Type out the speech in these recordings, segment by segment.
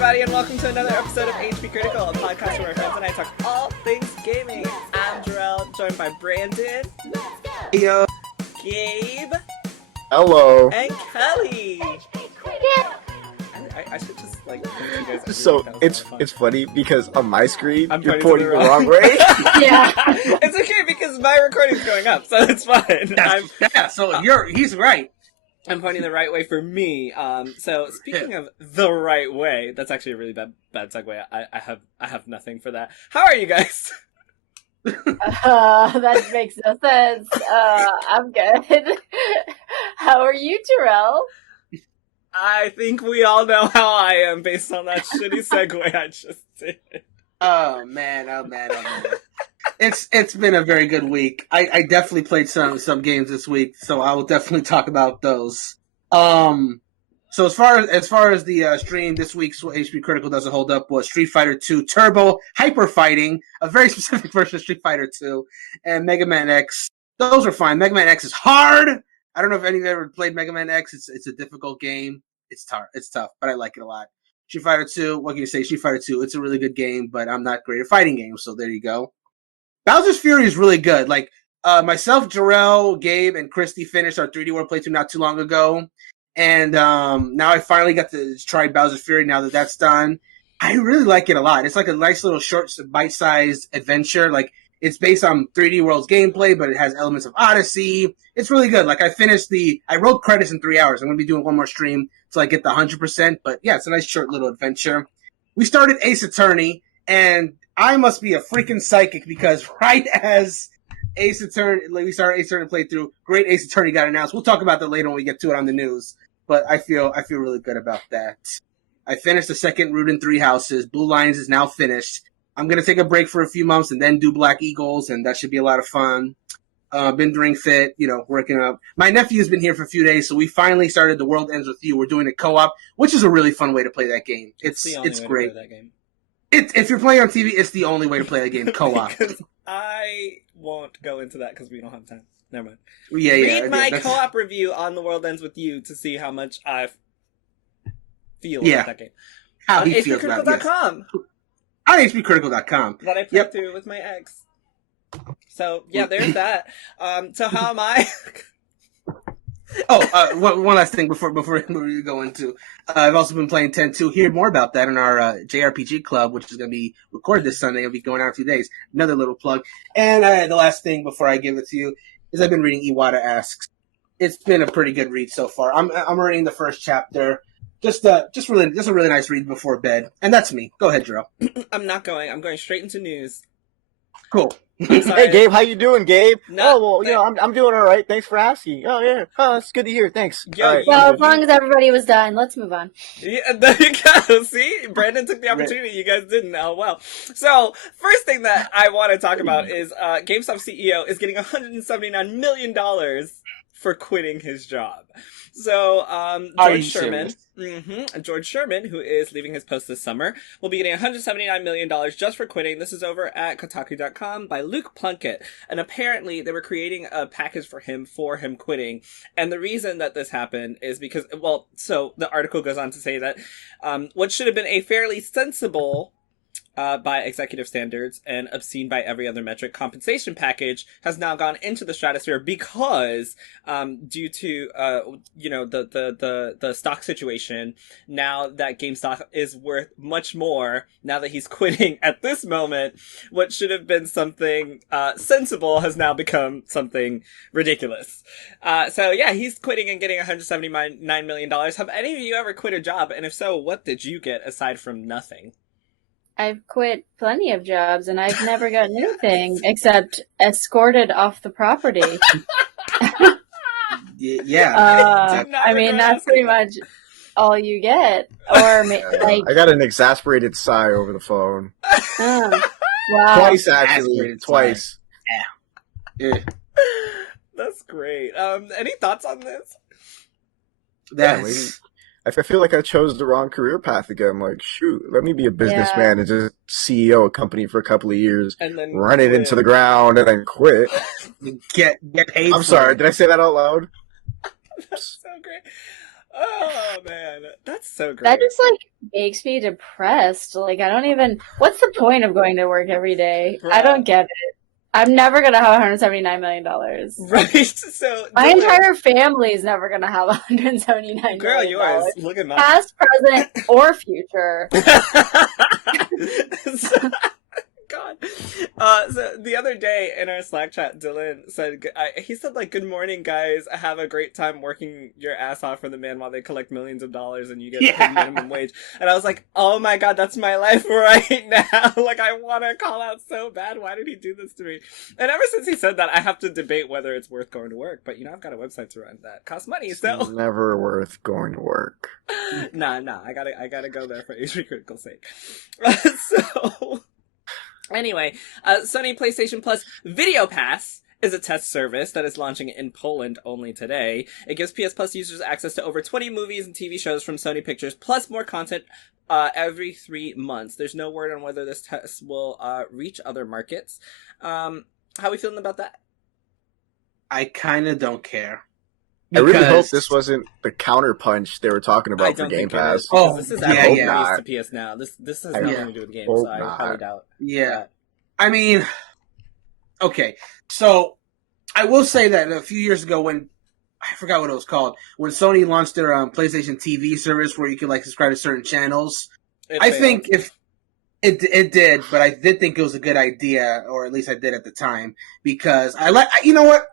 everybody, and welcome to another episode of HP Critical, a podcast where my friends and I talk all things gaming. I'm Jerel, joined by Brandon, Yo. Gabe, Hello. and Kellie. I should just like you guys. So it's funny because on my screen you're pointing pointing the wrong way. Yeah. It's okay because my recording's going up, so it's fine. He's right. I'm pointing the right way for me. So speaking of the right way, that's actually a really bad segue. I have nothing for that. How are you guys? That makes no sense. I'm good. How are you, Jerel? I think we all know how I am based on that shitty segue I just did. Oh man. It's been a very good week. I definitely played some games this week, so I will definitely talk about those. So as far as the stream this week's HPCritical doesn't hold up was Street Fighter 2 Turbo Hyper Fighting, a very specific version of Street Fighter 2, and Mega Man X. Those are fine. Mega Man X is hard. I don't know if any of you ever played Mega Man X. It's a difficult game. It's tough, but I like it a lot. Street Fighter 2, what can you say? Street Fighter 2, it's a really good game, but I'm not great at fighting games, so there you go. Bowser's Fury is really good. Like, myself, Jerel, Gabe, and Christy finished our 3D World playthrough not too long ago, and now I finally got to try Bowser's Fury now that that's done. I really like it a lot. It's like a nice little short, bite-sized adventure. Like, it's based on 3D World's gameplay, but it has elements of Odyssey. It's really good. Like, I wrote credits in 3 hours. I'm going to be doing one more stream till I get the 100%. But yeah, it's a nice short little adventure. We started Ace Attorney, and I must be a freaking psychic because right as Ace Attorney, we started Ace Attorney playthrough, great Ace Attorney got announced. We'll talk about that later when we get to it on the news. But I feel really good about that. I finished the second route in Three Houses. Blue Lions is now finished. I'm going to take a break for a few months and then do Black Eagles, and that should be a lot of fun. Been doing fit, working up. My nephew's been here for a few days, so we finally started The World Ends With You. We're doing a co-op, which is a really fun way to play that game. It's great. That game. If you're playing on TV, it's the only way to play that game, co-op. I won't go into that because we don't have time. Never mind. Read my co-op review on The World Ends With You to see how much I feel about that game. How on he feels about it. hpcritical.com. On hpcritical.com. That I played through with my ex. So, yeah, there's that. So how am I? One last thing before we go into. I've also been playing 10-2. Hear more about that in our JRPG club, which is going to be recorded this Sunday. It'll be going out in a few days. Another little plug. And the last thing before I give it to you is I've been reading Iwata Asks. It's been a pretty good read so far. I'm reading the first chapter. Just a really nice read before bed. And that's me. Go ahead, Jerel. I'm not going. I'm going straight into news. Cool. Hey Gabe, how you doing, Gabe? No, I'm doing all right. Thanks for asking. Oh yeah, that's good to hear. Thanks. Yeah, Well, as long as everybody was done, let's move on. Yeah, there you go. See, Brandon took the opportunity. You guys didn't. Oh well. So, first thing that I want to talk about is Gamestop CEO is getting $179 million for quitting his job. So, George Sherman, who is leaving his post this summer, will be getting $179 million just for quitting. This is over at Kotaku.com by Luke Plunkett. And apparently they were creating a package for him quitting. And the reason that this happened is because, so the article goes on to say that what should have been a fairly sensible by executive standards and obscene by every other metric compensation package has now gone into the stratosphere because due to the stock situation, now that GameStop is worth much more now that he's quitting at this moment, what should have been something sensible has now become something ridiculous. So yeah, he's quitting and getting $179 million. Have any of you ever quit a job? And if so, what did you get aside from nothing? I've quit plenty of jobs, and I've never gotten anything except escorted off the property. Yeah. I mean, that's pretty much all you get. Or, like... I got an exasperated sigh over the phone. Wow. Twice, actually. Twice. Yeah. That's great. Any thoughts on this? I feel like I chose the wrong career path again. Like, shoot, let me be a businessman and just CEO a company for a couple of years, and then run it into the ground, and then quit. Get paid. I'm sorry, did I say that out loud? That's so great. Oh man, that's so great. That just makes me depressed. Like, I don't even, what's the point of going to work every day? Bruh. I don't get it. I'm never going to have $179 million. Right? So my entire family is never going to have $179 million. Girl, yours. Look at mine. Past, present, or future. God. So the other day in our Slack chat, Dylan said, he said, like, good morning, guys. Have a great time working your ass off for the man while they collect millions of dollars and you get paid minimum wage. And I was like, oh my God, that's my life right now. Like, I want to call out so bad. Why did he do this to me? And ever since he said that, I have to debate whether it's worth going to work. But, I've got a website to run that costs money, so. It's never worth going to work. Nah, I gotta go there for HPCritical's sake. So. Anyway, Sony PlayStation Plus Video Pass is a test service that is launching in Poland only today. It gives PS Plus users access to over 20 movies and TV shows from Sony Pictures, plus more content every 3 months. There's no word on whether this test will reach other markets. How are we feeling about that? I kind of don't care. I really hope this wasn't the counterpunch they were talking about for Game Pass. Oh, this is Apple not. to PS Now. This has nothing to do with games, so I highly doubt. Yeah. I mean, okay. So, I will say that a few years ago when, I forgot what it was called, when Sony launched their PlayStation TV service where you could, like, subscribe to certain channels, I think if it did, but I did think it was a good idea, or at least I did at the time, because you know what?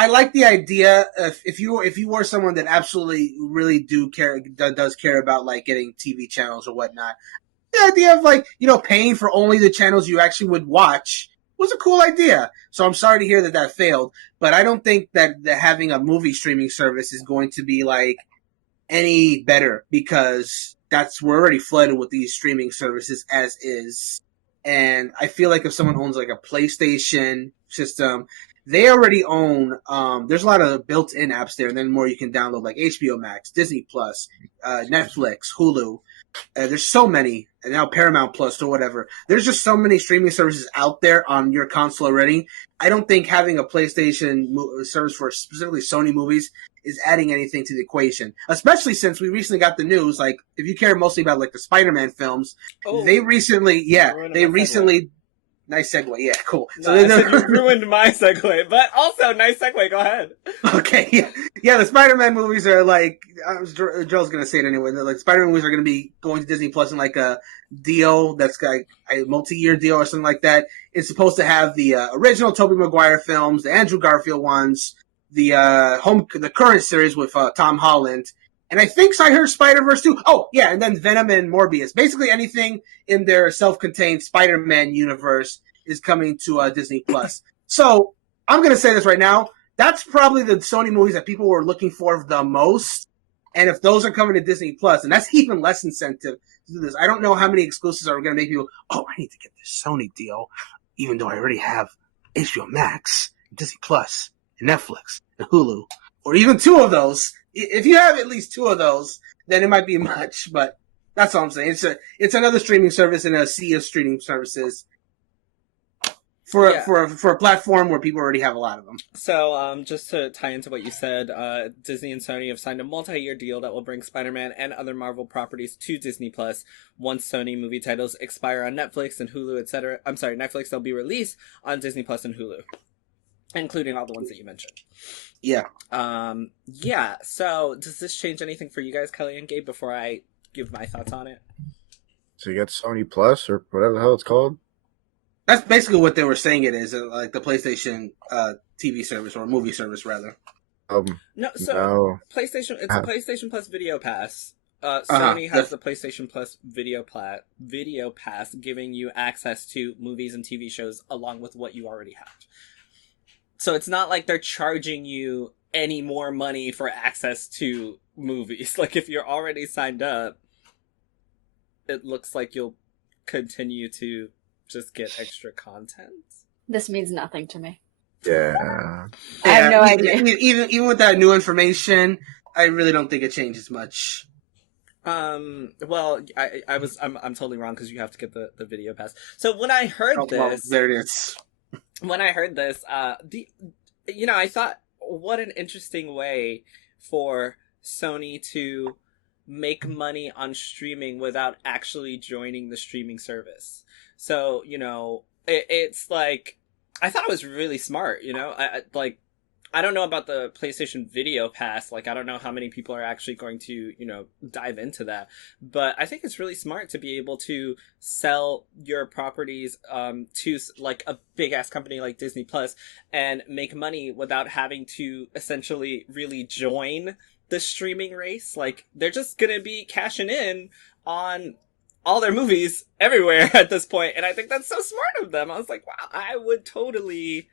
I like the idea if you are someone that absolutely really does care about, like, getting TV channels or whatnot. The idea of, like, paying for only the channels you actually would watch was a cool idea. So I'm sorry to hear that failed, but I don't think that having a movie streaming service is going to be, like, any better, because we're already flooded with these streaming services as is. And I feel like if someone owns, like, a PlayStation system, they already own, there's a lot of built-in apps there, and then more you can download, like HBO Max, Disney Plus, Netflix, Hulu. There's so many, and now Paramount Plus or whatever. There's just so many streaming services out there on your console already. I don't think having a PlayStation service for specifically Sony movies is adding anything to the equation, especially since we recently got the news, like, if you care mostly about, like, the Spider-Man films, they recently, nice segue. Yeah, cool. No, I said you ruined my segue, but also nice segue. Go ahead. Okay, yeah. The Spider-Man movies are like, Joel's gonna say it anyway. Like, Spider-Man movies are gonna be going to Disney Plus in, like, a deal that's like a multi-year deal or something like that. It's supposed to have the original Tobey Maguire films, the Andrew Garfield ones, the current series with Tom Holland. And I think I heard Spider-Verse too. Oh, yeah, and then Venom and Morbius. Basically anything in their self-contained Spider-Man universe is coming to Disney+. So, I'm going to say this right now. That's probably the Sony movies that people were looking for the most. And if those are coming to Disney+, and that's even less incentive to do this. I don't know how many exclusives are going to make people, I need to get this Sony deal, even though I already have HBO Max, Disney+, and Netflix, and Hulu. Or even two of those. If you have at least two of those, then it might be much, but that's all I'm saying. It's another streaming service in a sea of streaming services for a platform where people already have a lot of them. So, just to tie into what you said, Disney and Sony have signed a multi-year deal that will bring Spider-Man and other Marvel properties to Disney Plus once Sony movie titles expire on Netflix and Hulu, etc. I'm sorry, Netflix, they'll be released on Disney Plus and Hulu, including all the ones that you mentioned. Yeah. Yeah, so does this change anything for you guys, Kellie and Gabe, before I give my thoughts on it? So you got Sony Plus, or whatever the hell it's called? That's basically what they were saying it is, like the PlayStation TV service, or movie service, rather. No. PlayStation, it's a PlayStation Plus Video Pass. Sony has the PlayStation Plus Video Pass, giving you access to movies and TV shows along with what you already have. So it's not like they're charging you any more money for access to movies. Like, if you're already signed up, it looks like you'll continue to just get extra content. This means nothing to me. Yeah. I have no idea. Even with that new information, I really don't think it changes much. Well, I'm totally wrong because you have to get the Video Pass. So when I heard this... Well, there it is. When I heard this, I thought, what an interesting way for Sony to make money on streaming without actually joining the streaming service. So, you know, it's like, I thought it was really smart, you know? I don't know about the PlayStation Video Pass. Like, I don't know how many people are actually going to, you know, dive into that. But I think it's really smart to be able to sell your properties to, like, a big-ass company like Disney Plus and make money without having to essentially really join the streaming race. Like, they're just gonna be cashing in on all their movies everywhere at this point. And I think that's so smart of them. I was like, wow, I would totally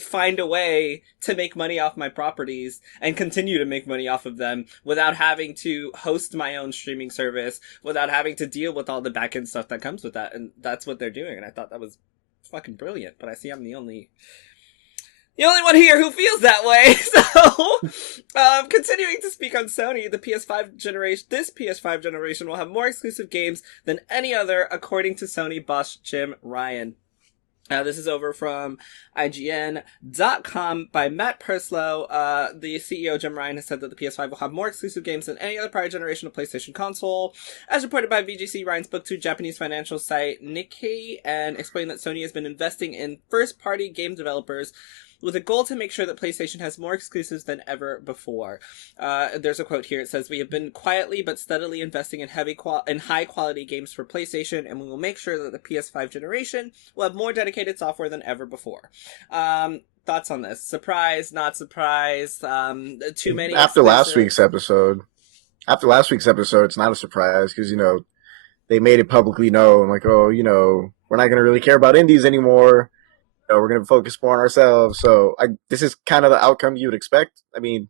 find a way to make money off my properties and continue to make money off of them without having to host my own streaming service, without having to deal with all the back end stuff that comes with that. And that's what they're doing. And I thought that was fucking brilliant. But I see I'm the only one here who feels that way. So, continuing to speak on Sony, this PS5 generation will have more exclusive games than any other, according to Sony boss Jim Ryan. This is over from IGN.com by Matt Purslow. The CEO, Jim Ryan, has said that the PS5 will have more exclusive games than any other prior generation of PlayStation console. As reported by VGC, Ryan spoke to Japanese financial site Nikkei and explained that Sony has been investing in first-party game developers with a goal to make sure that PlayStation has more exclusives than ever before. There's a quote here. It says, "We have been quietly but steadily investing in high-quality games for PlayStation, and we will make sure that the PS5 generation will have more dedicated software than ever before." Thoughts on this? Surprised, not surprised? Too many After last week's episode, it's not a surprise because, you know, they made it publicly known, like, oh, you know, we're not going to really care about indies anymore. We're going to focus more on ourselves. So this is kind of the outcome you would expect. I mean,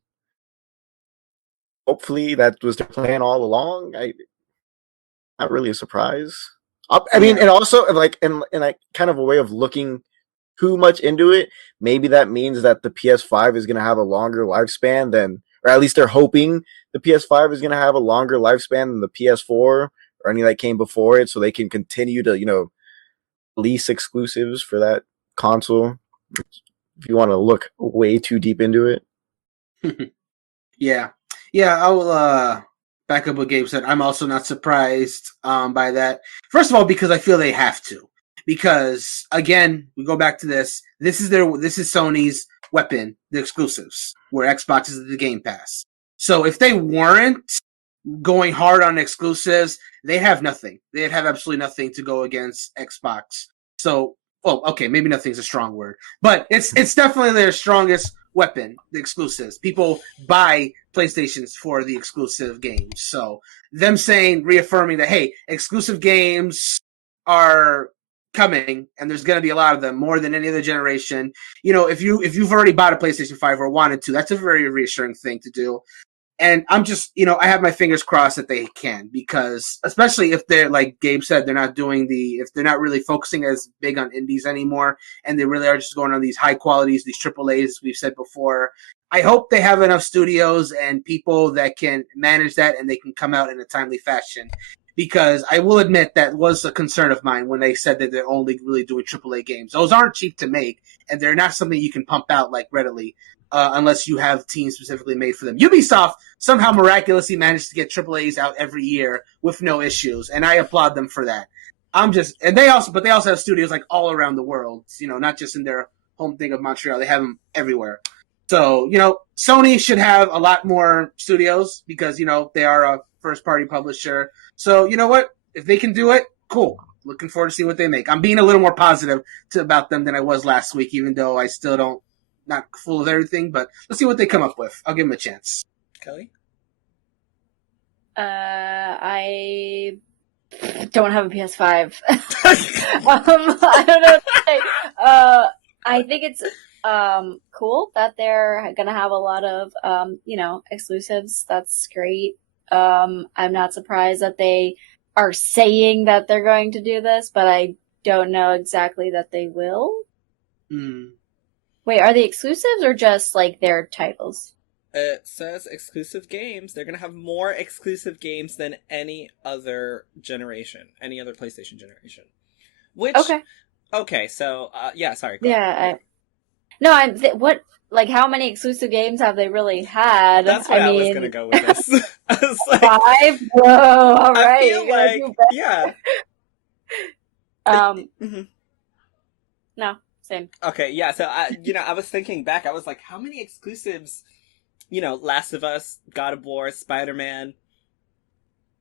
hopefully that was their plan all along. Not really a surprise. I mean, and also like in like kind of a way of looking too much into it, maybe that means that the PS5 is going to have a longer lifespan than, or at least they're hoping the PS5 is going to have a longer lifespan than the PS4 or any that came before it, so they can continue to, you know, release exclusives for that console, if you want to look way too deep into it. Yeah, I will back up what Gabe said. I'm also not surprised by that. First of all, because I feel they have to. Because again, we go back to this. This is Sony's weapon, the exclusives, where Xbox is the Game Pass. So if they weren't going hard on exclusives, they have nothing. They'd have absolutely nothing to go against Xbox. So, well, okay, maybe nothing's a strong word, but it's definitely their strongest weapon, the exclusives. People buy PlayStations for the exclusive games. So them reaffirming that, hey, exclusive games are coming and there's going to be a lot of them, more than any other generation. You know, if you've already bought a PlayStation 5 or wanted to, that's a very reassuring thing to do. And I'm just, you know, I have my fingers crossed that they can, because especially if they're, like Gabe said, if they're not really focusing as big on indies anymore, and they really are just going on these high qualities, these AAAs, as we've said before. I hope they have enough studios and people that can manage that and they can come out in a timely fashion. Because I will admit that was a concern of mine when they said that they're only really doing AAA games. Those aren't cheap to make, and they're not something you can pump out like readily. Unless you have teams specifically made for them. Ubisoft somehow miraculously managed to get AAAs out every year with no issues, and I applaud them for that. They also have studios like all around the world, you know, not just in their home thing of Montreal. They have them everywhere. So, you know, Sony should have a lot more studios because, you know, they are a first-party publisher. So, you know what? If they can do it, cool. Looking forward to see what they make. I'm being a little more positive about them than I was last week, even though I still not full of everything, but let's see what they come up with. I'll give them a chance. Kellie? I don't have a PS5. I don't know what to say. I think it's cool that they're gonna have a lot of you know, exclusives. That's great. I'm not surprised that they are saying that they're going to do this, but I don't know exactly that they will. Wait, are they exclusives or just, like, their titles? It says exclusive games. They're going to have more exclusive games than any other generation. Any other PlayStation generation. Which... Okay. Okay, so, yeah, sorry. Yeah, No, what? Like, how many exclusive games have they really had? That's where I was gonna go with this. I was like, 5? Whoa! All I right, feel like, yeah. Mhm. No, same. Okay, yeah. So I was thinking back. I was like, how many exclusives? Last of Us, God of War, Spider-Man,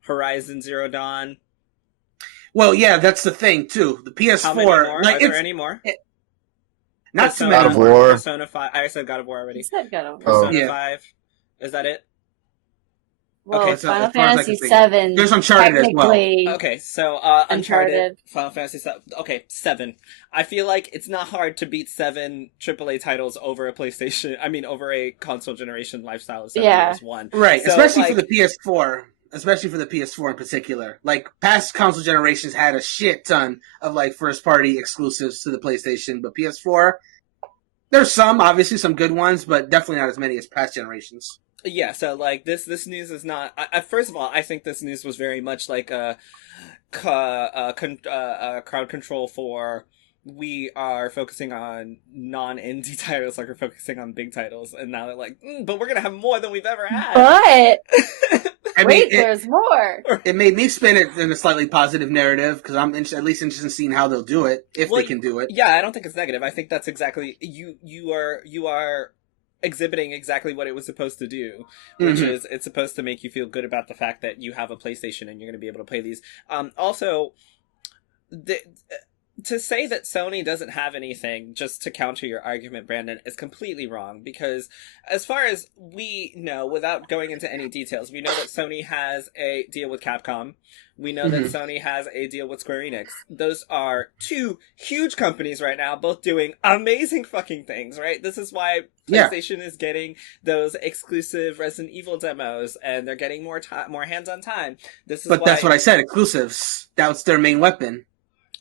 Horizon Zero Dawn. Well, yeah, that's the thing too. The PS4. How many more? Are there any more? Not too Persona, many. God of War. Persona 5. I said God of War already. You said God of War. Persona Yeah. 5. Is that it? Well, Okay, so Final as far as I Fantasy can think. 7. There's Uncharted as well. technically, Okay, so Uncharted, Final Fantasy 7. Okay, 7. I feel like it's not hard to beat 7 AAA titles over a PlayStation. I mean, over a console generation lifestyle of 7 years one. Right, So, especially like, for the PS4. Especially for the PS4 in particular. Like, past console generations had a shit ton of, like, first-party exclusives to the PlayStation, but PS4, there's obviously some good ones, but definitely not as many as past generations. Yeah, so like this news is not. First of all, I think this news was very much like a crowd control for. We are focusing on non-indie titles, like we're focusing on big titles, and now they're like, but we're gonna have more than we've ever had. But I wait, mean, there's more. It made me spin it in a slightly positive narrative because I'm at least interested in seeing how they'll do it, if they can do it. Yeah, I don't think it's negative. I think that's exactly you are exhibiting exactly what it was supposed to do, which is it's supposed to make you feel good about the fact that you have a PlayStation and you're going to be able to play these. Also, to say that Sony doesn't have anything, just to counter your argument, Brandon, is completely wrong, because as far as we know, without going into any details, we know that Sony has a deal with Capcom. We know that Sony has a deal with Square Enix. Those are two huge companies right now, both doing amazing fucking things, right? This is why PlayStation is getting those exclusive Resident Evil demos, and they're getting more hands-on time. That's what I said, exclusives. That's their main weapon.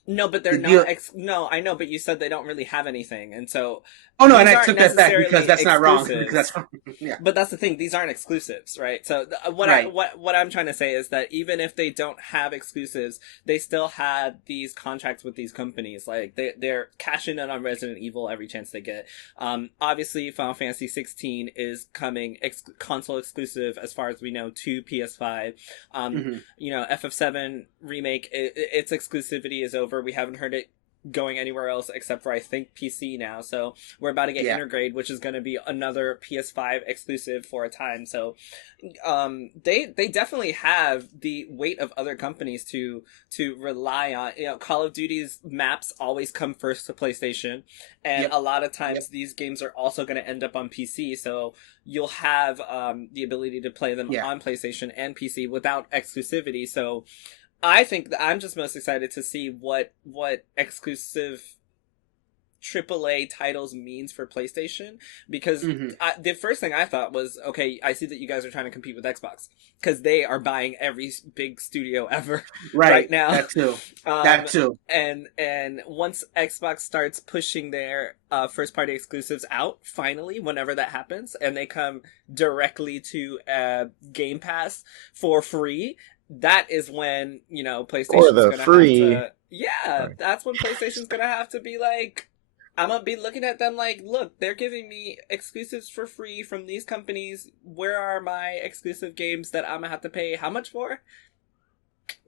No, but they're not. No, I know, but you said they don't really have anything, and so. Oh no, and I took that back because that's not wrong. Because that's yeah. But that's the thing; these aren't exclusives, right? So what I'm trying to say is that even if they don't have exclusives, they still had these contracts with these companies. Like they're cashing in on Resident Evil every chance they get. Obviously, Final Fantasy 16 is coming console exclusive as far as we know to PS5. FF7 remake, its exclusivity is over. We haven't heard it going anywhere else except for I think PC now, so we're about to get Intergrade, which is going to be another PS5 exclusive for a time. So they definitely have the weight of other companies to rely on. Call of Duty's maps always come first to PlayStation, and a lot of times these games are also going to end up on PC, so you'll have the ability to play them on PlayStation and PC without exclusivity. So I think that I'm just most excited to see what exclusive AAA titles means for PlayStation, because the first thing I thought was, okay, I see that you guys are trying to compete with Xbox because they are buying every big studio ever right now. That too. And once Xbox starts pushing their first party exclusives out, finally, whenever that happens, and they come directly to Game Pass for free, that is when, PlayStation's going to have to... Yeah, that's when PlayStation's going to have to be like, I'm going to be looking at them like, look, they're giving me exclusives for free from these companies. Where are my exclusive games that I'm going to have to pay how much for?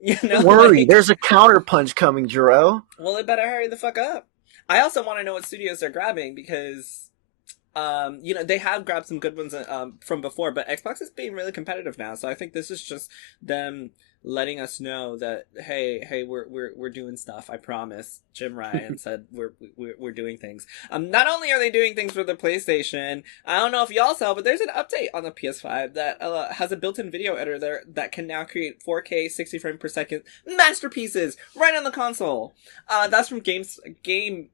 Don't worry, there's a counterpunch coming, Jerel. Well, it better hurry the fuck up. I also want to know what studios they're grabbing, because... they have grabbed some good ones from before, but Xbox is being really competitive now. So I think this is just them letting us know that hey, we're doing stuff. I promise. Jim Ryan said we're doing things. Not only are they doing things for the PlayStation, I don't know if y'all saw, but there's an update on the PS5 that has a built-in video editor there that can now create 4K 60 frames per second masterpieces right on the console. That's from GameSpot.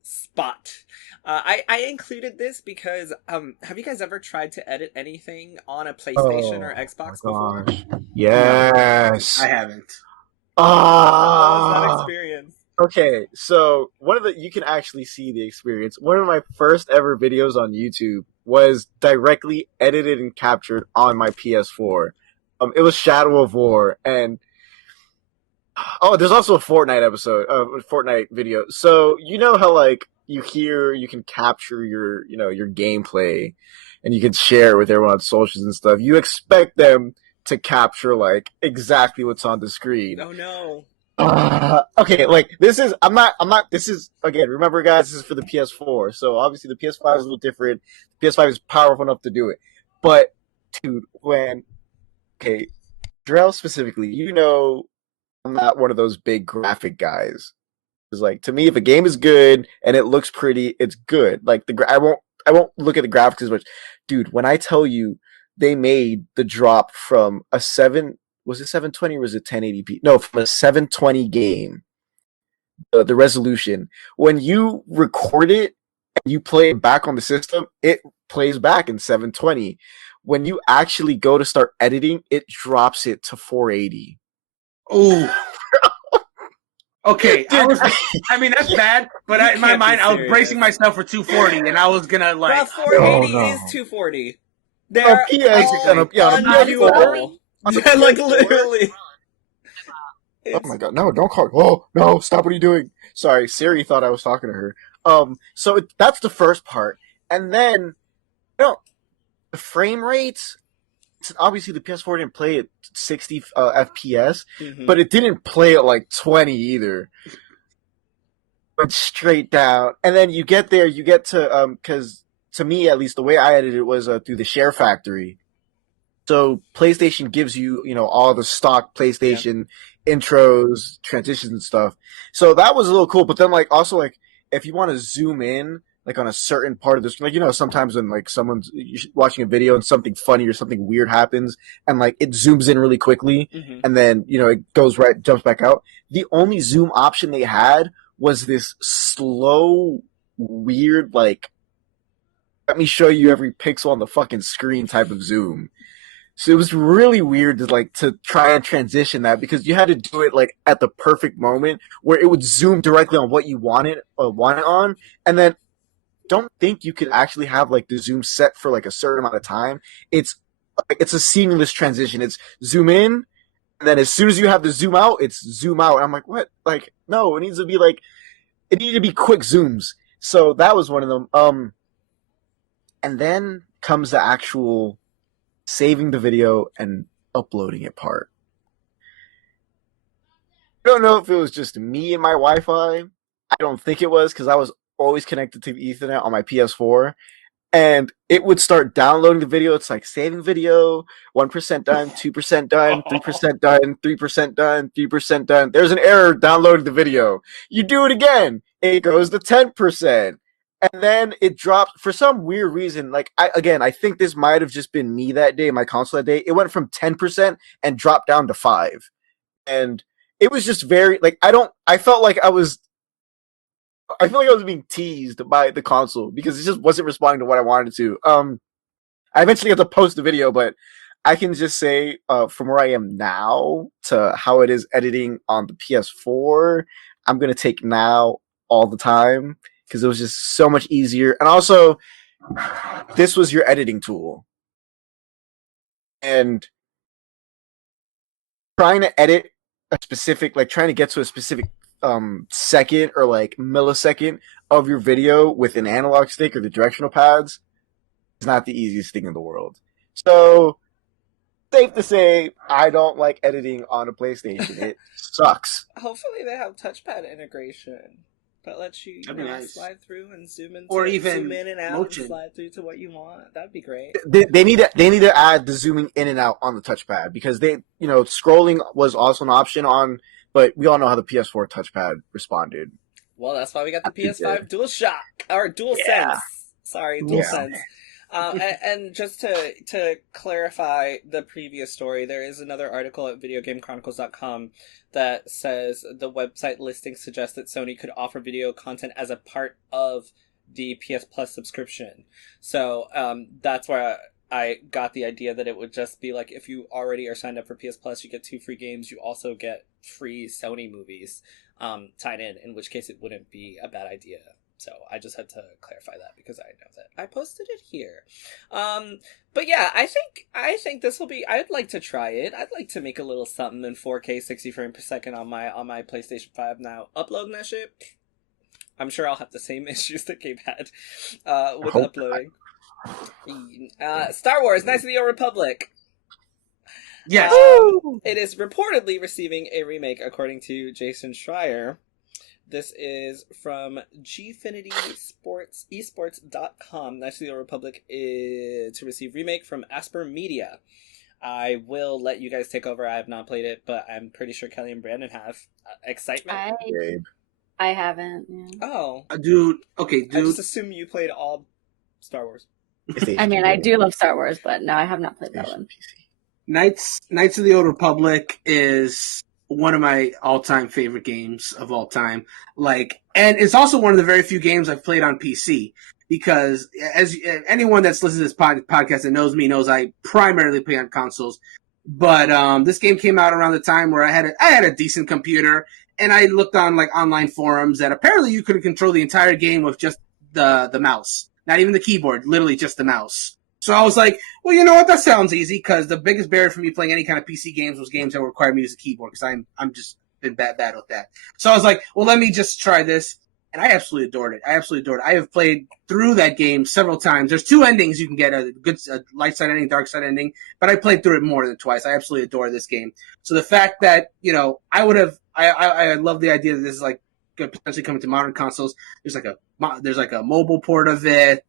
I included this because have you guys ever tried to edit anything on a PlayStation or Xbox before? Yes. I haven't. How was that experience? Okay, so you can actually see the experience. One of my first ever videos on YouTube was directly edited and captured on my PS4. It was Shadow of War, and there's also a Fortnite Fortnite video. So you know how like you can capture your, your gameplay, and you can share it with everyone on socials and stuff. You expect them to capture like exactly what's on the screen. Oh no. Okay, like I'm not, this is, again, remember guys, this is for the PS4, so obviously the PS5 is a little different. The PS5 is powerful enough to do it. But, dude, Jerel specifically, I'm not one of those big graphic guys. It's like, to me, if a game is good and it looks pretty, it's good. Like, I won't look at the graphics as much. Dude, when I tell you they made the drop from a 720 or was it 1080p? No, from a 720 game, the resolution. When you record it and you play it back on the system, it plays back in 720. When you actually go to start editing, it drops it to 480. Oh. Okay, I mean that's bad, but in my mind I was bracing myself for 240, and I was gonna like. Well, 480 is 240. They're on PS4. Like literally. Oh my god! No, don't call. Oh no! Stop! What are you doing? Sorry, Siri thought I was talking to her. So that's the first part, and then the frame rates. Obviously, the PS4 didn't play at 60 FPS, but it didn't play at like 20 either. Went straight down, and then you get there. You get to because to me, at least, the way I edited it was through the Share Factory. So PlayStation gives you, all the stock PlayStation intros, transitions, and stuff. So that was a little cool. But then, also, if you want to zoom in, on a certain part of this, sometimes when, someone's watching a video and something funny or something weird happens, and, it zooms in really quickly, and then, it jumps back out. The only zoom option they had was this slow, weird, let me show you every pixel on the fucking screen type of zoom. So it was really weird to try and transition that, because you had to do it at the perfect moment where it would zoom directly on what you want it on, and then don't think you could actually have the zoom set for a certain amount of time. It's a seamless transition. It's zoom in, and then as soon as you have the zoom out, it's zoom out. And I'm like, what? No, it needs to be it needed to be quick zooms. So that was one of them. And then comes the actual saving the video and uploading it part. I don't know if it was just me and my Wi-Fi. I don't think it was, because I was always connected to Ethernet on my PS4, and it would start downloading the video. It's saving video, 1% done, 2% done, 3% done, 3% done, 3% done. There's an error downloading the video. You do it again, it goes to 10%. And then it drops for some weird reason. I think this might have just been me that day, my console that day. It went from 10% and dropped down to 5%. And it was just very, I felt like I was being teased by the console, because it just wasn't responding to what I wanted to. I eventually had to post the video, but I can just say, from where I am now to how it is editing on the PS4, I'm going to take now all the time, because it was just so much easier. And also, this was your editing tool. And trying to edit a specific, trying to get to a specific second or millisecond of your video with an analog stick or the directional pads is not the easiest thing in the world. So, safe to say, I don't like editing on a PlayStation. It sucks. Hopefully they have touchpad integration that lets you, nice. slide through and zoom in, or even zoom in and out motion. and slide through to what you want. That'd be great. They need to add the zooming in and out on the touchpad, because scrolling was also an option on, but we all know how the PS4 touchpad responded. Well, that's why we got the PS5 DualShock or DualSense. Sorry, DualSense. And just to clarify the previous story, there is another article at videogamechronicles.com that says the website listing suggests that Sony could offer video content as a part of the PS Plus subscription. So that's where I got the idea that it would just be if you already are signed up for PS Plus, you get 2 free games, you also get free Sony movies tied in which case it wouldn't be a bad idea. So I just had to clarify that, because I know that I posted it here. But yeah, I think this will be, I'd like to try it. I'd like to make a little something in 4K 60 frames per second on my PlayStation 5 now. Uploading that shit, I'm sure I'll have the same issues that Gabe had with hope uploading. Star Wars: Knights of the Old Republic. Yes. It is reportedly receiving a remake, according to Jason Schreier. This is from Gfinity Sports, esports.com. Knights of the Old Republic is to receive remake from Asper Media. I will let you guys take over. I have not played it, but I'm pretty sure Kelly and Brandon have. Excitement? I haven't. Yeah. Oh. Dude. Okay, I dude. just assume you played all Star Wars. I mean, I do love Star Wars, but no, I have not played that one. Knights of the Old Republic is one of my all-time favorite games of all time. Like, and it's also one of the very few games I've played on PC because as anyone that's listened to this podcast that knows me knows I primarily play on consoles. But this game came out around the time where I had a decent computer, and I looked on like online forums that apparently you could control the entire game with just the mouse, not even the keyboard, literally just the mouse. So I was like, well, you know what? That sounds easy because the biggest barrier for me playing any kind of PC games was games that required me to use a keyboard because I'm just been bad with that. So I was like, well, let me just try this. And I absolutely adored it. I have played through that game several times. There's two endings you can get, a good light side ending, dark side ending, but I played through it more than twice. I absolutely adore this game. So the fact that, you know, I love the idea that this is like potentially coming to modern consoles. There's like a mobile port of it,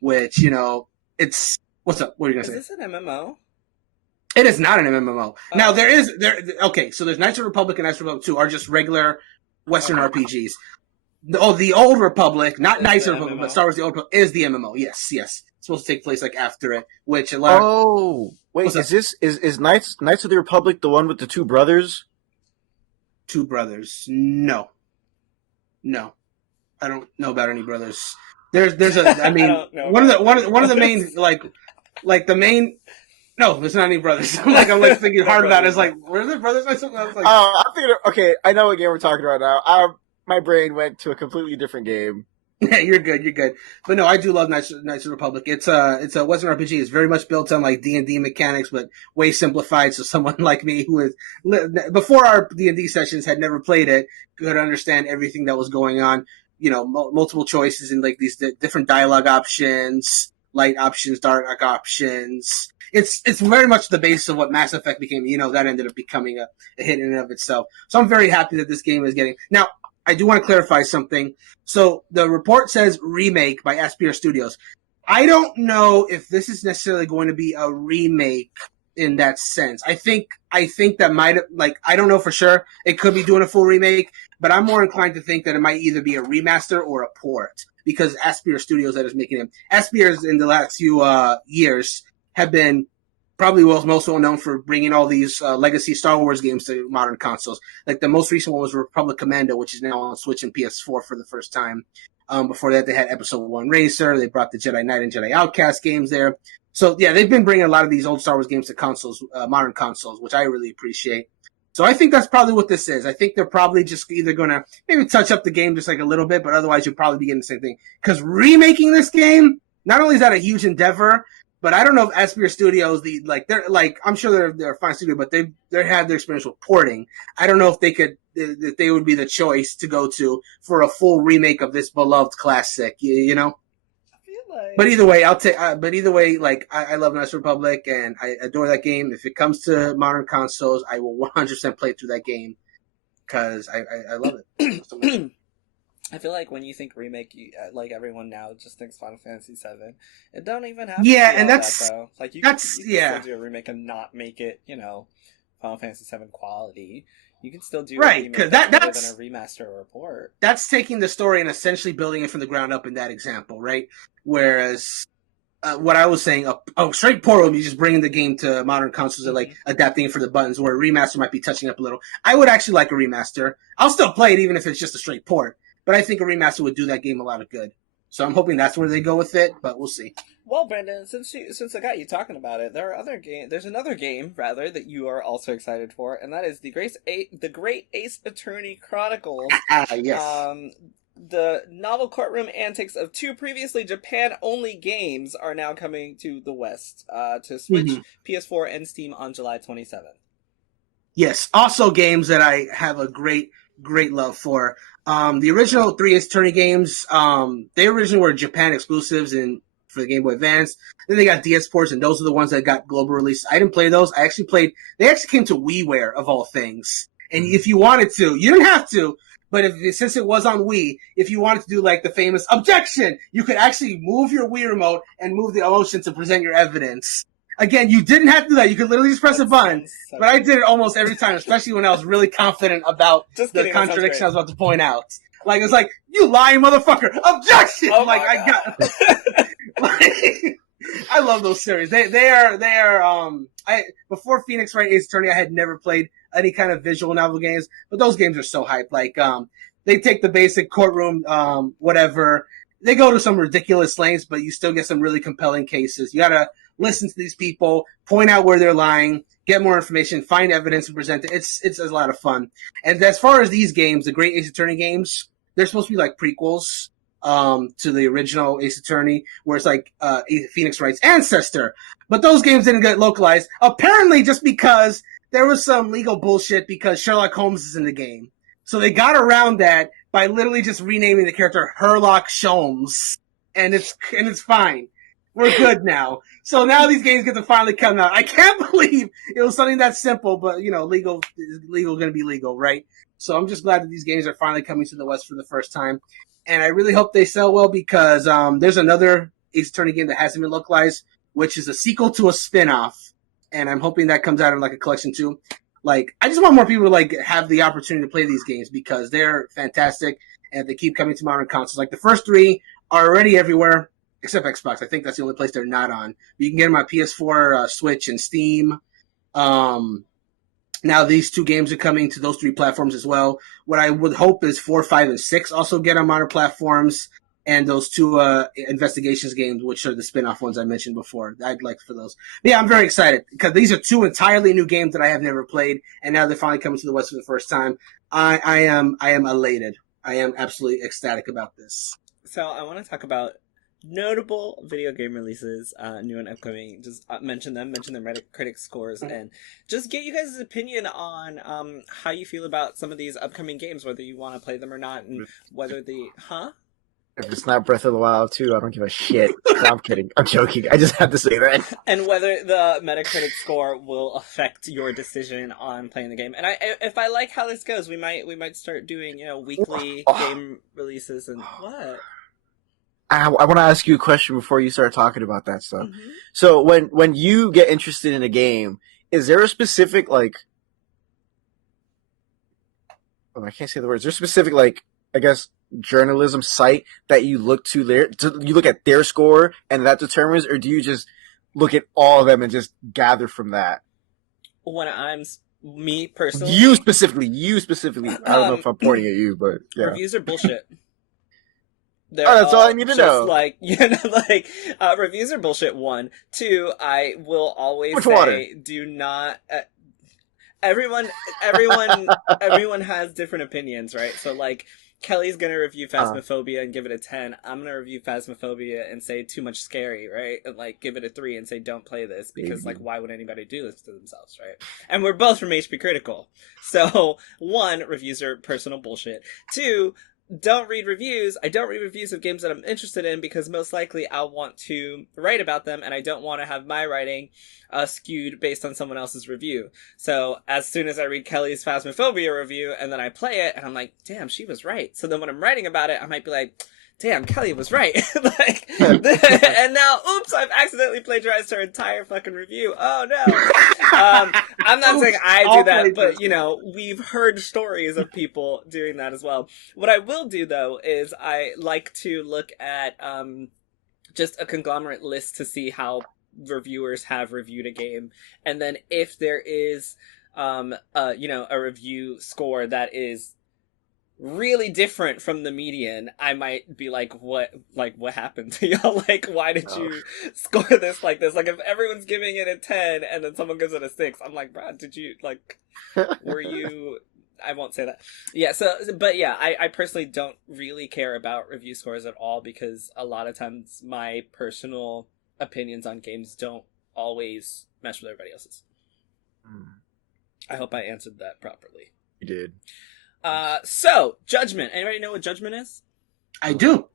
which, you know, it's what's up? What are you gonna say? Is this an MMO? It is not an MMO. Now okay. So there's Knights of the Republic and Knights of the Republic 2 are just regular Western RPGs. The Old Republic, not Knights of the Republic, but Star Wars: The Old Republic is the MMO. Yes. It's supposed to take place like after it, which a lot. Oh, wait, is Knights of the Republic the one with the two brothers? Two brothers? No. I don't know about any brothers. There's a. I mean, one of the main like the main. No, there's not any brothers. I'm like thinking hard about it. It's like, were there brothers? I was like, I'm thinking. Okay, I know what game we're talking about now. My brain went to a completely different game. Yeah, you're good. But no, I do love Knights of the Republic. It's a Western RPG. It's very much built on like D&D mechanics, but way simplified. So someone like me who is before our D&D sessions had never played it could understand everything that was going on. You know, multiple choices and like these different dialogue options, light options, dark options. It's very much the base of what Mass Effect became. You know, that ended up becoming a hit in and of itself. So I'm very happy that this game is getting now. I do want to clarify something. So the report says remake by Aspyr Studios. I don't know if this is necessarily going to be a remake in that sense. I think that might have, like, I don't know for sure. It could be doing a full remake, but I'm more inclined to think that it might either be a remaster or a port because Aspyr Studios that is making it. Aspyr in the last few years have been probably most well known for bringing all these legacy Star Wars games to modern consoles. Like the most recent one was Republic Commando, which is now on Switch and PS4 for the first time. Before that, they had Episode 1 Racer. They brought the Jedi Knight and Jedi Outcast games there. So yeah, they've been bringing a lot of these old Star Wars games to consoles, modern consoles, which I really appreciate. So I think that's probably what this is. I think they're probably just either going to maybe touch up the game just like a little bit, but otherwise you'll probably be getting the same thing. Because remaking this game, not only is that a huge endeavor, but I don't know if Aspyr Studios, I'm sure they're a fine studio, but they have their experience with porting. I don't know if they would be the choice to go to for a full remake of this beloved classic, you know? But either way, I love Knights of the Republic and I adore that game. If it comes to modern consoles, I will 100% play through that game because I love it so much. I feel like when you think remake, like everyone now just thinks Final Fantasy VII. It don't even have to yeah, be and all that's that, though. Like you that's can yeah. still do a remake and not make it, you know, Final Fantasy VII quality. You can still do right because that's a remaster or a port. That's taking the story and essentially building it from the ground up in that example, right? Whereas what I was saying, a straight port would be just bringing the game to modern consoles and like adapting it for the buttons, where a remaster might be touching up a little. I would actually like a remaster. I'll still play it even if it's just a straight port. But I think a remaster would do that game a lot of good. So I'm hoping that's where they go with it, but we'll see. Well, Brandon, since I got you talking about it, there's another game rather that you are also excited for, and that is the Great Ace Attorney Chronicles. Yes. The novel courtroom antics of two previously Japan-only games are now coming to the West, to Switch, PS4, and Steam on July 27th. Yes. Also, games that I have a great love for. The original 3 Ace Attorney games, they originally were Japan exclusives and for the Game Boy Advance. Then they got DS ports, and those are the ones that got global release. I didn't play those. They actually came to WiiWare, of all things. And if you wanted to, you didn't have to, but since it was on Wii, if you wanted to do like the famous objection, you could actually move your Wii remote and move the motion to present your evidence. Again, you didn't have to do that. You could literally just press a button. But I did it almost every time, especially when I was really confident about the contradiction I was about to point out. Like, it was like, you lying motherfucker! Objection! Oh like, I got... like, I love those series. They are, before Phoenix Wright Ace Attorney, I had never played any kind of visual novel games, but those games are so hyped. Like, they take the basic courtroom, whatever. They go to some ridiculous lengths, but you still get some really compelling cases. You gotta listen to these people, point out where they're lying, get more information, find evidence, and present it. It's a lot of fun. And as far as these games, the Great Ace Attorney games, they're supposed to be like prequels to the original Ace Attorney, where it's like Phoenix Wright's ancestor. But those games didn't get localized, apparently just because there was some legal bullshit because Sherlock Holmes is in the game. So they got around that by literally just renaming the character Herlock Sholmes. And it's fine. We're good now. So now these games get to finally come out. I can't believe it was something that simple, but legal gonna be legal, right? So I'm just glad that these games are finally coming to the West for the first time. And I really hope they sell well because there's another Ace Attorney game that hasn't been localized, which is a sequel to a spin-off. And I'm hoping that comes out in like a collection too. Like, I just want more people to like have the opportunity to play these games because they're fantastic and they keep coming to modern consoles. Like the first 3 are already everywhere. Except Xbox. I think that's the only place they're not on. But you can get them on PS4, Switch, and Steam. Now these 2 games are coming to those 3 platforms as well. What I would hope is 4, 5, and 6 also get on modern platforms. And those 2 investigations games, which are the spin-off ones I mentioned before. I'd like for those. But yeah, I'm very excited because these are 2 entirely new games that I have never played. And now they're finally coming to the West for the first time. I am elated. I am absolutely ecstatic about this. So I want to talk about notable video game releases, new and upcoming. Just mention their Metacritic scores, and just get you guys' opinion on how you feel about some of these upcoming games, whether you want to play them or not, and whether if it's not Breath of the Wild 2, I don't give a shit. No, I'm kidding. I'm joking. I just have to say that. And whether the Metacritic score will affect your decision on playing the game. And if I like how this goes, we might start doing weekly game releases and what. I want to ask you a question before you start talking about that stuff. Mm-hmm. So when you get interested in a game, is there a specific I can't say the words. Is there a specific I guess journalism site that you look to you look at their score and that determines, or do you just look at all of them and just gather from that? When me personally, you specifically. I don't know if I'm pointing at you, but yeah. Reviews are bullshit. That's all I need to know. Reviews are bullshit. 1, 2. I will always Which say, water? do not. Everyone has different opinions, right? So Kellie's gonna review Phasmophobia and give it a 10. I'm gonna review Phasmophobia and say too much scary, right? And give it a 3 and say don't play this because why would anybody do this to themselves, right? And we're both from HPCritical, so 1, reviews are personal bullshit. 2, don't read reviews. I don't read reviews of games that I'm interested in because most likely I'll want to write about them and I don't want to have my writing skewed based on someone else's review. So as soon as I read Kellie's Phasmophobia review and then I play it and I'm like, damn, she was right. So then when I'm writing about it, I might be like, damn, Kellie was right. And now, oops, I've accidentally plagiarized her entire fucking review. Oh no. I'm not saying I do that, but we've heard stories of people doing that as well. What I will do though is I like to look at just a conglomerate list to see how reviewers have reviewed a game, and then if there is a review score that is really different from the median, I might be like, what happened to y'all? Why did you score this like this? If everyone's giving it a 10 and then someone gives it a 6, I'm like, Brad, did you were you? I won't say that. Yeah. But yeah, I personally don't really care about review scores at all because a lot of times my personal opinions on games don't always mesh with everybody else's. I hope I answered that properly. You did. So Judgment. Anybody know what Judgment is? I do.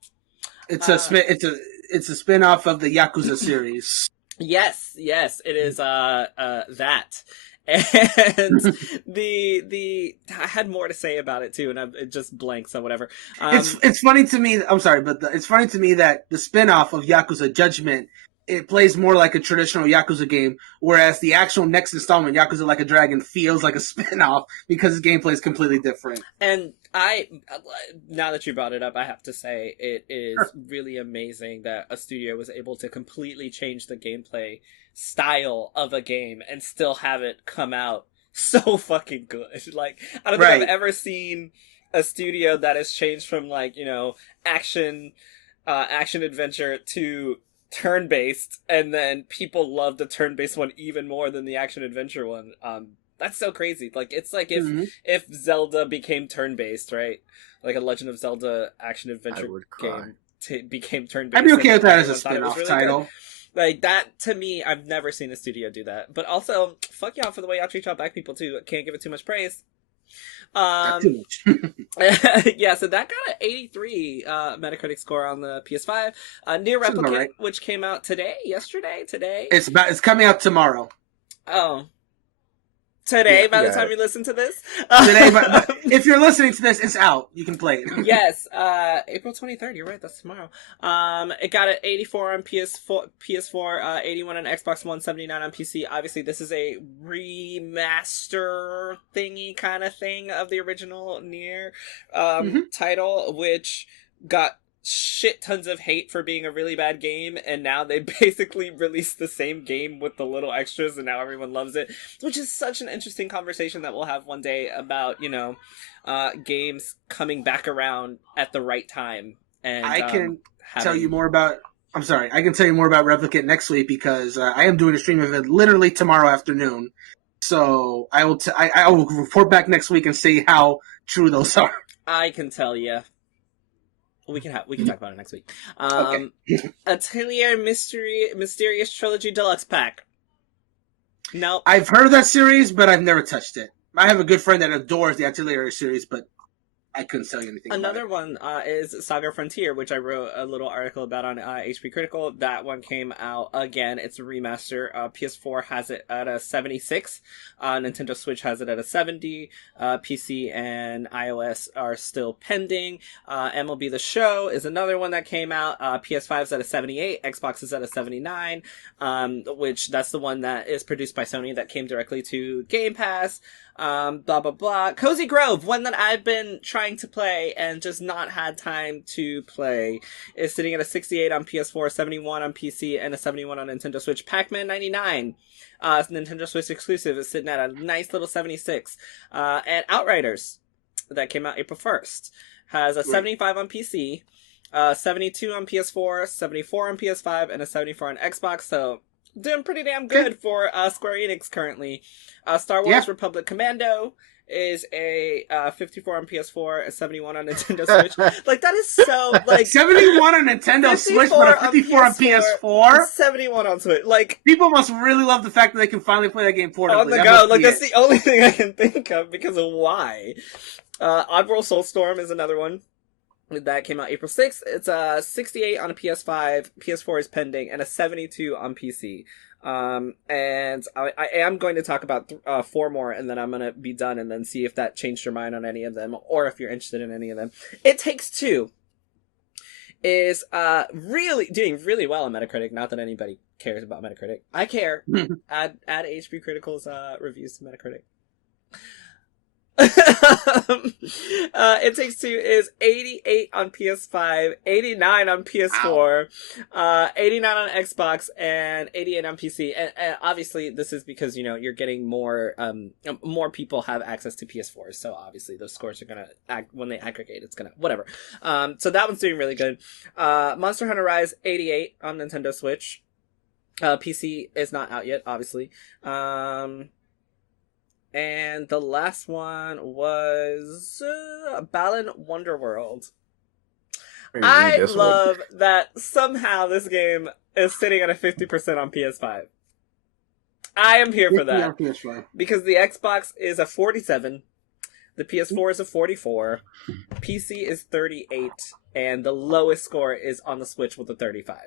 It's a spin-off of the Yakuza series. Yes, it is that. And I had more to say about it too, and it just blank, so whatever. It's funny to me. I'm sorry, but it's funny to me that the spin-off of Yakuza Judgment, it plays more like a traditional Yakuza game, whereas the actual next installment, Yakuza Like a Dragon, feels like a spin-off because the gameplay is completely different. And now that you brought it up, I have to say it is really amazing that a studio was able to completely change the gameplay style of a game and still have it come out so fucking good. Like, I don't think I've ever seen a studio that has changed from, like, you know, action adventure to turn-based, and then people love the turn-based one even more than the action adventure one. That's so crazy. Like, it's like if Zelda became turn-based, right? Like a Legend of Zelda action adventure game became turn-based. I'd be okay with that as a spin-off title. Good. Like, that, to me, I've never seen a studio do that. But also, fuck y'all for the way y'all treat y'all black people, too. Can't give it too much praise. Too much. Yeah, so that got an 83 Metacritic score on the PS5. Near Replicant, which came out today. It's coming out tomorrow. Oh. Today, by the time you listen to this? Today, but if you're listening to this, it's out. You can play it. Yes, April 23rd, you're right, that's tomorrow. It got an 84 on PS4, 81 on Xbox One, 79 on PC. Obviously, this is a remaster thingy kind of thing of the original Nier title, which got shit tons of hate for being a really bad game, and now they basically released the same game with the little extras, and now everyone loves it, which is such an interesting conversation that we'll have one day about, you know, games coming back around at the right time. And I can tell you more about Replicant next week, because I am doing a stream of it literally tomorrow afternoon. So I will report back next week and see how true those are. I can tell you. We can talk about it next week. Okay. Atelier Mysterious Trilogy Deluxe Pack. No, I've heard of that series, but I've never touched it. I have a good friend that adores the Atelier series, but I couldn't tell you anything. Another one is Saga Frontier, which I wrote a little article about on HPCritical. That one came out again. It's a remaster. PS4 has it at a 76. Nintendo Switch has it at a 70. PC and iOS are still pending. MLB The Show is another one that came out. PS5 is at a 78. Xbox is at a 79. Which that's the one that is produced by Sony that came directly to Game Pass. Blah blah blah. Cozy Grove, one that I've been trying to play and just not had time to play, is sitting at a 68 on PS4, 71 on PC, and a 71 on Nintendo Switch. Pac-Man 99, Nintendo Switch exclusive, is sitting at a nice little 76. And Outriders, that came out April 1st, has a 75 on PC, 72 on PS4, 74 on PS5, and a 74 on Xbox. So doing pretty damn good for Square Enix currently. Star Wars Republic Commando is a 54 on PS4, a 71 on Nintendo Switch. Like, that is so, like... 71 on Nintendo Switch, but a 54 on PS4? 71 on Switch. Like, people must really love the fact that they can finally play that game portably. On the go. Like, that's the only thing I can think of because of why. Oddworld Soulstorm is another one. That came out April 6th. It's a 68 on a PS5, PS4 is pending, and a 72 on PC. And I am going to talk about 4 more, and then I'm going to be done, and then see if that changed your mind on any of them, or if you're interested in any of them. It Takes Two is really doing really well on Metacritic. Not that anybody cares about Metacritic. I care. Add HPCritical's reviews to Metacritic. It Takes Two is 88 on PS5, 89 on PS4, 89 on Xbox, and 88 on PC. And obviously, this is because, you know, you're getting more people have access to PS4s. So obviously, those scores are gonna when they aggregate, it's gonna whatever. So that one's doing really good. Monster Hunter Rise 88 on Nintendo Switch. PC is not out yet, obviously. And the last one was Balan Wonderworld. I love that somehow this game is sitting at a 50% on PS5. I am here for 50 that. on PS5. Because the Xbox is a 47, the PS4 is a 44, PC is 38, and the lowest score is on the Switch with a 35.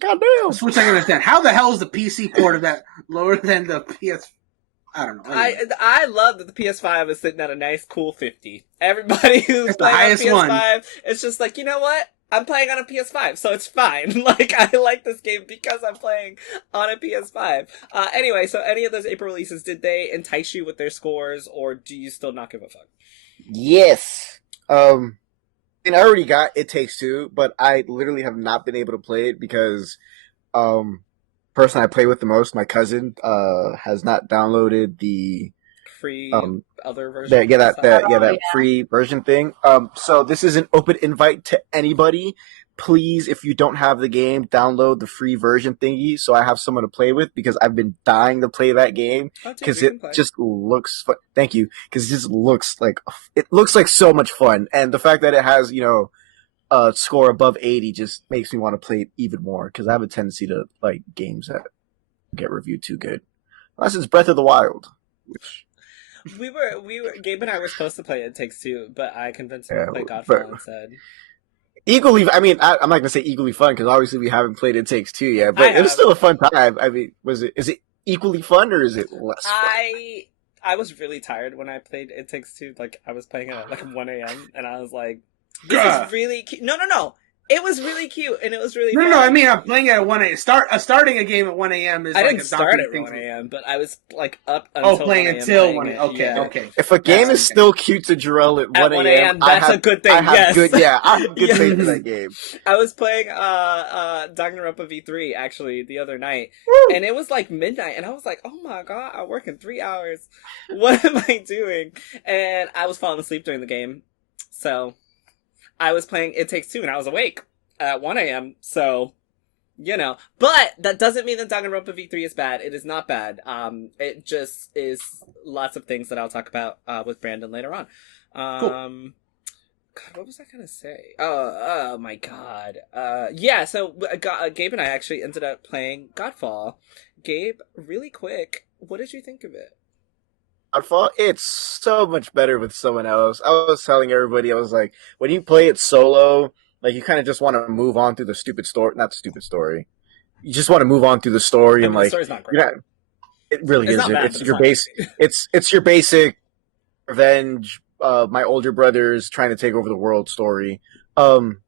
Goddamn. Switch, I can understand. How the hell is the PC port of that lower than the PS? I don't know. Anyway. I love that the PS5 is sitting at a nice, cool 50. Everybody who's It's the playing on highest PS5, one. it's just like, you know what? I'm playing on a PS5, so it's fine. Like, I like this game because I'm playing on a PS5. Anyway, so any of those April releases, did they entice you with their scores, or do you still not give a fuck? Yes. And I already got It Takes Two, but I literally have not been able to play it because, person I play with the most, my cousin, has not downloaded the Free other version? that free version thing. So this is an open invite to anybody. Please, if you don't have the game, download the free version thingy so I have someone to play with, because I've been dying to play that game because it just looks fun. Thank you. Because it looks like so much fun, and the fact that it has, you know, a score above 80 just makes me want to play it even more, because I have a tendency to like games that get reviewed too good, unless it's Breath of the Wild, which we were Gabe and I were supposed to play It Takes Two, but I convinced him to play Godfall instead. Equally, I mean, I'm not gonna say equally fun, because obviously we haven't played It Takes Two yet, but it was still a fun time. I mean, is it equally fun, or is it less fun? I was really tired when I played It Takes Two. Like, I was playing it at like 1 a.m. and I was like, this is really cute. No. It was really cute, and it was really fun. No, I mean, I'm playing it at 1 a.m. Starting a game at 1 a.m. is I like didn't start at 1 a.m., but I was like up until playing 1 until 1 a.m. Okay. If a game is still cute to Jerel at 1 a.m., that's a good thing. I have good Yes. faith in that game. I was playing Danganronpa V3 actually the other night, Woo! And it was like midnight, and I was like, "Oh my god, I work in 3 hours. What am I doing?" And I was falling asleep during the game, so I was playing It Takes Two, and I was awake at 1 a.m., so, you know. But that doesn't mean that Danganronpa V3 is bad. It is not bad. It just is lots of things that I'll talk about with Brandon later on. Cool. God, what was I gonna say? Oh my god. Yeah, so Gabe and I actually ended up playing Godfall. Gabe, really quick, what did you think of it? Godfall, it's so much better with someone else. I was telling everybody, I was like, when you play it solo, like, you kind of just want to move on through the stupid story. Not the stupid story. You just want to move on through the story, and like, the story's not great. It really isn't. It's your basic. It's your basic revenge. My older brother's trying to take over the world story. I'm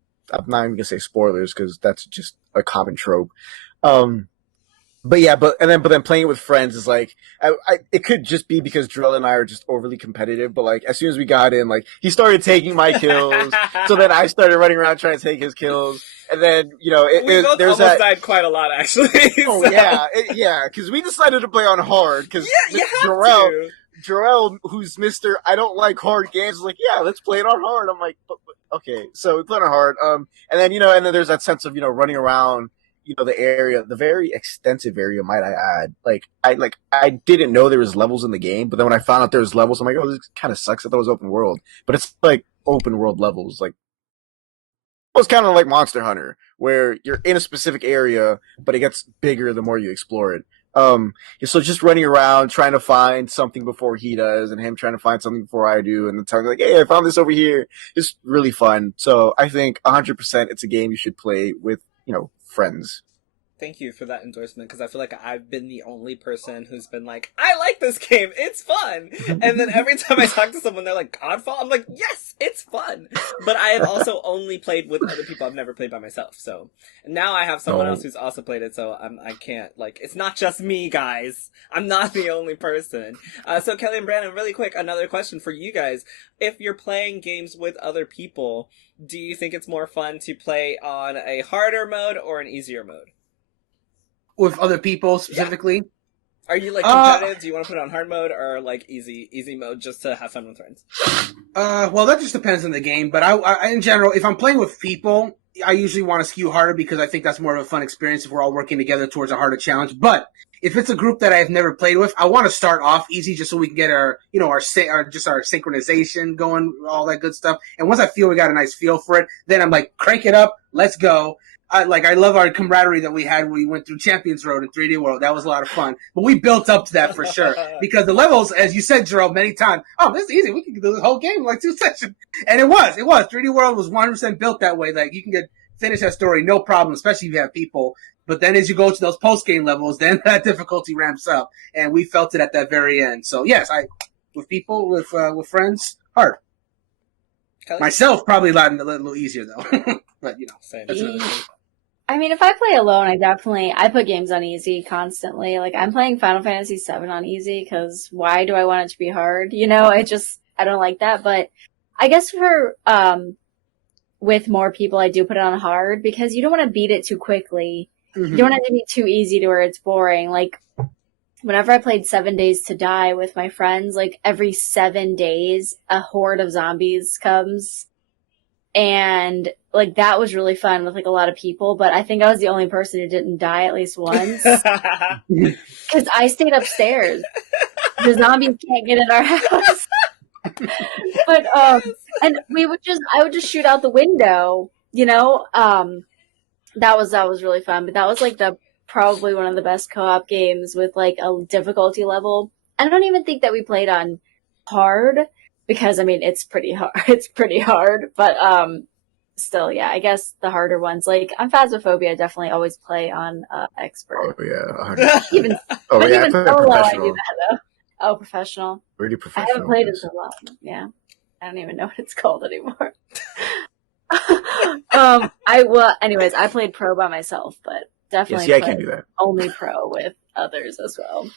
not even gonna say spoilers, because that's just a common trope. But then playing it with friends is like, it could just be because Jerel and I are just overly competitive, but like, as soon as we got in, like, he started taking my kills, so then I started running around trying to take his kills, and then, you know, we both almost died quite a lot, actually. Oh, so. Yeah, because we decided to play on hard, because Jerel, who's Mr. I don't like hard games, is like, yeah, let's play it on hard. I'm like, okay, so we played on hard, and then, you know, and then there's that sense of, you know, running around, you know, the area, the very extensive area, might I add. I didn't know there was levels in the game, but then when I found out there was levels, I'm like, oh, this kind of sucks. I thought it was open world, but it's like open world levels. Like, it was kind of like Monster Hunter, where you're in a specific area, but it gets bigger the more you explore it. So just running around, trying to find something before he does, and him trying to find something before I do, and then telling me, like, hey, I found this over here. It's really fun. So I think 100% it's a game you should play with, you know, friends. Thank you for that endorsement, because I feel like I've been the only person who's been like, I like this game, it's fun. And then every time I talk to someone, they're like, Godfall? I'm like, yes, it's fun. But I have also only played with other people. I've never played by myself. So now I have someone else who's also played it, so I can't, like, it's not just me, guys. I'm not the only person. So Kellie and Brandon, really quick, another question for you guys. If you're playing games with other people, do you think it's more fun to play on a harder mode or an easier mode? With other people specifically? Yeah. Are you like competitive? Do you want to put it on hard mode or like easy mode just to have fun with friends? Well, that just depends on the game. But I in general, if I'm playing with people, I usually want to skew harder because I think that's more of a fun experience if we're all working together towards a harder challenge. But if it's a group that I've never played with, I want to start off easy just so we can get our synchronization going, all that good stuff. And once I feel we got a nice feel for it, then I'm like, crank it up, let's go. I love our camaraderie that we had when we went through Champions Road in 3D World. That was a lot of fun. But we built up to that for sure. Because the levels, as you said, Jerel, many times, oh, this is easy. We can do the whole game in like 2 sessions. And it was. 3D World was 100% built that way. Like, you can finish that story, no problem, especially if you have people. But then as you go to those post-game levels, then that difficulty ramps up. And we felt it at that very end. So, yes, with people, with friends, hard. Kellie? Myself, probably a little easier, though. But, Same. that's another thing. I mean, if I play alone, I put games on easy constantly. Like, I'm playing Final Fantasy VII on easy, because why do I want it to be hard? I don't like that. But I guess for, with more people, I do put it on hard, because you don't want to beat it too quickly. Mm-hmm. You don't want it to be too easy to where it's boring. Like, whenever I played 7 Days to Die with my friends, like, every 7 days, a horde of zombies comes. And, like, that was really fun with, like, a lot of people, but I think I was the only person who didn't die at least once. Because I stayed upstairs. The zombies can't get in our house. But, and I would just shoot out the window, that was really fun, but that was, like, probably one of the best co-op games with, like, a difficulty level. I don't even think that we played on hard, because, I mean, it's pretty hard, but, still, yeah, I guess the harder ones, like, on Phasmophobia, I definitely always play on, expert. Oh yeah. Even Oh yeah. I even play solo, I do professional. that, though. Oh, professional. Really I professional. haven't played it so long, yeah. I don't even know what it's called anymore. Anyways, I played pro by myself, but definitely Yeah, see, I can't do that. only pro with others as well.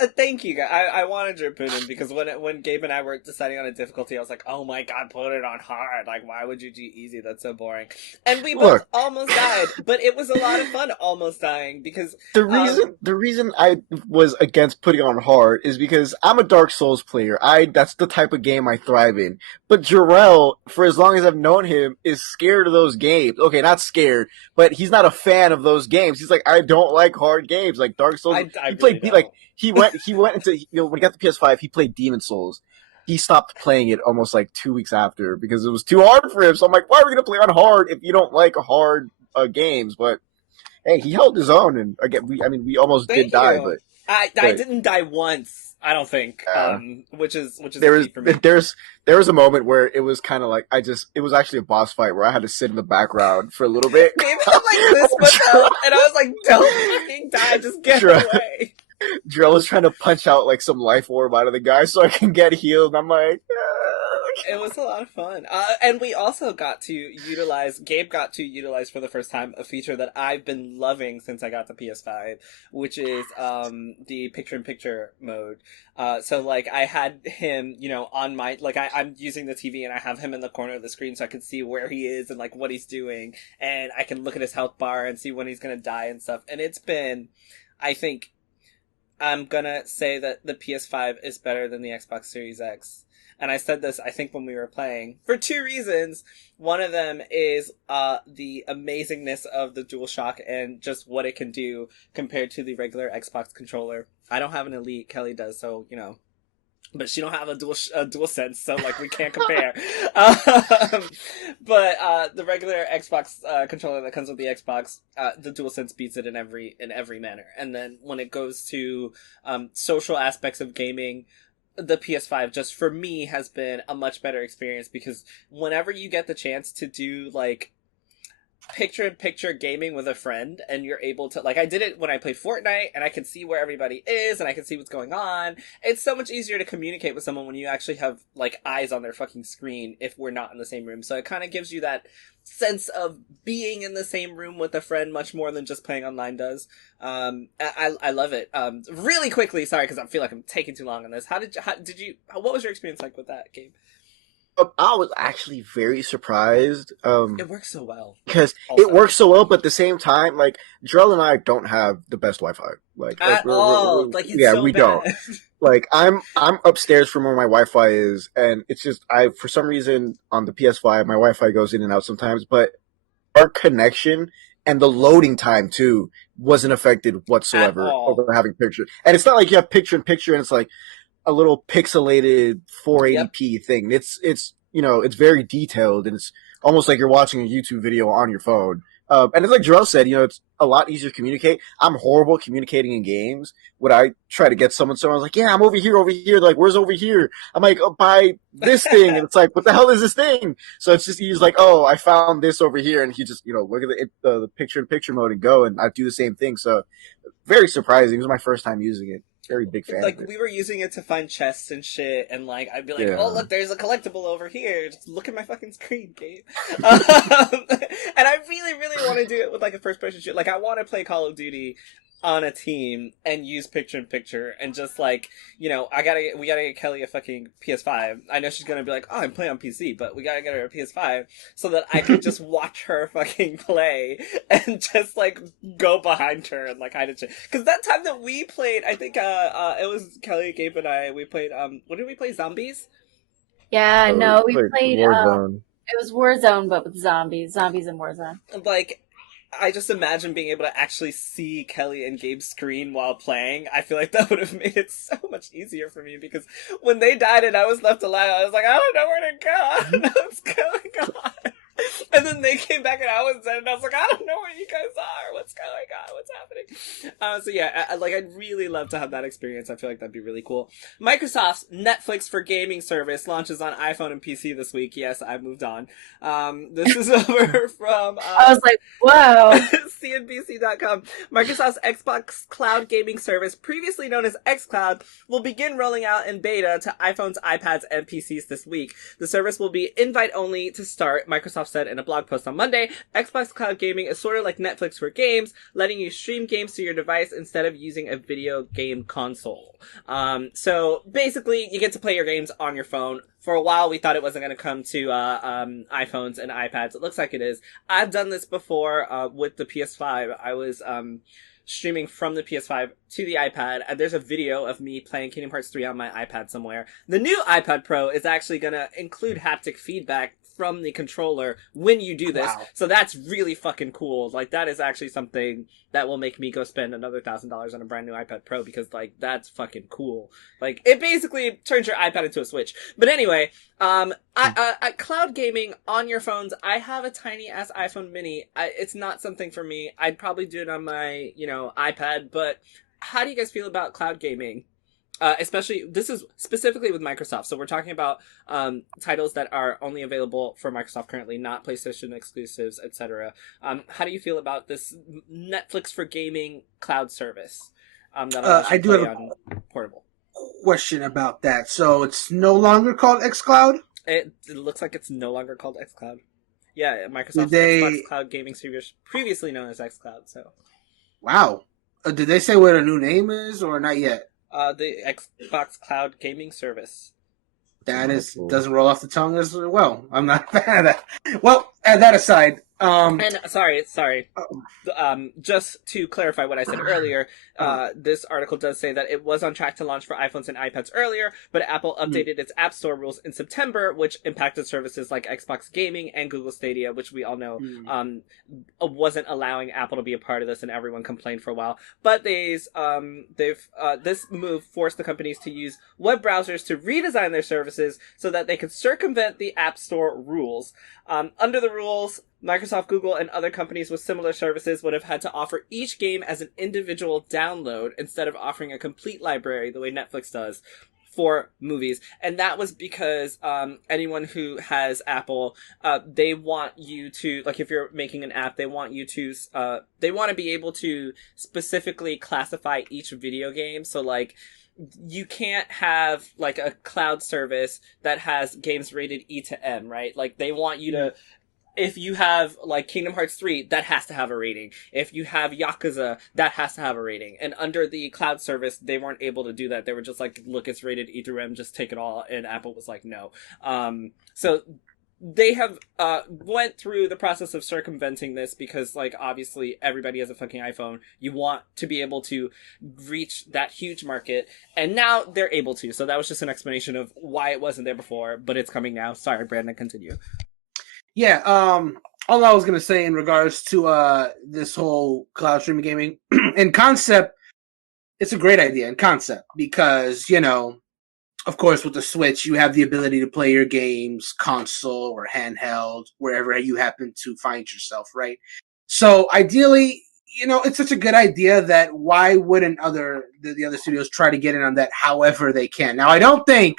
Thank you, guys. I wanted to put in, because when Gabe and I were deciding on a difficulty, I was like, oh my god, put it on hard. Like, why would you do easy? That's so boring. And we both almost died, but it was a lot of fun almost dying, because the reason I was against putting on hard is because I'm a Dark Souls player. That's the type of game I thrive in. But Jerel, for as long as I've known him, is scared of those games. Okay, not scared, but he's not a fan of those games. He's like, I don't like hard games, like Dark Souls. I he played really like he went into, when he got the PS5, he played Demon Souls. He stopped playing it almost like 2 weeks after, because it was too hard for him. So I'm like, why are we gonna play on hard if you don't like hard games? But hey, he held his own, and again, we almost did die, but I didn't die once. I don't think, which is there for me. There was a moment where it was kind of like it was actually a boss fight where I had to sit in the background for a little bit. Gabe had like this much health, and I was like, don't fucking die, just get away. Jerel was trying to punch out like some life orb out of the guy so I can get healed. I'm like, It was a lot of fun. And we also Gabe got to utilize for the first time a feature that I've been loving since I got the PS5, which is the picture-in-picture mode. So like I had him, on my, like I'm using the TV and I have him in the corner of the screen so I can see where he is and like what he's doing, and I can look at his health bar and see when he's gonna die and stuff. And it's been, I think, I'm gonna say that the PS5 is better than the Xbox Series X. And I said this, I think, when we were playing, for 2 reasons. One of them is the amazingness of the DualShock and just what it can do compared to the regular Xbox controller. I don't have an Elite, Kellie does, so, but she don't have a DualSense, so, like, we can't compare. But the regular Xbox controller that comes with the Xbox, the DualSense beats it in every manner. And then when it goes to social aspects of gaming, the PS5 just for me has been a much better experience, because whenever you get the chance to do like picture-in-picture gaming with a friend, and you're able to, like, I did it when I played Fortnite, and I can see where everybody is, and I can see what's going on. It's so much easier to communicate with someone when you actually have, like, eyes on their fucking screen if we're not in the same room. So it kind of gives you that sense of being in the same room with a friend much more than just playing online does. I love it. Really quickly, sorry, because I feel like I'm taking too long on this. What was your experience like with that, Gabe? I was actually very surprised. It works so well. Because it works so well, but at the same time, like, Jerel and I don't have the best Wi-Fi. We don't. Like, I'm upstairs from where my Wi-Fi is, and it's just, for some reason, on the PS5, my Wi-Fi goes in and out sometimes, but our connection and the loading time, too, wasn't affected whatsoever over having picture. And it's not like you have picture-in-picture, and it's like a little pixelated 480p thing. It's very detailed, and it's almost like you're watching a YouTube video on your phone. And it's like Jerel said, it's a lot easier to communicate. I'm horrible communicating in games. When I try to get someone's like, yeah, I'm over here. They're like, where's over here? I'm like, oh, buy this thing. And it's like, what the hell is this thing? So it's just, he's like, oh, I found this over here. And he just, look at the picture-in-picture mode and go. And I do the same thing. So very surprising. It was my first time using it. Very big fan like of it. we were using it to find chests and shit, and like I'd be like, oh look, there's a collectible over here. Just look at my fucking screen, Gabe. And I really, really want to do it with like a first person shit. Like I want to play Call of Duty on a team and use picture in picture and just like, we gotta get Kellie a fucking PS5. I know she's gonna be like, oh, I'm playing on PC, but we gotta get her a PS5 so that I can just watch her fucking play and just like go behind her and like hide and shit. Because that time that we played, I think it was Kellie, Gabe, and I. We played what did we play? Zombies. Yeah, no, we played Warzone. It was Warzone, but with zombies in Warzone. Like, I just imagine being able to actually see Kellie and Gabe's screen while playing. I feel like that would have made it so much easier for me, because when they died and I was left alive, I was like, I don't know where to go. I don't know what's going on. And then they came back and I was dead, and I was like, I don't know where you guys are. What's going on? What's happening? So yeah, I'd really love to have that experience. I feel like that'd be really cool. Microsoft's Netflix for Gaming service launches on iPhone and PC this week. Yes, I moved on. This is over from... I was like, whoa. CNBC.com. Microsoft's Xbox Cloud Gaming service, previously known as xCloud, will begin rolling out in beta to iPhones, iPads, and PCs this week. The service will be invite-only to start, Microsoft said in a blog post on Monday. Xbox Cloud Gaming is sort of like Netflix for games, letting you stream games to your device instead of using a video game console. So basically, you get to play your games on your phone. For a while, we thought it wasn't going to come to iPhones and iPads. It looks like it is. I've done this before with the PS5. I was streaming from the PS5 to the iPad, and there's a video of me playing Kingdom Hearts 3 on my iPad somewhere. The new iPad Pro is actually going to include haptic feedback from the controller when you do this. Wow. So that's really fucking cool. Like, that is actually something that will make me go spend another $1,000 on a brand new iPad Pro, because like, that's fucking cool. Like, it basically turns your iPad into a Switch. But anyway, cloud gaming on your phones, I have a tiny ass iPhone mini. It's not something for me. I'd probably do it on my, iPad, but how do you guys feel about cloud gaming? Especially, this is specifically with Microsoft. So we're talking about titles that are only available for Microsoft currently, not PlayStation exclusives, etc. How do you feel about this Netflix for gaming cloud service? I do have a portable question about that. So it's no longer called xCloud? It looks like it's no longer called xCloud. Yeah, Microsoft's Xbox Cloud Gaming Service, previously known as xCloud. So, wow. Did they say what a new name is, or not yet? The Xbox Cloud Gaming Service. That doesn't roll off the tongue as well. I'm not a fan of that. Well, that aside, and sorry. Just to clarify what I said earlier, this article does say that it was on track to launch for iPhones and iPads earlier, but Apple updated its App Store rules in September, which impacted services like Xbox Gaming and Google Stadia, which we all know wasn't allowing Apple to be a part of this, and everyone complained for a while. But this move forced the companies to use web browsers to redesign their services so that they could circumvent the App Store rules. Under the rules, Microsoft, Google, and other companies with similar services would have had to offer each game as an individual download instead of offering a complete library the way Netflix does for movies. And that was because anyone who has Apple, they want you to, like, if you're making an app, they want you to, they want to be able to specifically classify each video game. So, like, you can't have like a cloud service that has games rated E to M, right? Like, they want you to, if you have like Kingdom Hearts 3, that has to have a rating. If you have Yakuza, that has to have a rating. And under the cloud service, they weren't able to do that. They were just like, look, it's rated E through M, just take it all. And Apple was like, no. So they have went through the process of circumventing this because, like, obviously everybody has a fucking iPhone. You want to be able to reach that huge market, and now they're able to. So that was just an explanation of why it wasn't there before, but it's coming now. Sorry, Brandon, continue. Yeah, all I was going to say in regards to this whole cloud streaming gaming, in concept, it's a great idea in concept because, of course, with the Switch, you have the ability to play your games console or handheld, wherever you happen to find yourself, right? So ideally, it's such a good idea that why wouldn't the other studios try to get in on that however they can? Now, I don't think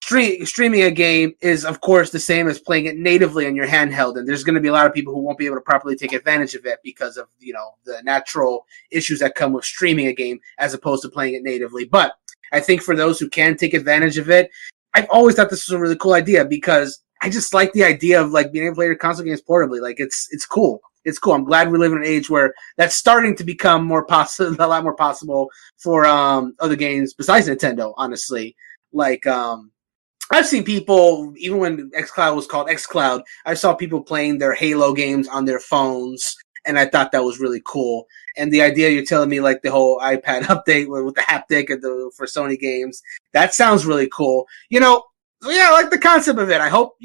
streaming a game is, of course, the same as playing it natively on your handheld, and there's going to be a lot of people who won't be able to properly take advantage of it because of the natural issues that come with streaming a game as opposed to playing it natively. But I think for those who can take advantage of it, I've always thought this was a really cool idea because I just like the idea of like being able to play your console games portably. Like it's cool. It's cool. I'm glad we live in an age where that's starting to become more possible, a lot more possible for other games besides Nintendo. Honestly, like I've seen people, even when xCloud was called xCloud, I saw people playing their Halo games on their phones, and I thought that was really cool. And the idea you're telling me, like the whole iPad update with the haptic and for Sony games, that sounds really cool. So yeah, I like the concept of it. I hope,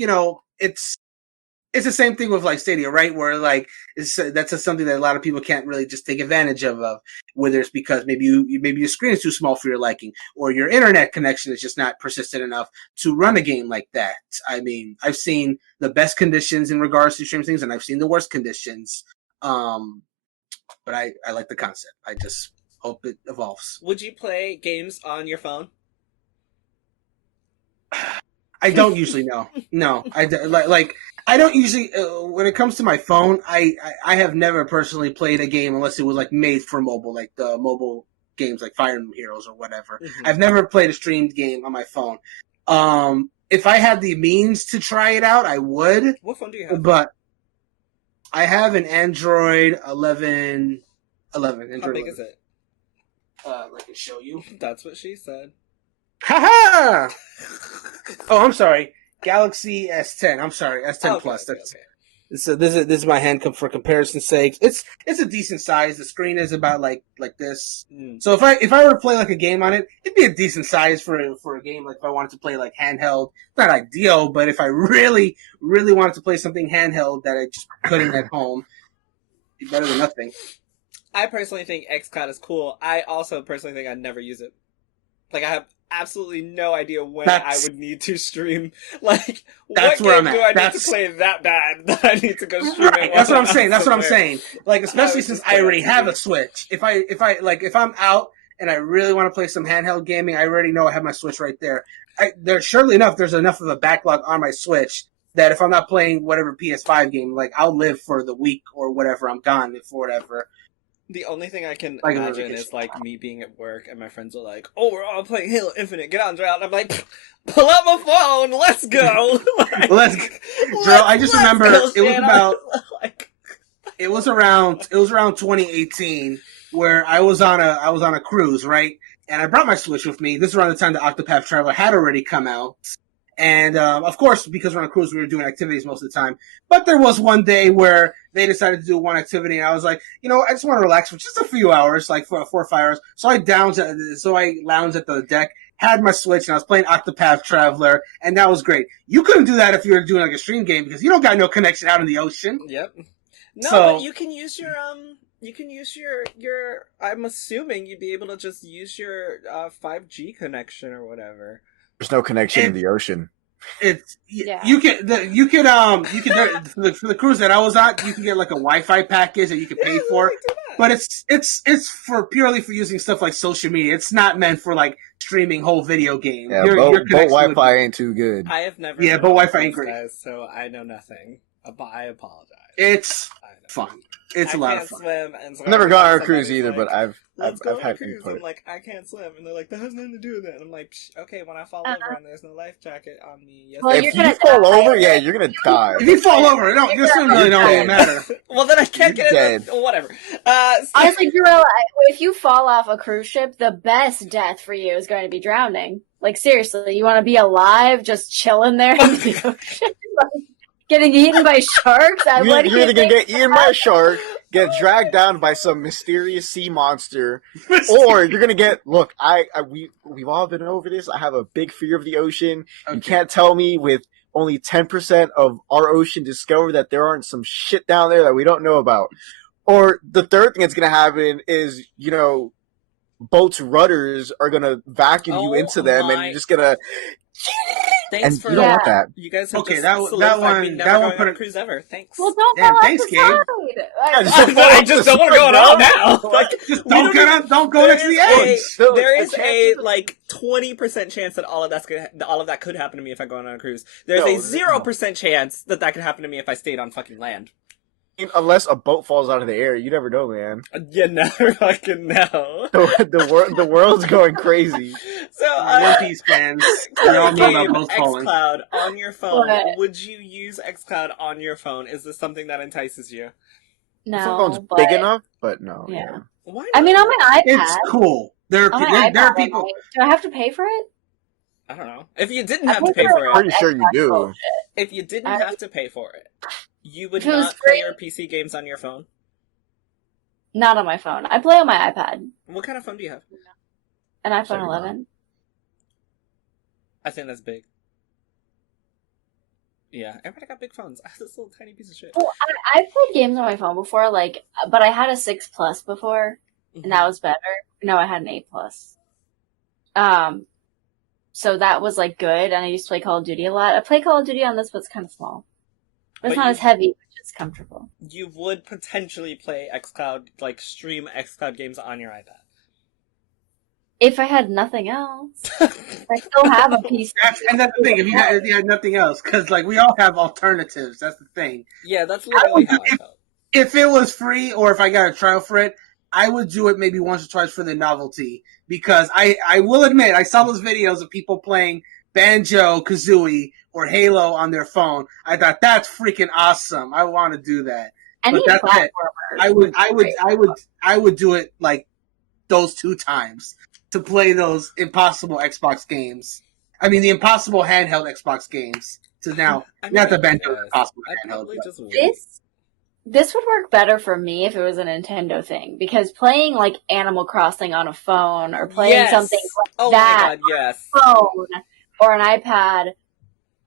it's the same thing with like Stadia, right? Where like that's just something that a lot of people can't really just take advantage of, whether it's because maybe your screen is too small for your liking, or your internet connection is just not persistent enough to run a game like that. I mean, I've seen the best conditions in regards to stream things, and I've seen the worst conditions. But I like the concept. I just hope it evolves. Would you play games on your phone? I don't usually know. No, I don't usually. When it comes to my phone, I have never personally played a game unless it was like made for mobile, like the mobile games like Fire Emblem Heroes or whatever. Mm-hmm. I've never played a streamed game on my phone. If I had the means to try it out, I would. What phone do you have? But I have an Android 11. Android How big 11. Is it? I can show you. That's what she said. Ha! Oh, I'm sorry. Galaxy S10. I'm sorry, S10 okay, Plus. Okay. So this is my hand for comparison's sake. It's a decent size. The screen is about like this. So if I were to play like a game on it, it'd be a decent size for a game. Like if I wanted to play like handheld, not ideal, but if I really wanted to play something handheld that I just couldn't at home, it'd be better than nothing. I personally think xCloud is cool. I also personally think I'd never use it. Like I have absolutely no idea when I would need to stream. Like, what game do I need to play that bad that I need to go stream it? That's what I'm saying. That's what I'm saying. Like, especially since I already have a Switch. If I'm out and I really want to play some handheld gaming, I already know I have my Switch right there. There's enough of a backlog on my Switch that if I'm not playing whatever PS5 game, like I'll live for the week or whatever I'm gone for whatever. The only thing I can imagine is like me being at work and my friends are like, "Oh, we're all playing Halo Infinite. Get on, Jerel." And I'm like, "Pull out my phone. Let's go." Jerel, I just remember it was around 2018 where I was on a cruise, right? And I brought my Switch with me. This is around the time the Octopath Traveler had already come out. And, of course, because we're on a cruise, we were doing activities most of the time. But there was one day where they decided to do one activity, and I was like, I just want to relax for just a few hours, like for 4 or 5 hours. So I lounged at the deck, had my Switch, and I was playing Octopath Traveler, and that was great. You couldn't do that if you were doing like a stream game, because you don't got no connection out in the ocean. Yep. No, but you can use your, I'm assuming you'd be able to just use your 5G connection or whatever. There's no connection in the ocean. You could for the cruise that I was on, you can get like a Wi-Fi package that you can pay for, but it's purely for using stuff like social media. It's not meant for like streaming whole video games. Yeah, but Wi-Fi ain't too good. I have never. Yeah, but Wi-Fi ain't great, guys, so I know nothing. But I apologize. It's fun. It's a lot of fun. Swim, and so I've never gone on a cruise either, but I've had input. I'm like, I can't swim, and they're like, that has nothing to do with it. And I'm like, okay, when I fall over and there's no life jacket on me, yes. Well, if you fall over, you're gonna die. If you fall over, your swim really don't even matter. Well, then I can't get in. Whatever. Honestly, Jerel, if you fall off a cruise ship, the best death for you is going to be drowning. Like seriously, you want to be alive, just chilling there in the ocean. Getting eaten by sharks? You're either gonna get eaten by a shark, get dragged down by some mysterious sea monster, or you're gonna get. Look, we've all been over this. I have a big fear of the ocean. Okay. You can't tell me with only 10% of our ocean discovered that there aren't some shit down there that we don't know about. Or the third thing that's gonna happen is, boats' rudders are gonna vacuum you into them, and you're just gonna Thanks And for you don't want that. you guys have Okay, just that solidified me one- never that one going put on a it- cruise ever. Thanks. Well, don't Damn, go thanks, off the Gabe. side. I just don't want to go on now. Like, Just we don't go there next to the is a- edge. So there the is a chances of- like 20% chance that all of that could happen to me if I go on a cruise. There's No, a 0% chance that could happen to me if I stayed on fucking land. Unless a boat falls out of the air, you never know, man. You never fucking know. The world's going crazy. So, One Piece fans, we all know about Gabe, both falling. xCloud on your phone. What? Would you use xCloud on your phone? Is this something that entices you? The phone's No, but big enough, but no. Yeah. Why not? I mean, on my iPad. It's cool. There are On my there are iPad, people. do I have to pay for it? I don't know. If you didn't I have to pay pay for for it, Pretty sure you do. Bullshit. if you didn't I- have to pay for it, you would If it was not play free- your PC games on your phone. Not on my phone. I play on my iPad. What kind of phone do you have? An iPhone Sorry, 11. I think that's big. Yeah, everybody got big phones. I have this little tiny piece of shit. Well, I've played games on my phone before, like, but I had a 6 Plus before, and that was better. No, I had an 8 Plus. So that was like good, and I used to play Call of Duty a lot. I play Call of Duty on this, but it's kind of small. But it's But not you- as heavy, but it's comfortable. You would potentially play xCloud, like stream xCloud games on your iPad. If I had nothing else, I still have a PC. And that's the thing. If you had nothing else, because like we all have alternatives. That's the thing. Yeah, that's literally how I felt. If it was free or if I got a trial for it, I would do it maybe once or twice for the novelty. Because I will admit, I saw those videos of people playing Banjo Kazooie or Halo on their phone. I thought that's freaking awesome. I want to do that. Any that's it. platformer. I would do it like those 2 times to play those impossible Xbox games. I mean, the impossible handheld Xbox games. To now, I mean, not the I Banjo guess. impossible I'd handheld. probably but- just wait. This would work better for me if it was a Nintendo thing, because playing like Animal Crossing on a phone or playing Yes! something like Oh that my god, yes. phone or an iPad,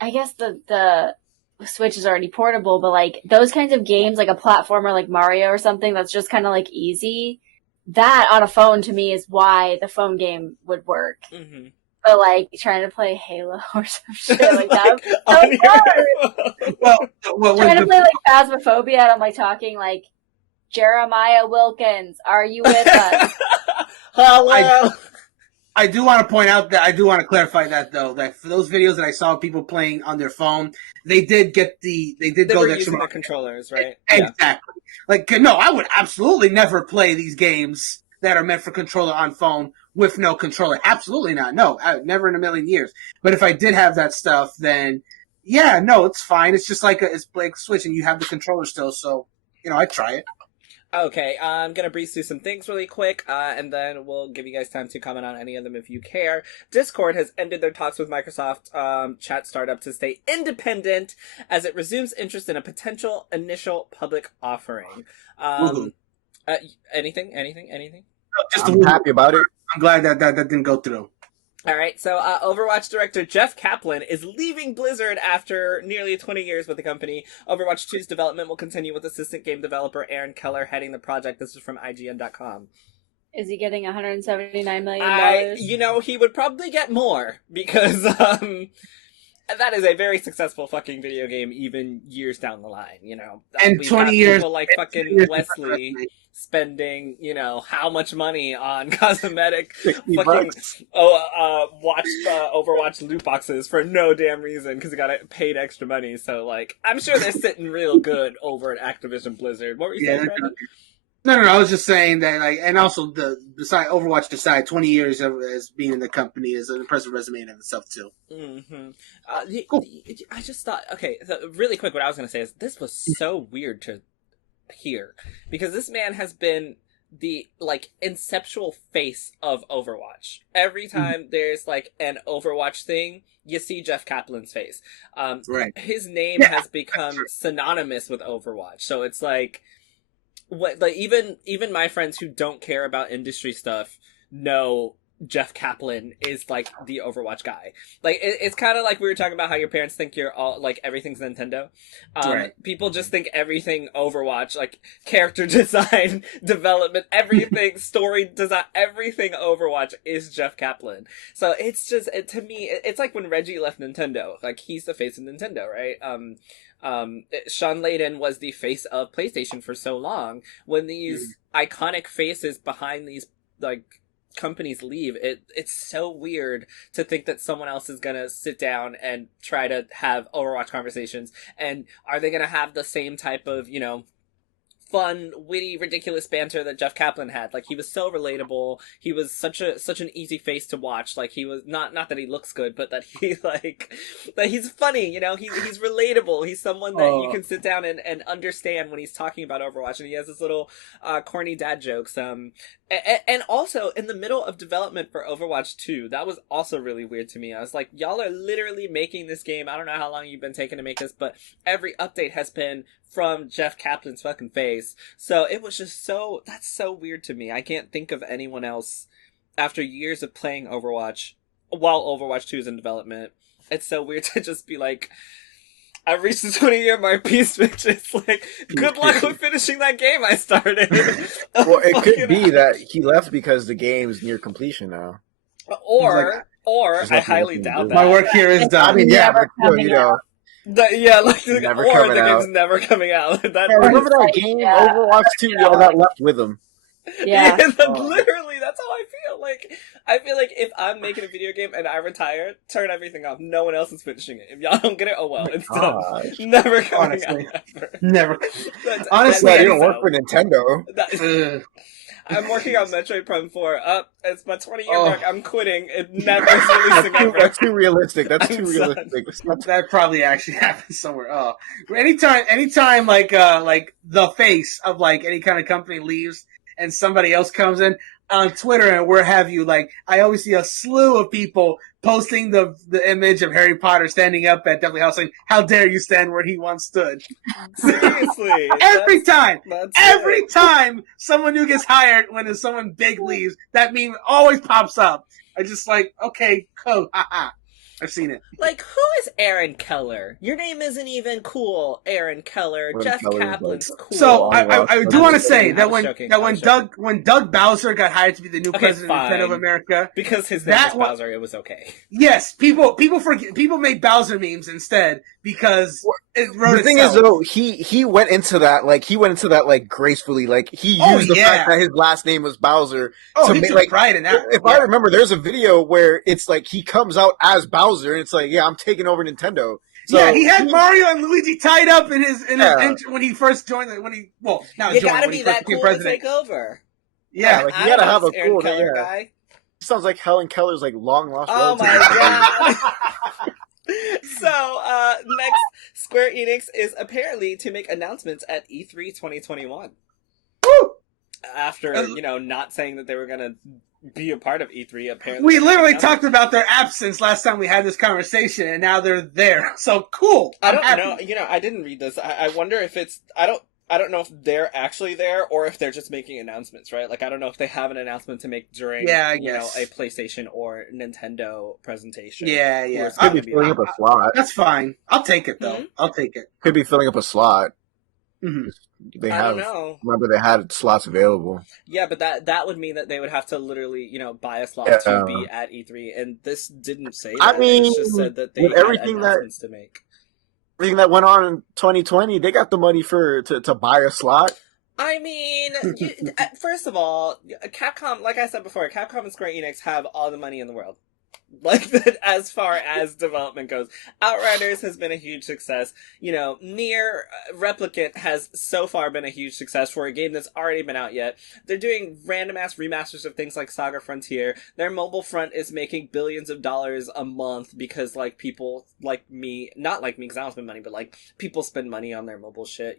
I guess the Switch is already portable, but like those kinds of games, like a platformer like Mario or something that's just kind of like easy, that on a phone to me is why the phone game would work. Mm-hmm. But like trying to play Halo or some shit like that, would be so On your hard. Well, Trying to play like Phasmophobia, and I'm like talking like, Jeremiah Wilkins, are you with us? Hello. I do want to point out that I do want to clarify that though, that for those videos that I saw people playing on their phone, they did go They the were extra using the mile. controllers, right? Yeah. Exactly. Like, no, I would absolutely never play these games that are meant for controller on phone with no controller. Absolutely not. No, never in a million years. But if I did have that stuff, then yeah, no, it's fine. It's just like it's like Switch, and you have the controller still. So I'd try it. Okay, I'm gonna breeze through some things really quick, and then we'll give you guys time to comment on any of them if you care. Discord has ended their talks with Microsoft chat startup to stay independent as it resumes interest in a potential initial public offering. Anything? Just I'm happy about it. I'm glad that didn't go through. All right, so Overwatch director Jeff Kaplan is leaving Blizzard after nearly 20 years with the company. Overwatch 2's development will continue with assistant game developer Aaron Keller heading the project. This is from IGN.com. Is he getting $179 million? He would probably get more because that is a very successful fucking video game, even years down the line. And We've 20 got years, people like fucking 20 years Wesley spending, how much money on cosmetic $60 fucking Overwatch loot boxes for no damn reason because he got paid extra money. So I'm sure they're sitting real good over at Activision Blizzard. What were you saying, Brandon? No. I was just saying that, and also Overwatch decided 20 years as being in the company is an impressive resume in itself too. Mm-hmm. Cool. I just thought, okay, so really quick, what I was going to say is this was so weird to hear because this man has been the inceptual face of Overwatch. Every time there's an Overwatch thing, you see Jeff Kaplan's face. Right. His name has become synonymous with Overwatch. So it's even my friends who don't care about industry stuff know Jeff Kaplan is like the Overwatch guy. Like it's kind of like we were talking about how your parents think you're all like everything's Nintendo. Right. People just think everything Overwatch, like character design, development, everything, story design, everything Overwatch is Jeff Kaplan. So it's just to me, it's like when Reggie left Nintendo. Like he's the face of Nintendo, right? Sean Layden was the face of PlayStation for so long. When these iconic faces behind these like companies leave, it's so weird to think that someone else is gonna sit down and try to have Overwatch conversations, and are they gonna have the same type of, you know, fun, witty, ridiculous banter that Jeff Kaplan had. Like, he was so relatable. He was such an easy face to watch. Like, he was not that he looks good, but that he that he's funny, you know, he's relatable. He's someone that you can sit down and understand when he's talking about Overwatch, and he has this little corny dad jokes. And also in the middle of development for Overwatch 2, that was also really weird to me. I was like, y'all are literally making this game. I don't know how long you've been taking to make this, but every update has been from Jeff Kaplan's fucking face. So it was just that's so weird to me. I can't think of anyone else after years of playing Overwatch while Overwatch 2 is in development. It's so weird to just be like, I've reached the 20-year mark, peace, bitches. Like, good luck with finishing that game I started. Well, it could be that he left because the game's near completion now. Or I highly doubt that. My work here is done. I mean, yeah, but still, you know. Or the game's never coming out. Remember that game, Overwatch 2, y'all got left with him. Yeah. Literally, that's how I feel. Like, I feel like if I'm making a video game and I retire, turn everything off. No one else is finishing it. If y'all don't get it, oh well, it's done. Never coming out. Ever. Never. Honestly, I didn't work for Nintendo. I'm working on Metroid Prime 4. It's my 20-year mark. I'm quitting. It never is releasing ever. That's too realistic. That's too realistic. That probably actually happens somewhere. Oh, anytime, like the face of like any kind of company leaves and somebody else comes in on Twitter and where have you, like I always see a slew of people posting the image of Harry Potter standing up at Deathly Hallows saying, "How dare you stand where he once stood?" Seriously, every time someone new gets hired, when someone big leaves, that meme always pops up. I just like, okay, cool, haha. I've seen it. Like, who is Aaron Keller? Your name isn't even cool, Aaron Keller. Jeff Kaplan's cool. So I do want to say that when Doug Bowser got hired to be the new president of Nintendo of America, because his name is Bowser, it was okay. Yes, people made Bowser memes instead because it wrote the thing is though, he went into that like gracefully, like he used the fact that his last name was Bowser to make like pride in that. If I remember, there's a video where it's like he comes out as Bowser and it's like, yeah, I'm taking over Nintendo. So, yeah, he had Mario and Luigi tied up in his when he first joined. Gotta be that cool to take over. Yeah, like you gotta have a Aaron cool Keller guy. Sounds like Helen Keller's like long lost. Oh my god. So, next, Square Enix is apparently to make announcements at E3 2021. Woo! After, not saying that they were gonna be a part of E3, apparently. We literally talked about their absence last time we had this conversation, and now they're there. So cool. I don't know. I didn't read this. I wonder if it's... I don't know if they're actually there or if they're just making announcements, right? Like, I don't know if they have an announcement to make during, a PlayStation or Nintendo presentation. Yeah. Could be filling up a slot. That's fine. I'll take it, though. Mm-hmm. I'll take it. Could be filling up a slot. Mm-hmm. I don't know. Remember, they had slots available. Yeah, but that would mean that they would have to literally, buy a slot to be at E3, and this didn't say that. I mean, it just said that they had announcements to make. Everything that went on in 2020, they got the money to buy a slot. I mean, first of all, Capcom, like I said before, Capcom and Square Enix have all the money in the world. Like, that, as far as development goes. Outriders has been a huge success. Nier Replicant has so far been a huge success for a game that's already been out yet. They're doing random-ass remasters of things like Saga Frontier. Their mobile front is making billions of dollars a month because, like, people like me, not like me because I don't spend money, but, like, people spend money on their mobile shit,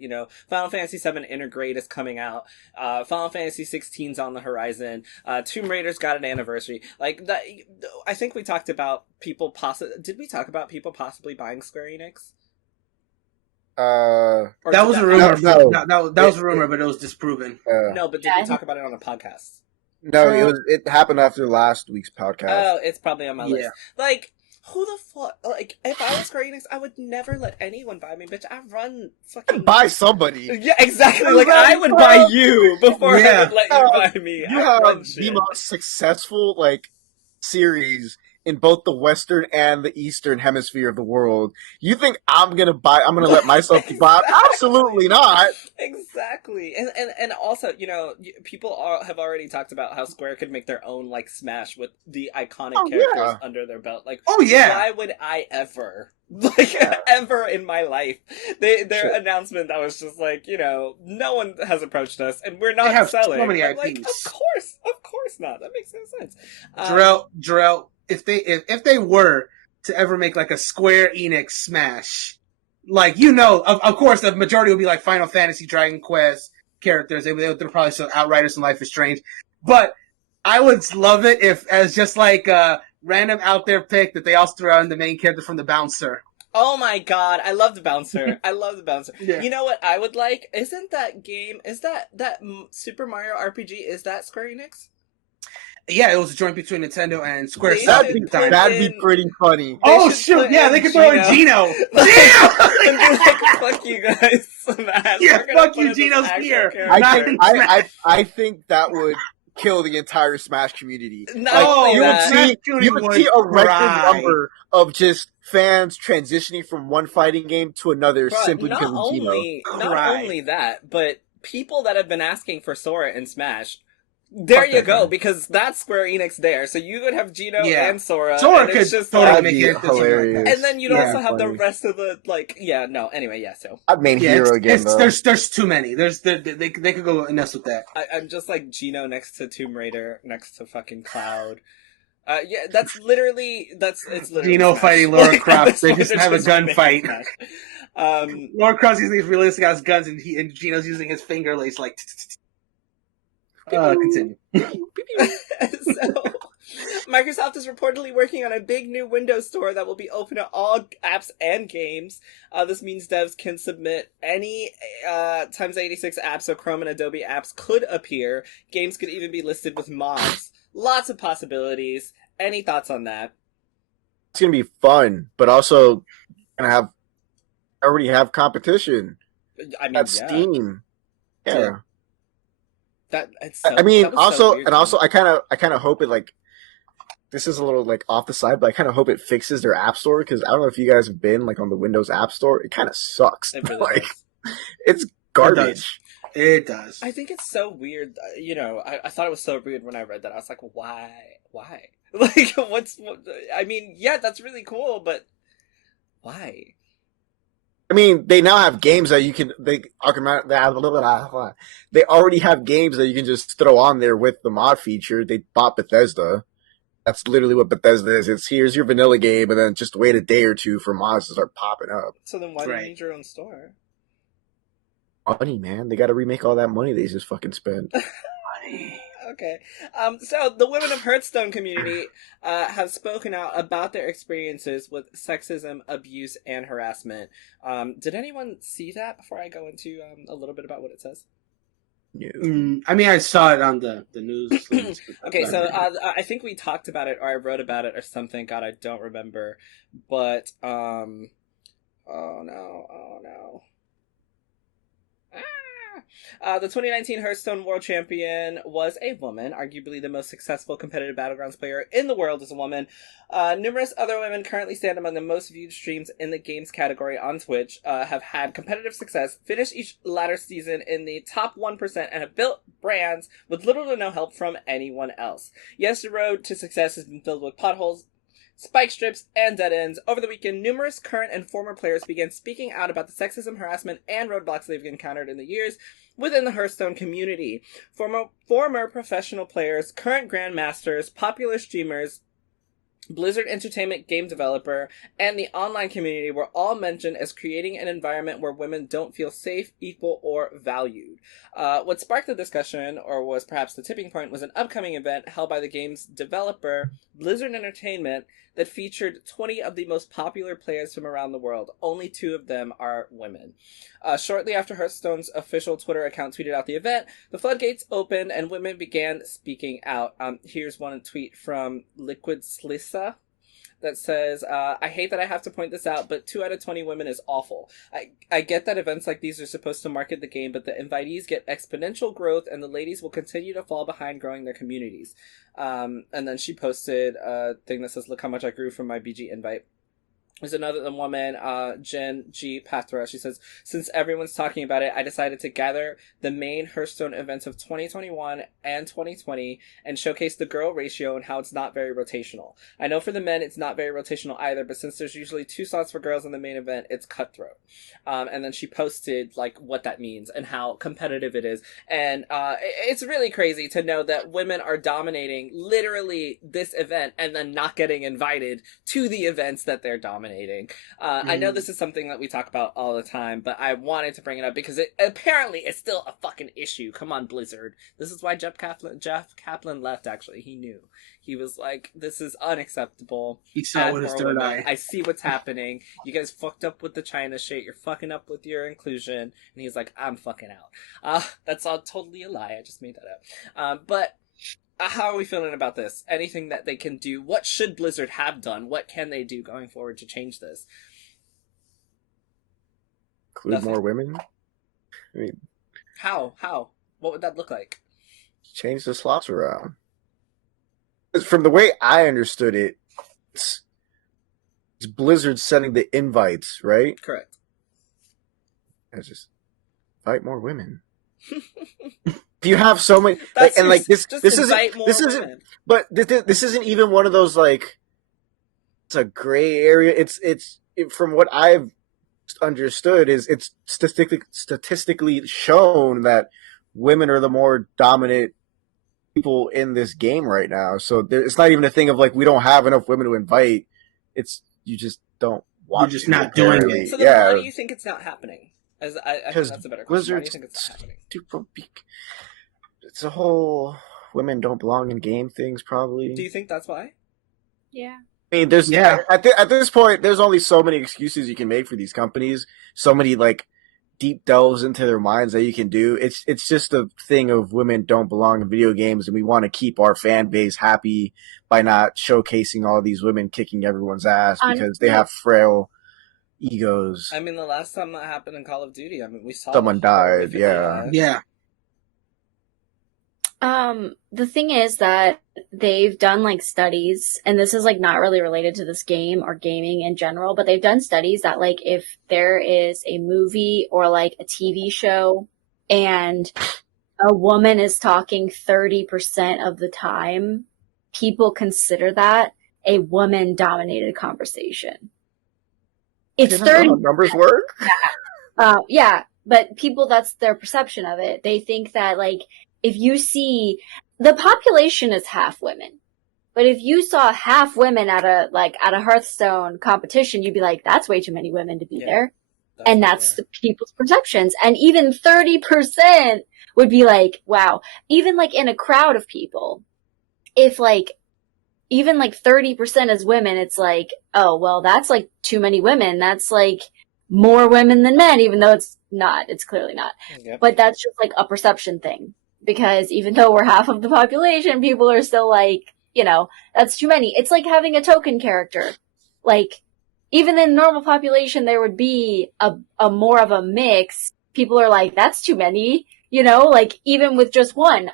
Final Fantasy VII Intergrade is coming out. Final Fantasy 16's on the horizon. Tomb Raider's got an anniversary. Like, that, I think we talked about people did we talk about people possibly buying Square Enix? That was a rumor. That was a rumor, but it was disproven. No, but did we talk about it on a podcast? No, it happened after last week's podcast. Oh, it's probably on my Yeah. list. Like, who the fuck? Like, if I was Square Enix, I would never let anyone buy me, bitch. I run fucking. Buy somebody. Yeah, exactly. Like, I would buy you before Yeah. I would let you buy me. You I have run the shit. most successful series in both the Western and the Eastern hemisphere of the world. You think I'm gonna let myself buy? Absolutely not. Exactly. And also, people have already talked about how Square could make their own, like, Smash with the iconic characters under their belt. Like, Oh, yeah. why would I ever? Like, ever in my life. Their announcement that was just like, no one has approached us, and we're not They have selling. so many I'm like, IPs. of course not. That makes no sense. Jerel, if they were to ever make like a Square Enix Smash, like of course the majority would be like Final Fantasy, Dragon Quest characters. They're probably some Outriders and Life is Strange, but I would love it if as just like a random out there pick that they also throw in the main character from the Bouncer. Oh my god, I love the Bouncer. I love the Bouncer. Yeah. You know what I would like? Isn't that game, is that Super Mario RPG, is that Square Enix? Yeah, it was a joint between Nintendo and Square. They That'd be pretty funny. Oh should shoot! put Yeah, in they could throw in Gino. And be like, fuck you guys. Smash. Yeah, We're gonna fuck put you, in this Gino's actual here. character. I think that would kill the entire Smash community. Not only you that, would see a record cry. number of just fans transitioning from one fighting game to another Bruh, simply because of Gino. not Cry. only that, but people that have been asking for Sora and Smash, there Fuck you that go, guy. because that's Square Enix there. So you could have Gino Yeah. and Sora. Sora and could it's just totally like, That'd make be it hilarious. and then you'd Yeah. also have the Funny. rest of the, so. I'd main hero again, though. There's too many. They could go nuts with that. I'm just like Gino next to Tomb Raider, next to fucking Cloud. Yeah, it's literally Gino Smash. fighting Lara Like, at Croft. this They point, just it's have a remake gunfight. Smash. Lara Croft's using his realistic ass guns, and Gino's using his finger lace like. Continue. So, Microsoft is reportedly working on a big new Windows store that will be open to all apps and games. This means devs can submit any x86 apps, so Chrome and Adobe apps could appear. Games could even be listed with mods. Lots of possibilities. Any thoughts on that? It's gonna be fun, but also gonna already have competition I mean, at Steam. Yeah. It's so, I mean, that was so weird to me. I kind of hope it this is a little off the side, but I kind of hope it fixes their app store because I don't know if you guys have been on the Windows App Store. It kind of sucks. It really does. It's garbage. It does. I think it's so weird. I thought it was so weird when I read that. I was like, why? Like, I mean, yeah, that's really cool, but why? I mean, they now have games that they already have games that you can just throw on there with the mod feature. They bought Bethesda. That's literally what Bethesda is. It's here's your vanilla game, and then just wait a day or two for mods to start popping up. So then why do you need your own store? Money, man. They got to remake all that money they just fucking spent. Okay. So the women of Hearthstone community have spoken out about their experiences with sexism, abuse, and harassment. Did anyone see that before I go into a little bit about what it says? No. I mean, I saw it on the news. Okay, so I think we talked about it, or I wrote about it, or something. God, I don't remember. But oh no. The 2019 Hearthstone World Champion was a woman, arguably the most successful competitive Battlegrounds player in the world is a woman. Numerous other women currently stand among the most viewed streams in the games category on Twitch, have had competitive success, finished each latter season in the top 1%, and have built brands with little to no help from anyone else. Yes, the road to success has been filled with potholes, spike strips, and dead ends. Over the weekend, numerous current and former players began speaking out about the sexism, harassment, and roadblocks they've encountered in the years within the Hearthstone community. Former professional players, current grandmasters, popular streamers, Blizzard Entertainment game developer, and the online community were all mentioned as creating an environment where women don't feel safe, equal, or valued. What sparked the discussion, or was perhaps the tipping point, was an upcoming event held by the game's developer, Blizzard Entertainment, that featured 20 of the most popular players from around the world. Only 2 of them are women. Shortly after Hearthstone's official Twitter account tweeted out the event, the floodgates opened and women began speaking out. Here's one tweet from Liquid Slissa that says, I hate that I have to point this out, but 2 out of 20 women is awful. I get that events like these are supposed to market the game, but the invitees get exponential growth, and the ladies will continue to fall behind growing their communities. And then she posted a thing that says, look how much I grew from my BG invite. There's another woman, Jen G. Patra. She says, since everyone's talking about it, I decided to gather the main Hearthstone events of 2021 and 2020 and showcase the girl ratio and how it's not very rotational. I know for the men, it's not very rotational either, but since there's usually 2 slots for girls in the main event, it's cutthroat. And then she posted, like, what that means and how competitive it is. And it's really crazy to know that women are dominating literally this event and then not getting invited to the events that they're dominating. I know this is something that we talk about all the time, but I wanted to bring it up because it apparently is still a fucking issue. Come on, Blizzard. This is why Jeff Kaplan left, actually. He knew. He was like, this is unacceptable. He saw with his third eye. I see what's happening. You guys fucked up with the China shit. You're fucking up with your inclusion. And he's like, I'm fucking out. That's all totally a lie. I just made that up. But how are we feeling about this? Anything that they can do? What should Blizzard have done? What can they do going forward to change this? Include Nothing. more women? I mean, How? What would that look like? change the slots around. From the way I understood it, it's Blizzard sending the invites, right? Correct. It's just invite more women. If you have so many, like, and like this isn't, but this isn't even one of those, like, it's a gray area. It's from what I've understood is it's statistically shown that women are the more dominant people in this game right now. So it's not even a thing of like we don't have enough women to invite. It's you just don't want. You're just not doing it. So then why do you think it's not happening? I think that's a better question. Blizzard, Why do you think it's not happening? It's a whole women don't belong in game things, probably. Do you think that's why? Yeah. I mean, there's at this point, there's only so many excuses you can make for these companies. So many like deep delves into their minds that you can do. It's just a thing of women don't belong in video games, and we want to keep our fan base happy by not showcasing all these women kicking everyone's ass because they have frail egos. I mean, the last time that happened in Call of Duty, I mean, we saw Someone died. Yeah. Yeah. The thing is that they've done like studies, and this is like not really related to this game or gaming in general, but they've done studies that like if there is a movie or like a TV show and a woman is talking 30% of the time, people consider that a woman dominated conversation. It's 30. Numbers work? Yeah, but people, that's their perception of it. They think that like, if you see, the population is half women, but if you saw half women at a Hearthstone competition, you'd be like, that's way too many women to be there. And that's the people's perceptions. And even 30% would be like, wow. Even like in a crowd of people, if like, even like 30% is women, it's like, oh, well, that's like too many women. That's like more women than men, even though it's not. It's clearly not. Yep. But that's just like a perception thing. Because even though we're half of the population, people are still like, you know, that's too many. It's like having a token character. Like, even in normal population, there would be a more of a mix. People are like, that's too many, you know, like even with just one.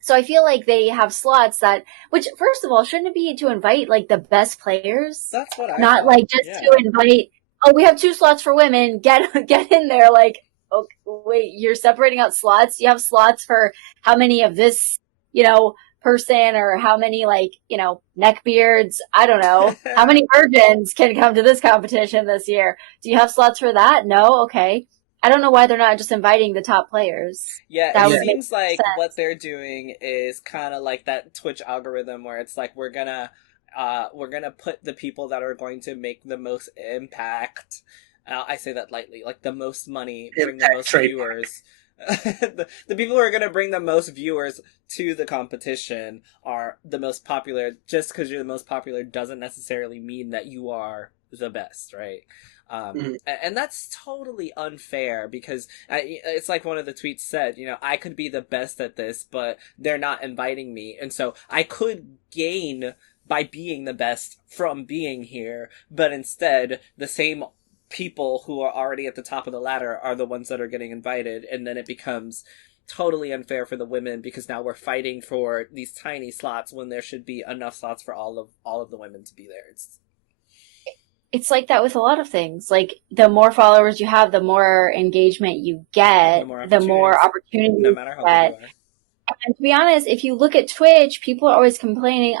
So I feel like they have slots that, which first of all, shouldn't it be to invite like the best players? That's what I Not thought. like just to invite, oh, we have 2 slots for women, get in there, like, okay, wait, you're separating out slots? You have slots for how many of this, you know, person, or how many, like, you know, neckbeards? I don't know. How many virgins can come to this competition this year? Do you have slots for that? No? Okay. I don't know why they're not just inviting the top players. Yeah, it seems like what they're doing is kind of like that Twitch algorithm where it's like, we're gonna we're gonna put the people that are going to make the most impact. I say that lightly, like the most money, bring the most viewers. The people who are going to bring the most viewers to the competition are the most popular. Just because you're the most popular doesn't necessarily mean that you are the best, right? And that's totally unfair because it's like one of the tweets said, I could be the best at this, but they're not inviting me. And so I could gain by being the best from being here, but instead the same people who are already at the top of the ladder are the ones that are getting invited, and then it becomes totally unfair for the women because now we're fighting for these tiny slots when there should be enough slots for all of the women to be there. It's like that with a lot of things. Like, the more followers you have, the more engagement you get, the more opportunities no matter how you get. good you are. And to be honest, if you look at Twitch, people are always complaining,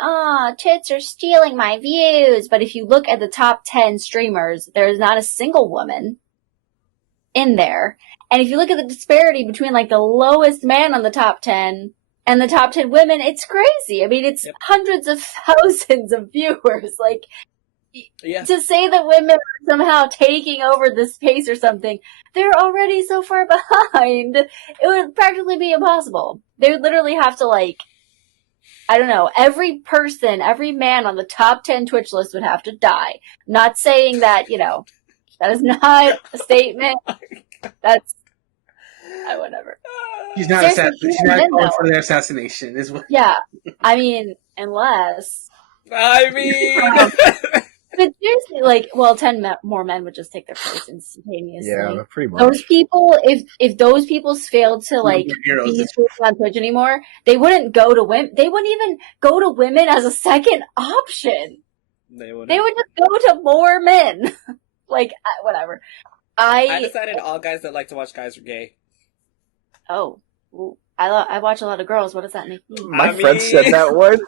tits are stealing my views. But if you look at the top 10 streamers, there's not a single woman in there. And if you look at the disparity between, like, the lowest man on the top 10 and the top 10 women, it's crazy. I mean, it's hundreds of thousands of viewers. Like, to say that women are somehow taking over the space or something, they're already so far behind. It would practically be impossible. They would literally have to, like, I don't know, every man on the top 10 Twitch list would have to die. Not saying that, that is not a statement. That's, whatever. She's not calling for their assassination, is what. Yeah, I mean, unless. But seriously, like, 10 more men would just take their place instantaneously. Yeah, pretty much. Those people, if those people failed to, like, be streaming on Twitch anymore, they wouldn't go to women. They wouldn't even go to women as a second option. They would just go to more men. Like, whatever. I decided all guys that like to watch guys are gay. Oh. Ooh. I watch a lot of girls. What does that make me? My friend said that once.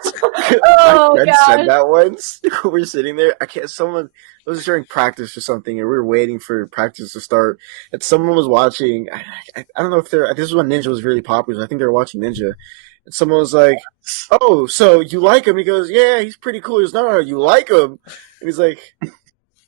Oh, my friend said that once. We're sitting there. It was during practice or something, and we were waiting for practice to start. And someone was watching. I don't know if this was when Ninja was really popular. I think they were watching Ninja. And someone was like, "Oh, so you like him?" He goes, "Yeah, he's pretty cool." He goes, "No, you like him?" And he's like,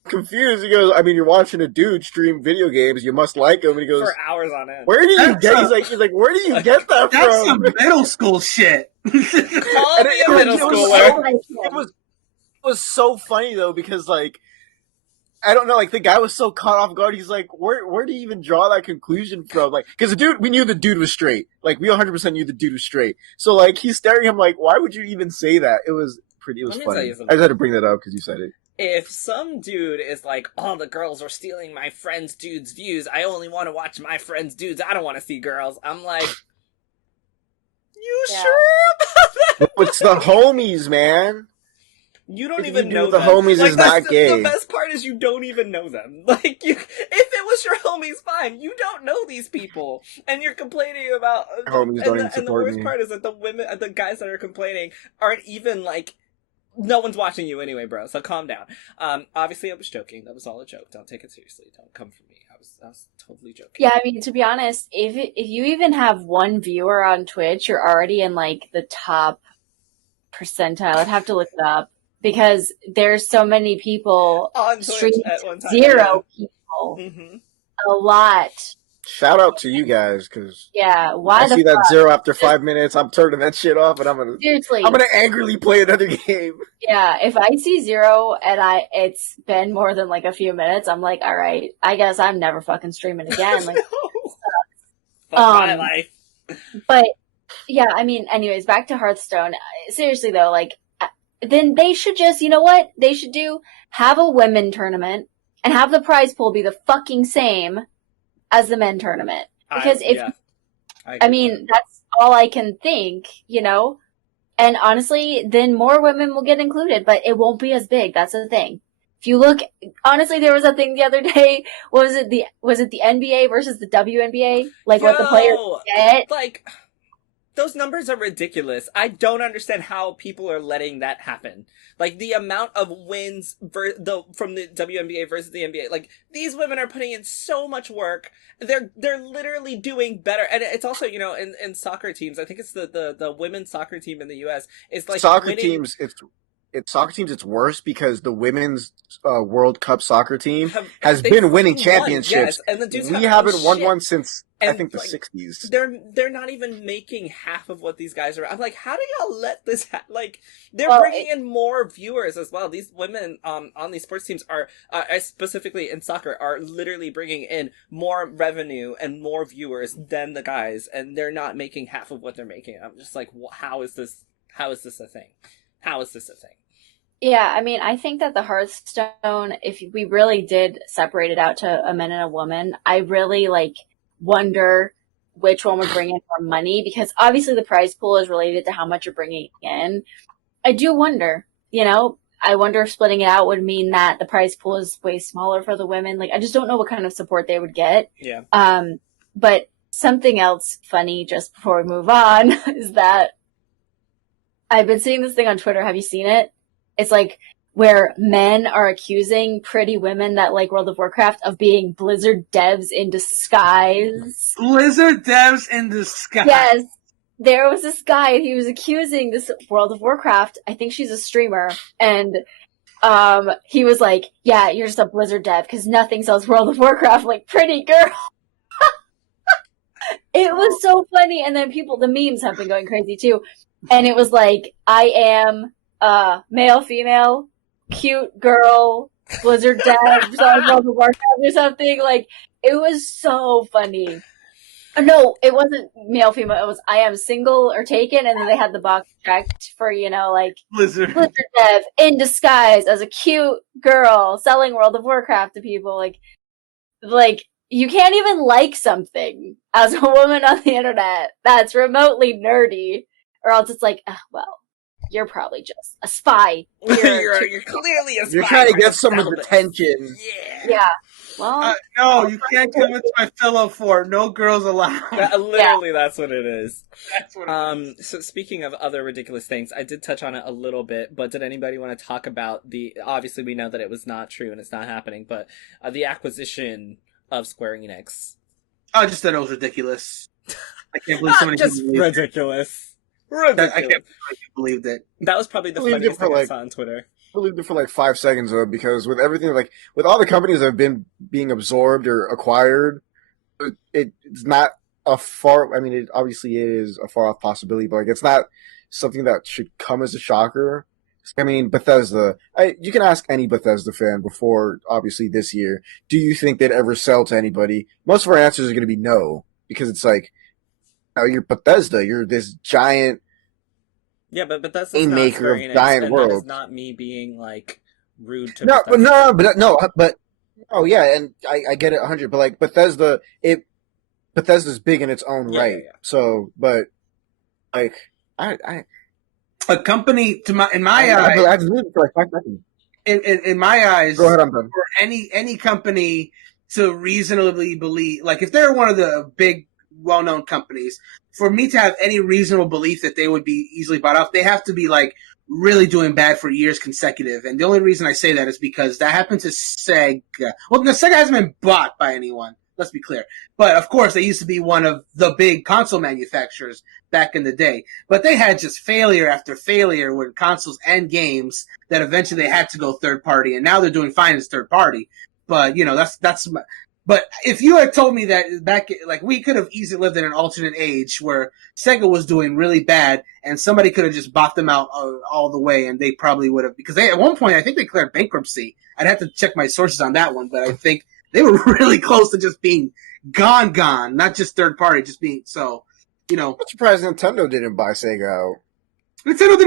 confused. He goes, "I mean, you're watching a dude stream video games. You must like him." And he goes, for hours on end. "Where do you get?" He's like, "Where do you get that from?" That's some middle school shit. Call me a middle schooler. It was so funny though because, like, I don't know, like, the guy was so caught off guard. He's like, "Where do you even draw that conclusion from?" Like, because we knew the dude was straight. Like, we 100% knew the dude was straight. So, like, he's staring at him like, "Why would you even say that?" It was funny. I just had to bring that up because you said it. If some dude is like, "Oh, the girls are stealing my friend's dude's views. I only want to watch my friend's dudes. I don't want to see girls." I'm like, you sure about that? It's the homies, man. You don't even know the them. Homies like, is not gay. The best part is you don't even know them. Like, if it was your homies, fine. You don't know these people, and you're complaining about homies don't even support me. And the worst part is that the guys that are complaining aren't even like. No one's watching you anyway, bro, so calm down. Obviously I was joking. That was all a joke. Don't take it seriously. Don't come for me. I was totally joking. Yeah, I mean, to be honest, if you even have one viewer on Twitch, you're already in, like, the top percentile. I'd have to look it up. Because there's so many people on streaming at one time. Zero people. Mm-hmm. A lot. Shout out to you guys, because why I see that zero after 5 minutes. I'm turning that shit off, and I'm gonna angrily play another game. Yeah, if I see zero and it's been more than like a few minutes, I'm like, all right, I guess I'm never fucking streaming again. Like, Fuck my life. But yeah, I mean, anyways, back to Hearthstone. Seriously though, like, then they should just, you know what they should do? Have a women tournament and have the prize pool be the fucking same as the men tournament. Because I mean, that's all I can think, And honestly, then more women will get included, but it won't be as big. That's the thing. If you look, honestly, there was a thing the other day. Was it the NBA versus the WNBA? Like, what the players get? Like, those numbers are ridiculous. I don't understand how people are letting that happen. Like, the amount of wins from the WNBA versus the NBA. Like, these women are putting in so much work. They're literally doing better. And it's also, in soccer teams, I think it's the women's soccer team in the US is like soccer teams. soccer teams, it's worse because the women's World Cup soccer team has they've been winning won, championships. yes, and the dudes We haven't haven't won shit. one since I And, think the like, 60s. They're not even making half of what these guys are. I'm like, how do y'all let this like? They're Well, bringing in more viewers as well. These women on these sports teams are, specifically in soccer, are literally bringing in more revenue and more viewers than the guys, and they're not making half of what they're making. I'm just like, how is this? How is this a thing? How is this a thing? Yeah, I mean, I think that the Hearthstone, if we really did separate it out to a man and a woman, I really wonder which one would bring in more money, because obviously the prize pool is related to how much you're bringing in. I do wonder, I wonder if splitting it out would mean that the prize pool is way smaller for the women. Like, I just don't know what kind of support they would get. Yeah. But something else funny just before we move on is that I've been seeing this thing on Twitter. Have you seen it? It's where men are accusing pretty women that like World of Warcraft of being Blizzard devs in disguise. Blizzard devs in disguise. Yes. There was this guy, and he was accusing this World of Warcraft, I think she's a streamer, and he was like, yeah, you're just a Blizzard dev, because nothing sells World of Warcraft like pretty girl. It was so funny, and then the memes have been going crazy too, and it was like, I am male, female, cute girl, Blizzard dev, on World of Warcraft or something. Like, it was so funny. No, it wasn't male, female. It was I am single or taken, and then they had the box checked for, Blizzard dev in disguise as a cute girl selling World of Warcraft to people. Like you can't even like something as a woman on the internet that's remotely nerdy, or else it's like, well, you're probably just a spy. You're clearly a spy. You're trying to get someone's attention. Yeah. Well, no, you can't come into my pillow fort. No girls allowed. Literally, that's what it is. That's what it is. So speaking of other ridiculous things, I did touch on it a little bit, but did anybody want to talk about obviously we know that it was not true and it's not happening, but the acquisition of Square Enix. I just thought it was ridiculous. I can't believe so many Just people believed it. ridiculous. I can't believe you believed it. That was probably the Believed it funniest for, thing I like- saw on Twitter. Believed it for 5 seconds though, because with everything with all the companies that have been being absorbed or acquired, it's not a far. I mean, it obviously is a far off possibility, but it's not something that should come as a shocker. I mean, Bethesda. You can ask any Bethesda fan before obviously this year. Do you think they'd ever sell to anybody? Most of our answers are going to be no, because it's you're Bethesda. You're this giant. Yeah, but that's A not maker Square of Enix, giant and that is worlds. not me being rude to No, Bethesda. Oh yeah, and I get it 100, but Bethesda's big in its own Yeah, right. yeah, yeah. So, but I A company in my I've eyes, lived for 5 seconds. in my eyes, Go ahead, I'm done. for any company to reasonably believe, if they're one of the big, well-known companies, for me to have any reasonable belief that they would be easily bought off, they have to be really doing bad for years consecutive. And the only reason I say that is because that happened to Sega. Well, the Sega hasn't been bought by anyone. Let's be clear. But of course, they used to be one of the big console manufacturers back in the day. But they had just failure after failure with consoles and games that eventually they had to go third party. And now they're doing fine as third party. But but if you had told me that we could have easily lived in an alternate age where Sega was doing really bad and somebody could have just bought them out all the way, and they probably would have, because at one point I think they declared bankruptcy. I'd have to check my sources on that one, but I think they were really close to just being gone, not just third party, just being so. I'm surprised Nintendo didn't buy Sega out. Nintendo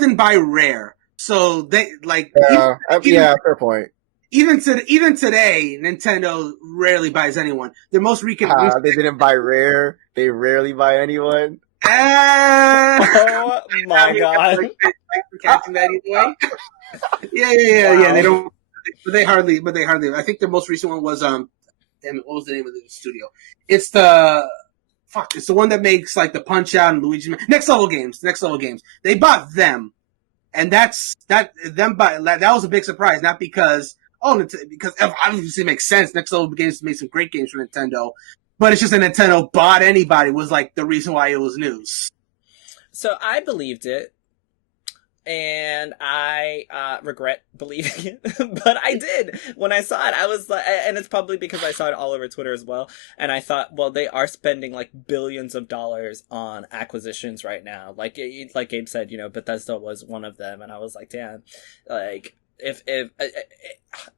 didn't buy Rare, so they Fair point. Even today, Nintendo rarely buys anyone. Their most recent They didn't buy Rare. They rarely buy anyone. Oh my god! Thanks for catching that either way. Yeah. Wow. They don't. But they hardly. I think the most recent one was Damn it! What was the name of the studio? It's the. It's the one that makes the Punch Out and Luigi. Next Level Games. They bought them, and that was a big surprise. Not because because obviously it makes sense. Next Level Games made some great games for Nintendo, but it's just that Nintendo bought anybody was the reason why it was news. So I believed it, and I regret believing it, but I did when I saw it. I was like, and it's probably because I saw it all over Twitter as well. And I thought, well, they are spending like billions of dollars on acquisitions right now. Like Gabe said, Bethesda was one of them, and I was like, damn, like.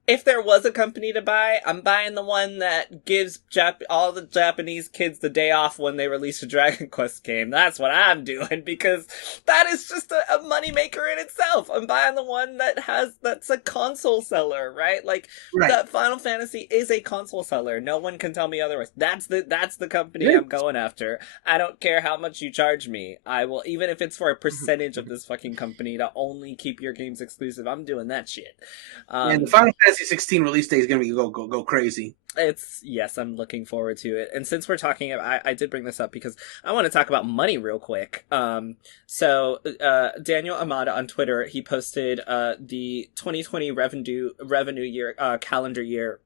If there was a company to buy, I'm buying the one that gives all the Japanese kids the day off when they release a Dragon Quest game. That's what I'm doing, because that is just a moneymaker in itself. I'm buying the one that's a console seller, right? Like, Right. that Final Fantasy is a console seller. No one can tell me otherwise. That's the company I'm going after. I don't care how much you charge me. I will, even if it's for a percentage of this fucking company to only keep your games exclusive, I'm doing that shit. And the Final Fantasy 16 release date is going to be go crazy. Yes, I'm looking forward to it. And since we're talking about, I did bring this up because I want to talk about money real quick. So Daniel Amada on Twitter, he posted the 2020 revenue year calendar year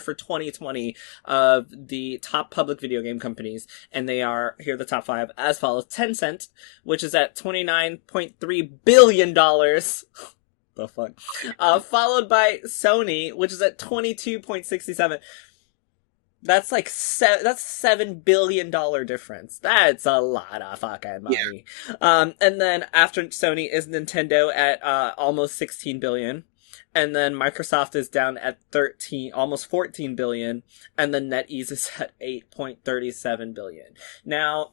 for 2020 of the top public video game companies, and here are the top 5 as follows: Tencent, which is at $29.3 billion. The fuck? Followed by Sony, which is at 22.67. That's like that's $7 billion difference. That's a lot of fucking money. Yeah. And then after Sony is Nintendo at almost 16 billion. And then Microsoft is down at almost 14 billion. And then NetEase is at 8.37 billion. Now,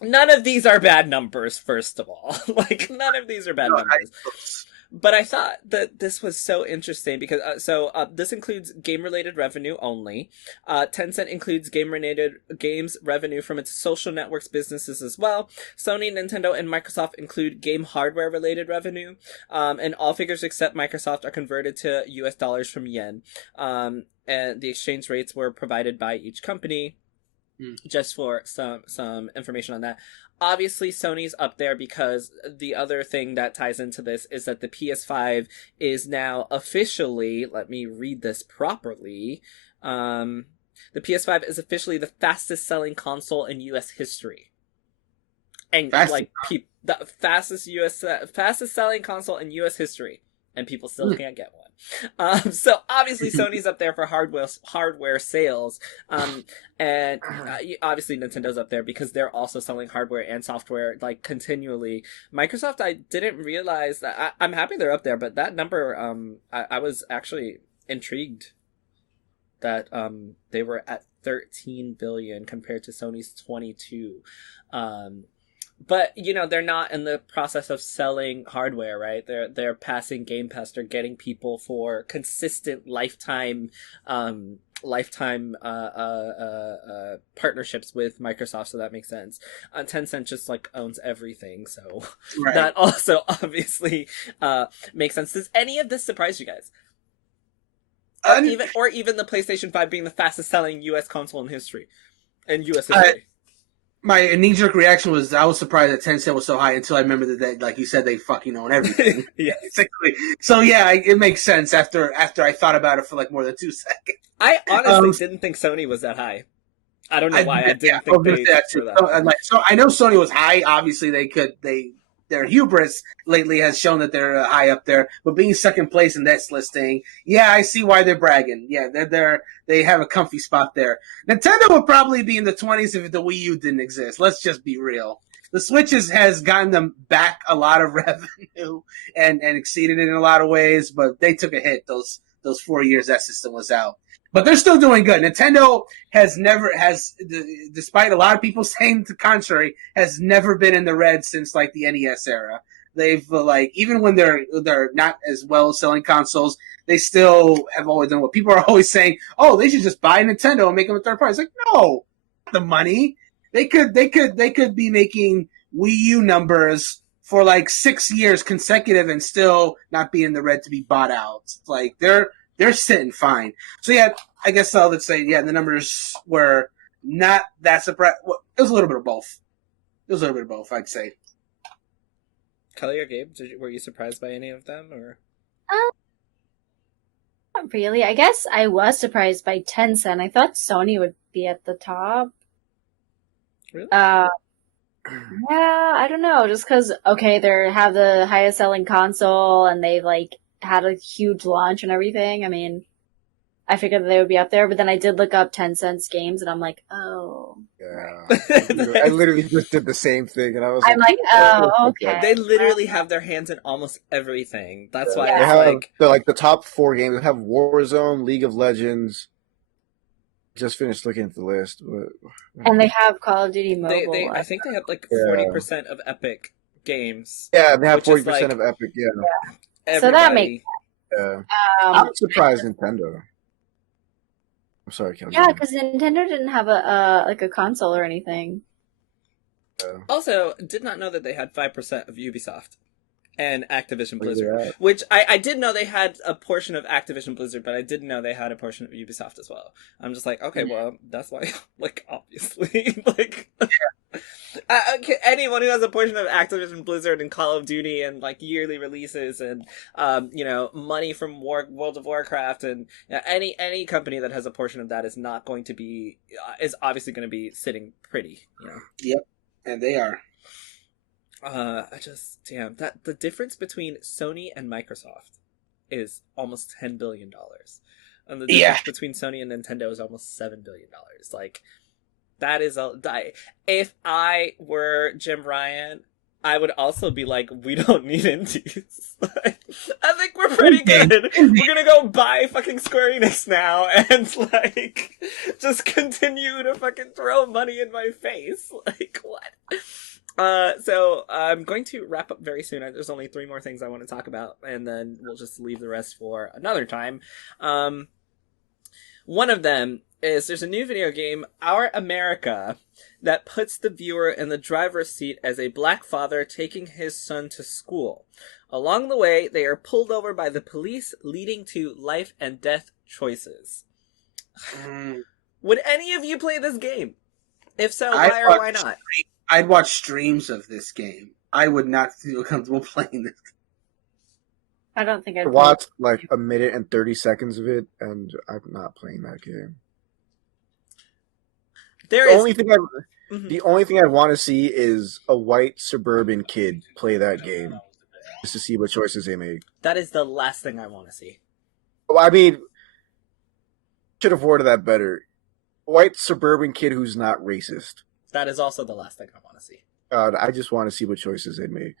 none of these are bad numbers, first of all. Like, none of these are bad numbers. But I thought that this was so interesting because, this includes game-related revenue only. Tencent includes games revenue from its social networks businesses as well. Sony, Nintendo, and Microsoft include game hardware-related revenue. And all figures except Microsoft are converted to US dollars from yen. And the exchange rates were provided by each company. Just for some information on that. Obviously, Sony's up there because the other thing that ties into this is that the PS5 is now officially, let me read this properly, the PS5 is officially the fastest selling console in US history. And the fastest selling console in US history. And people still can't get one. So obviously Sony's up there for hardware sales. And obviously Nintendo's up there because they're also selling hardware and software like continually. Microsoft, I didn't realize that. I'm happy they're up there, but that number, I was actually intrigued that they were at 13 billion compared to Sony's 22. But they're not in the process of selling hardware, right? They're passing Game Pass. They're getting people for consistent lifetime partnerships with Microsoft, so that makes sense. Tencent just like owns everything, so right. That also obviously makes sense. Does any of this surprise you guys? Or even the PlayStation 5 being the fastest selling US console in history, US history. My knee-jerk reaction was I was surprised that Tencent was so high until I remembered that, like you said, they fucking own everything. Yeah. Basically. So yeah, it makes sense after I thought about it for like more than 2 seconds. I honestly didn't think Sony was that high. I don't know why. I didn't think they were that high. So I know Sony was high. Obviously, their hubris lately has shown that they're high up there. But being second place in this listing, yeah, I see why they're bragging. Yeah, they have a comfy spot there. Nintendo would probably be in the 20s if the Wii U didn't exist. Let's just be real. The Switch has gotten them back a lot of revenue and exceeded it in a lot of ways, but they took a hit those 4 years that system was out. But they're still doing good. Nintendo despite a lot of people saying the contrary, has never been in the red since like the NES era. They've even when they're not as well selling consoles, they still have always done what people are always saying. Oh, they should just buy Nintendo and make them a third party. It's like, no, the money they could be making Wii U numbers for like 6 years consecutive and still not be in the red to be bought out. It's like they're sitting fine. So yeah, I guess let's say the numbers were not that surprising. Well, it was a little bit of both. I'd say. Kellie or Gabe, were you surprised by any of them, or? Not really. I guess I was surprised by Tencent. I thought Sony would be at the top. Really? Yeah, I don't know. Just because, okay, they have the highest selling console and they've like had a huge launch and everything. I mean, I figured that they would be up there, but then I did look up Tencent's games and I'm like, oh. Yeah, I literally just did the same thing, and I was I'm like, oh, okay. They literally have their hands in almost everything. That's why Yeah. it's They have like the top 4 games. They have Warzone, League of Legends. Just finished looking at the list, but And they have Call of Duty Mobile. they I think they have like Yeah. 40% of Epic games. yeah, they have Which is 40% like- of Epic. Yeah, So that makes- yeah. Um, I'm surprised Nintendo. I'm sorry, Kelly. yeah, because Nintendo didn't have a console or anything. Also, did not know that they had 5% of Ubisoft and Activision Where's it Blizzard. at? Which I did know they had a portion of Activision Blizzard, but I didn't know they had a portion of Ubisoft as well. I'm just like, okay, well, that's why, like, obviously, like, anyone who has a portion of Activision Blizzard and Call of Duty and like yearly releases and money from World of Warcraft and any company that has a portion of that is not going to be is obviously going to be sitting pretty. Yep, and they are. Damn, that the difference between Sony and Microsoft is almost $10 billion. And the difference between Sony and Nintendo is almost $7 billion. Like, that is if I were Jim Ryan, I would also be like, we don't need indies. I think we're pretty good. We're gonna go buy fucking Square Enix now and, like, just continue to fucking throw money in my face. Like, what? So I'm going to wrap up very soon. There's only 3 more things I want to talk about, and then we'll just leave the rest for another time. One of them is there's a new video game, Our America, that puts the viewer in the driver's seat as a black father taking his son to school. Along the way, they are pulled over by the police, leading to life and death choices. Would any of you play this game? If so, why or why not? I'd watch streams of this game. I would not feel comfortable playing this. I don't think I'd I watched like a minute and 30 seconds of it, and I'm not playing that game. The only thing I want to see is a white suburban kid play that game, just to see what choices they make. That is the last thing I want to see. Well, I mean, should have worded that better. White suburban kid who's not racist. That is also the last thing I want to see. I just want to see what choices they make.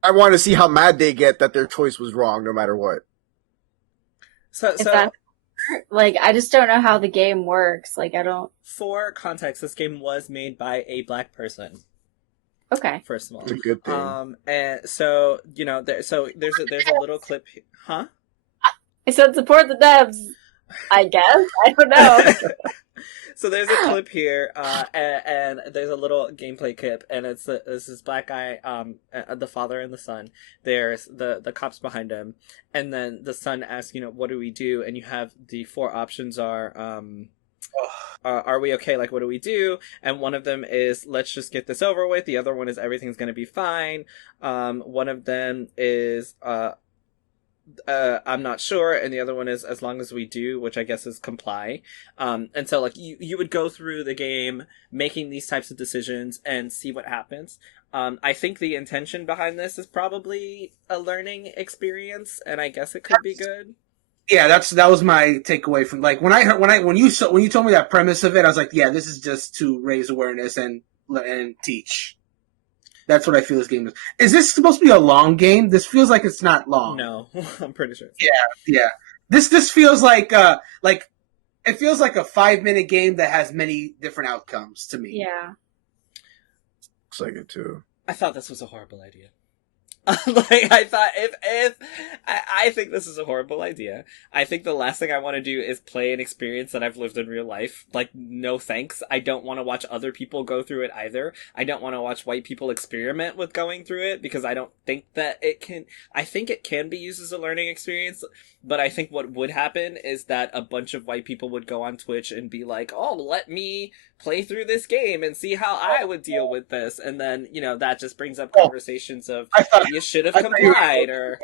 I want to see how mad they get that their choice was wrong, no matter what. Like, I just don't know how the game works. Like, I don't. For context, this game was made by a black person. Okay. First of all, it's a good thing. And so there's a little clip, huh? I said support the devs. I guess I don't know. So there's a clip here, and there's a little gameplay clip, and it's this black guy, the father and the son. There's the cops behind him, and then the son asks, what do we do? And you have the 4 options are we okay? Like, what do we do? And one of them is, let's just get this over with. The other one is, everything's gonna be fine. One of them is, I'm not sure, and the other one is, as long as we do, which I guess is comply. And so, like, you would go through the game making these types of decisions and see what happens. I think the intention behind this is probably a learning experience, and I guess it could be good. Yeah, that was my takeaway from, like, when you told me that premise of it, I was like, yeah, this is just to raise awareness and teach. That's what I feel this game is. Is this supposed to be a long game? This feels like it's not long. No, I'm pretty sure. Yeah. This feels like it feels like a 5-minute game that has many different outcomes to me. Yeah. Looks like it too. I thought this was a horrible idea. Like, I thought I think this is a horrible idea. I think the last thing I want to do is play an experience that I've lived in real life. Like, no thanks. I don't want to watch other people go through it either. I don't want to watch white people experiment with going through it, because I don't think that I think it can be used as a learning experience, but I think what would happen is that a bunch of white people would go on Twitch and be like, oh, let me play through this game and see how I would deal with this. And then, that just brings up conversations of, you should have complied, or...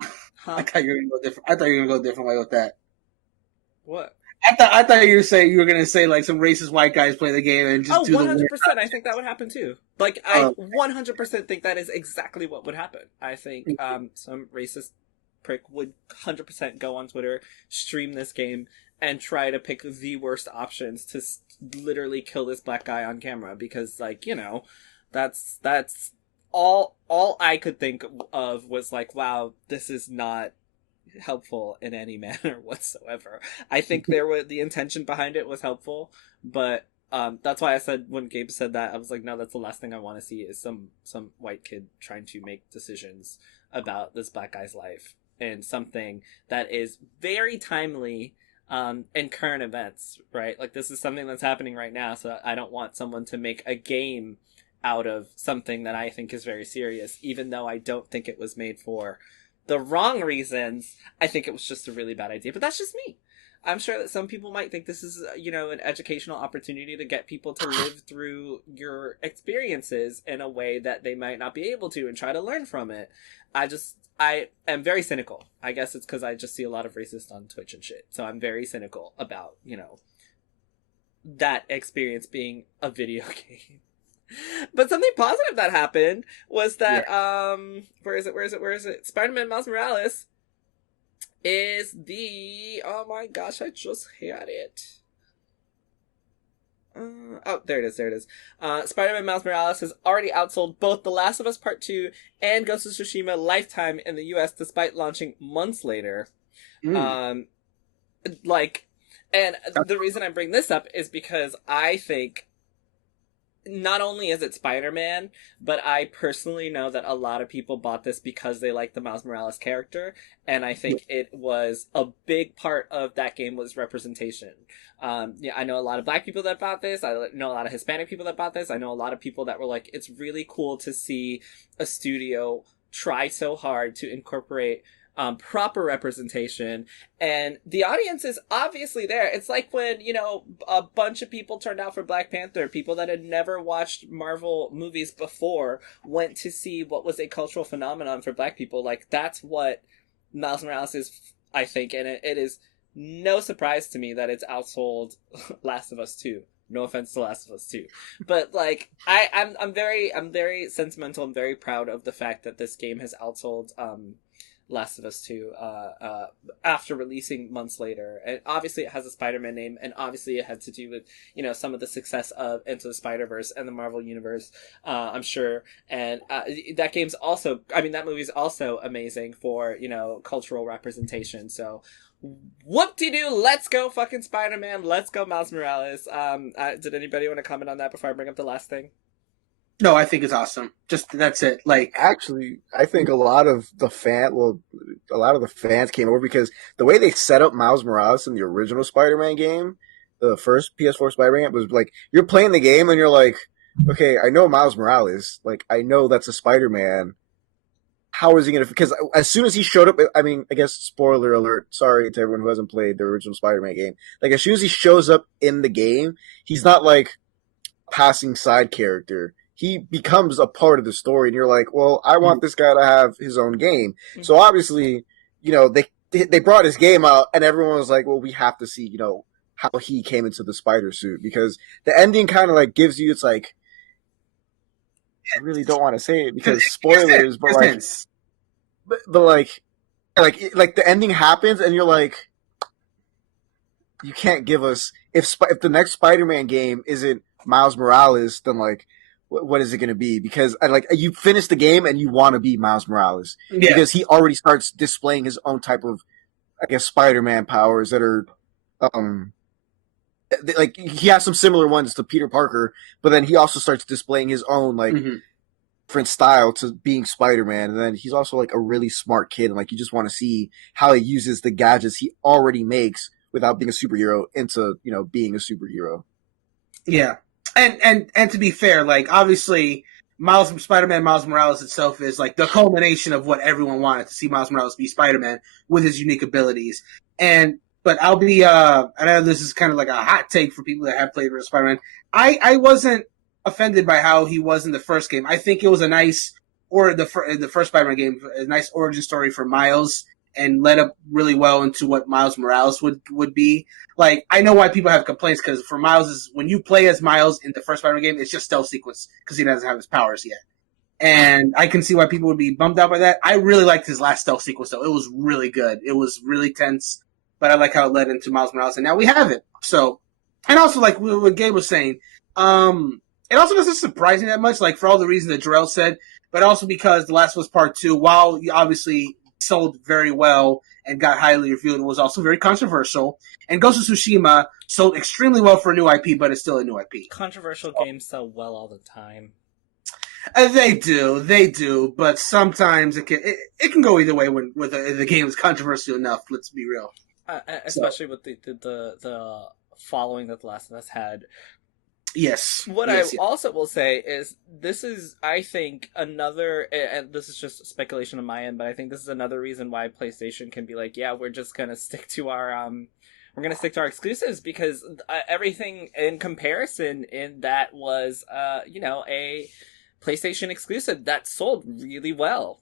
Huh? I thought you were going to go different. I thought you were going to go a different way with that. What? I thought you were gonna say like some racist white guys play the game and just do the 100%. I think that would happen too. Like, I 100% think that is exactly what would happen. I think some racist prick would 100% go on Twitter, stream this game, and try to pick the worst options to literally kill this black guy on camera because, like, you know, that's all I could think of was like, wow, this is not helpful in any manner whatsoever. I think the intention behind it was helpful, but that's why I said when Gabe said that, I was like, no, that's the last thing I want to see is some white kid trying to make decisions about this black guy's life and something that is very timely in current events, right? Like, this is something that's happening right now, so I don't want someone to make a game out of something that I think is very serious, even though I don't think it was made for the wrong reasons. I think it was just a really bad idea, but that's just me. I'm sure that some people might think this is, you know, an educational opportunity to get people to live through your experiences in a way that they might not be able to and try to learn from it. I am very cynical. I guess it's because I just see a lot of racists on Twitch and shit. So I'm very cynical about, you know, that experience being a video game. But something positive that happened was that, where is it? Spider-Man Miles Morales is oh my gosh, I just had it. There it is. Spider-Man Miles Morales has already outsold both The Last of Us Part 2 and Ghost of Tsushima Lifetime in the US despite launching months later. And the reason I bring this up is because I think not only is it Spider-Man, but I personally know that a lot of people bought this because they like the Miles Morales character, and I think it was a big part of that game was representation. I know a lot of black people that bought this. I know a lot of Hispanic people that bought this. I know a lot of people that were like, it's really cool to see a studio try so hard to incorporate proper representation, and the audience is obviously there. It's like when, you know, a bunch of people turned out for Black Panther, people that had never watched Marvel movies before went to see what was a cultural phenomenon for black people. Like, that's what Miles Morales is, I think, and it is no surprise to me that it's outsold Last of Us 2. No offense to Last of Us 2. But, like, I'm very sentimental. I'm very proud of the fact that this game has outsold Last of Us 2 after releasing months later. And obviously it has a Spider-Man name, and obviously it had to do with, you know, some of the success of Into the Spider-Verse and the Marvel Universe, I'm sure. And that game's also, I mean, that movie's also amazing for, you know, cultural representation. So whoop-de-doo, let's go fucking Spider-Man, let's go Miles Morales. Did anybody want to comment on that before I bring up the last thing? No, I think it's awesome. Just that's it. Like, actually, I think a lot of the fans came over because the way they set up Miles Morales in the original Spider-Man game, the first PS4 Spider-Man game, was like, you're playing the game and you're like, okay, I know Miles Morales. Like, I know that's a Spider-Man. How is he going to... Because as soon as he showed up... I mean, I guess, spoiler alert, sorry to everyone who hasn't played the original Spider-Man game. Like, as soon as he shows up in the game, he's not, like, a passing side character. He becomes a part of the story, and you're like, well, I want this guy to have his own game. Mm-hmm. So obviously, you know, they brought his game out, and everyone was like, well, we have to see, you know, how he came into the spider suit, because the ending kind of like gives you, it's like, I really don't want to say it because spoilers, but like the ending happens, and you're like, you can't give us, if the next Spider-Man game isn't Miles Morales, then like, what is it going to be? Because you finish the game and you want to be Miles Morales, because he already starts displaying his own type of, I guess, Spider-Man powers that are, like, he has some similar ones to Peter Parker, but then he also starts displaying his own, like, different style to being Spider-Man. And then he's also like a really smart kid, and like, you just want to see how he uses the gadgets he already makes without being a superhero into, you know, being a superhero. Yeah. And to be fair, like, obviously, Spider-Man Miles Morales itself is like the culmination of what everyone wanted to see Miles Morales be Spider-Man with his unique abilities. But I'll be, I know this is kind of like a hot take for people that have played with Spider-Man. I wasn't offended by how he was in the first game. I think it was a nice, or the first Spider-Man game, a nice origin story for Miles. and led up really well into what Miles Morales would be. Like, I know why people have complaints, because for Miles, when you play as Miles in the first Spider-Man game, it's just stealth sequence because he doesn't have his powers yet. And I can see why people would be bummed out by that. I really liked his last stealth sequence, though. It was really good. It was really tense, but I like how it led into Miles Morales, and now we have it. So, and also, like what Gabe was saying, it also doesn't surprise me that much, like for all the reasons that Jerel said, but also because The Last of Us Part 2, while obviously sold very well and got highly reviewed, it was also very controversial. And Ghost of Tsushima sold extremely well for a new IP, but it's still a new IP. Controversial games sell well all the time. They do, but sometimes it can go either way when the game is controversial enough. Let's be real, especially with the following that The Last of Us had. Yes. What I also will say is this is, I think, another, and this is just speculation on my end, but I think this is another reason why PlayStation can be like, yeah, we're just gonna stick to our exclusives, because everything in comparison in that was, a PlayStation exclusive that sold really well.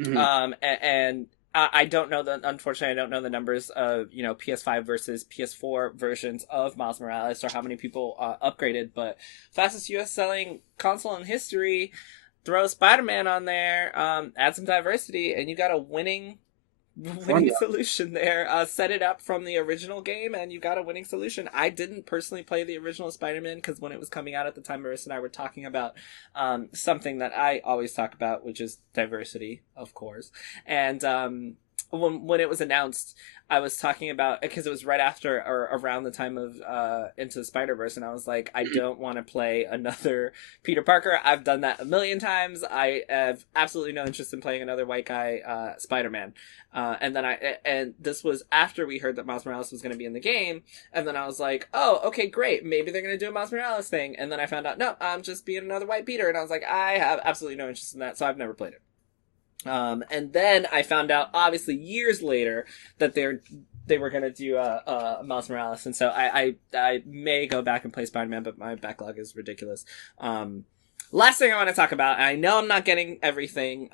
Mm-hmm. And I don't know unfortunately, I don't know the numbers of, PS5 versus PS4 versions of Miles Morales, or how many people upgraded, but fastest US selling console in history, throw Spider-Man on there, add some diversity, and you got a winning solution there. Set it up from the original game, and you got a winning solution. I didn't personally play the original Spider-Man, because when it was coming out at the time, Marissa and I were talking about something that I always talk about, which is diversity, of course. And when it was announced, I was talking about, because it was right after or around the time of Into the Spider-Verse, and I was like, I don't want to play another Peter Parker. I've done that a million times. I have absolutely no interest in playing another white guy Spider-Man. And this was after we heard that Miles Morales was going to be in the game, and then I was like, oh, okay, great, maybe they're going to do a Miles Morales thing, and then I found out, no, I'm just being another white Peter, and I was like, I have absolutely no interest in that, so I've never played it. And then I found out, obviously, years later, that they were going to do Miles Morales, and so I may go back and play Spider-Man, but my backlog is ridiculous. Last thing I want to talk about, and I know I'm not getting everything,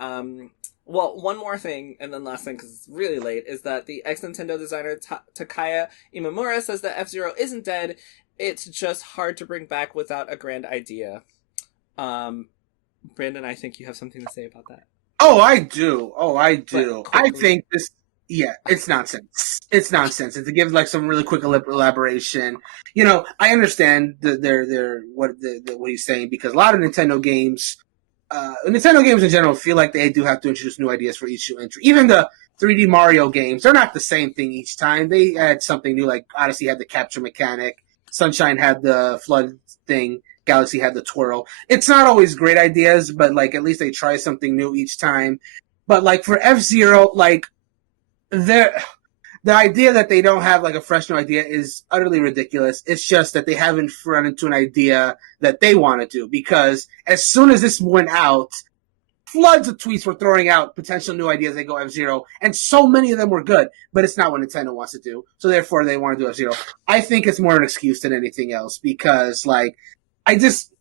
well, one more thing, and then last thing, because it's really late, is that the ex-Nintendo designer Takaya Imamura says that F-Zero isn't dead, it's just hard to bring back without a grand idea. Brandon, I think you have something to say about that. Oh, I do. I think this, it's nonsense. It's nonsense. And to give like some really quick elaboration, I understand what he's saying, because a lot of Nintendo games in general feel like they do have to introduce new ideas for each new entry. Even the 3D Mario games, they're not the same thing each time. They add something new, like Odyssey had the capture mechanic, Sunshine had the flood thing, Galaxy had the twirl. It's not always great ideas, but like at least they try something new each time. But like for F-Zero, like the idea that they don't have like a fresh new idea is utterly ridiculous. It's just that they haven't run into an idea that they want to do, because as soon as this went out, floods of tweets were throwing out potential new ideas that go F-Zero, and so many of them were good, but it's not what Nintendo wants to do. So therefore they want to do F-Zero. I think it's more an excuse than anything else, because like I just,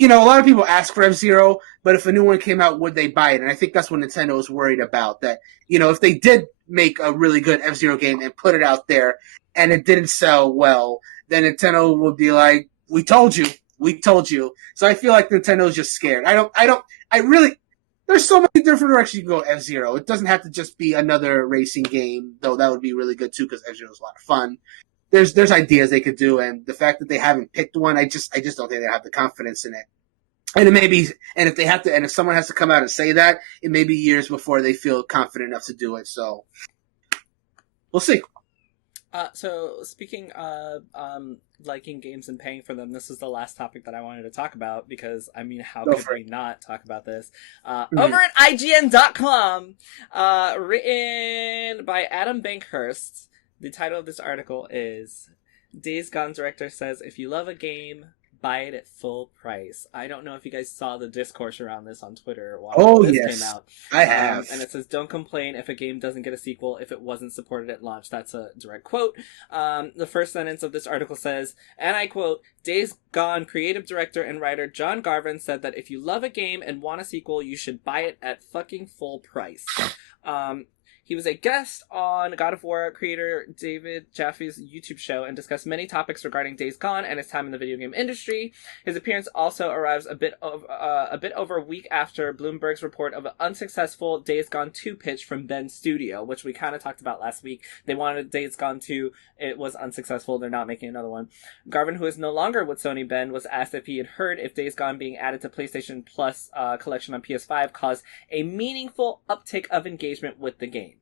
a lot of people ask for F-Zero, but if a new one came out, would they buy it? And I think that's what Nintendo is worried about, that, if they did make a really good F-Zero game and put it out there and it didn't sell well, then Nintendo would be like, we told you. So I feel like Nintendo's just scared. There's so many different directions you can go F-Zero. It doesn't have to just be another racing game, though that would be really good too, because F-Zero is a lot of fun. There's ideas they could do, and the fact that they haven't picked one, I just don't think they have the confidence in it. And it may be, and if someone has to come out and say that, it may be years before they feel confident enough to do it. So we'll see. So speaking of liking games and paying for them, this is the last topic that I wanted to talk about, because how could we not talk about this? Over at IGN.com, written by Adam Bankhurst. The title of this article is Days Gone director says, if you love a game, buy it at full price. I don't know if you guys saw the discourse around this on Twitter while this came out. I have. And it says, don't complain if a game doesn't get a sequel if it wasn't supported at launch. That's a direct quote. The first sentence of this article says, and I quote, Days Gone creative director and writer John Garvin said that if you love a game and want a sequel, you should buy it at fucking full price. He was a guest on God of War creator David Jaffe's YouTube show and discussed many topics regarding Days Gone and his time in the video game industry. His appearance also arrives a bit over a week after Bloomberg's report of an unsuccessful Days Gone 2 pitch from Ben's studio, which we kind of talked about last week. They wanted Days Gone 2. It was unsuccessful. They're not making another one. Garvin, who is no longer with Sony Ben, was asked if he had heard if Days Gone being added to PlayStation Plus collection on PS5 caused a meaningful uptick of engagement with the game.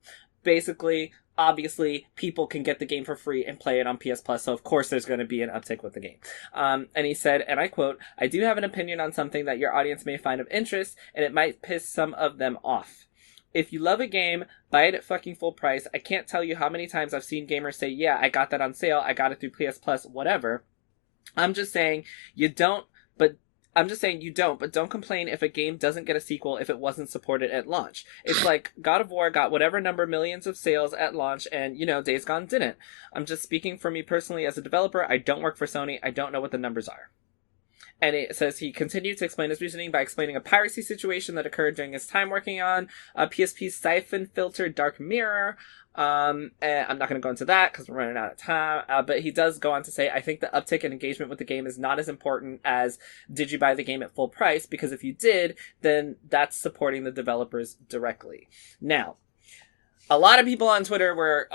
Basically, obviously, people can get the game for free and play it on PS Plus, so of course there's going to be an uptick with the game. And he said, and I quote, "I do have an opinion on something that your audience may find of interest, and it might piss some of them off. If you love a game, buy it at fucking full price. I can't tell you how many times I've seen gamers say, yeah, I got that on sale, I got it through PS Plus, whatever. I'm just saying you don't, but don't complain if a game doesn't get a sequel if it wasn't supported at launch. It's like God of War got whatever number millions of sales at launch and, Days Gone didn't. I'm just speaking for me personally as a developer. I don't work for Sony. I don't know what the numbers are." And it says he continued to explain his reasoning by explaining a piracy situation that occurred during his time working on PSP's Siphon Filter Dark Mirror. And I'm not going to go into that because we're running out of time. But he does go on to say, "I think the uptick in engagement with the game is not as important as did you buy the game at full price, because if you did, then that's supporting the developers directly." Now, a lot of people on Twitter were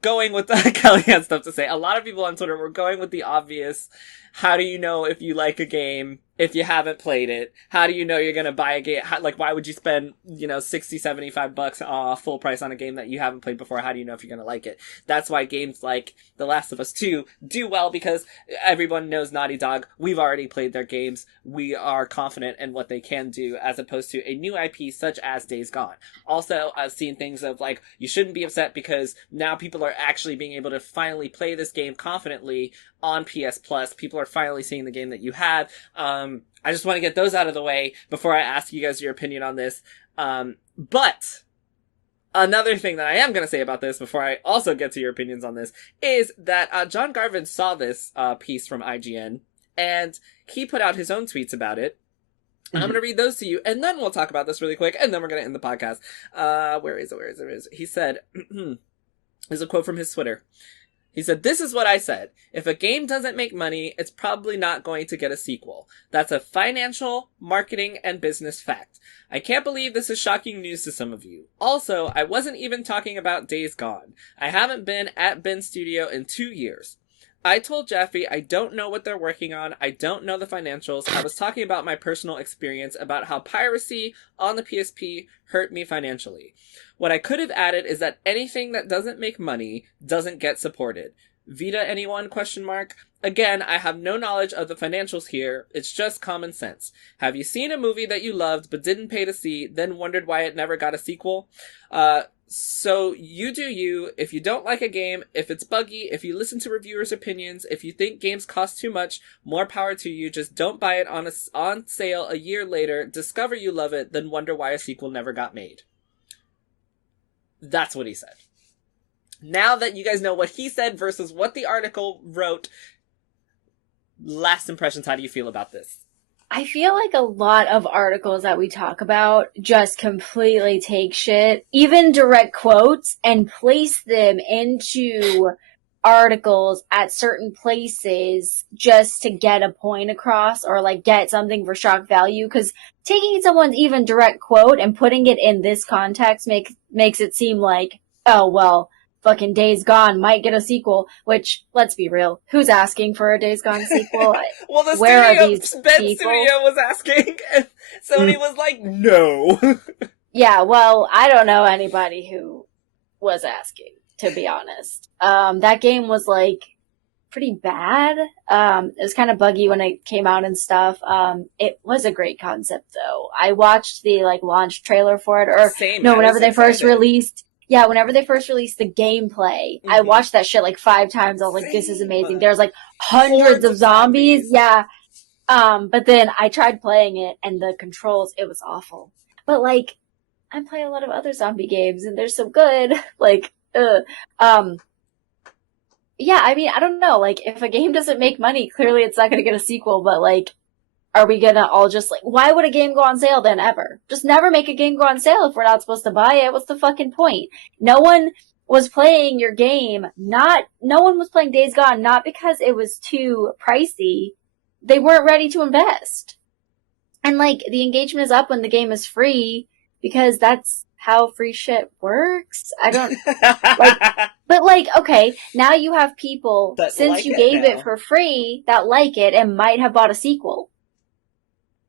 going with Kellie had stuff to say. A lot of people on Twitter were going with the obvious. How do you know if you like a game if you haven't played it? How do you know you're going to buy a game? Why would you spend, $60, $75 full price on a game that you haven't played before? How do you know if you're going to like it? That's why games like The Last of Us 2 do well, because everyone knows Naughty Dog. We've already played their games. We are confident in what they can do, as opposed to a new IP such as Days Gone. Also, I've seen things of, you shouldn't be upset because now people are actually being able to finally play this game confidently on PS Plus. People are finally seeing the game that you have. I just want to get those out of the way before I ask you guys your opinion on this. But another thing that I am going to say about this before I also get to your opinions on this is that John Garvin saw this piece from IGN and he put out his own tweets about it. And I'm going to read those to you, and then we'll talk about this really quick, and then we're going to end the podcast. Where is it? He said, there's a quote from his Twitter. He said, "This is what I said. If a game doesn't make money, it's probably not going to get a sequel. That's a financial, marketing, and business fact. I can't believe this is shocking news to some of you. Also, I wasn't even talking about Days Gone. I haven't been at Ben's studio in 2 years. I told Jaffe I don't know what they're working on. I don't know the financials. I was talking about my personal experience about how piracy on the PSP hurt me financially. What I could have added is that anything that doesn't make money doesn't get supported. Vita anyone? ? Again, I have no knowledge of the financials here. It's just common sense. Have you seen a movie that you loved but didn't pay to see, then wondered why it never got a sequel? So you do you. If you don't like a game, if it's buggy, if you listen to reviewers' opinions, if you think games cost too much, more power to you. Just don't buy it on sale a year later, discover you love it, then wonder why a sequel never got made." That's what he said. Now that you guys know what he said versus what the article wrote, last impressions, how do you feel about this? I feel like a lot of articles that we talk about just completely take shit, even direct quotes, and place them into articles at certain places just to get a point across or get something for shock value. Because taking someone's even direct quote and putting it in this context makes it seem like, oh, well, fucking Days Gone might get a sequel, which, let's be real, who's asking for a Days Gone sequel? Well, the Where studio, are these Ben people? Studio was asking, and Sony was like, no. Yeah, well, I don't know anybody who was asking, to be honest. That game was, pretty bad. It was kind of buggy when it came out and stuff. It was a great concept, though. I watched the, launch trailer for it, or, Same, no, I whenever was they first excited. released... Yeah, whenever they first released the gameplay, I watched that shit 5 times. I was like, this is amazing. There's hundreds of zombies. Yeah. But then I tried playing it and the controls, it was awful. But I play a lot of other zombie games and they're so good. Yeah, I mean, I don't know. If a game doesn't make money, clearly it's not going to get a sequel, but are we gonna all just like, why would a game go on sale then ever? Just never make a game go on sale if we're not supposed to buy it. What's the fucking point? No one was playing your game, no one was playing Days Gone, not because it was too pricey. They weren't ready to invest. And like, the engagement is up when the game is free, because that's how free shit works. I don't, but like, okay, now you have people, that since like you it gave now. it for free, that like it and might have bought a sequel.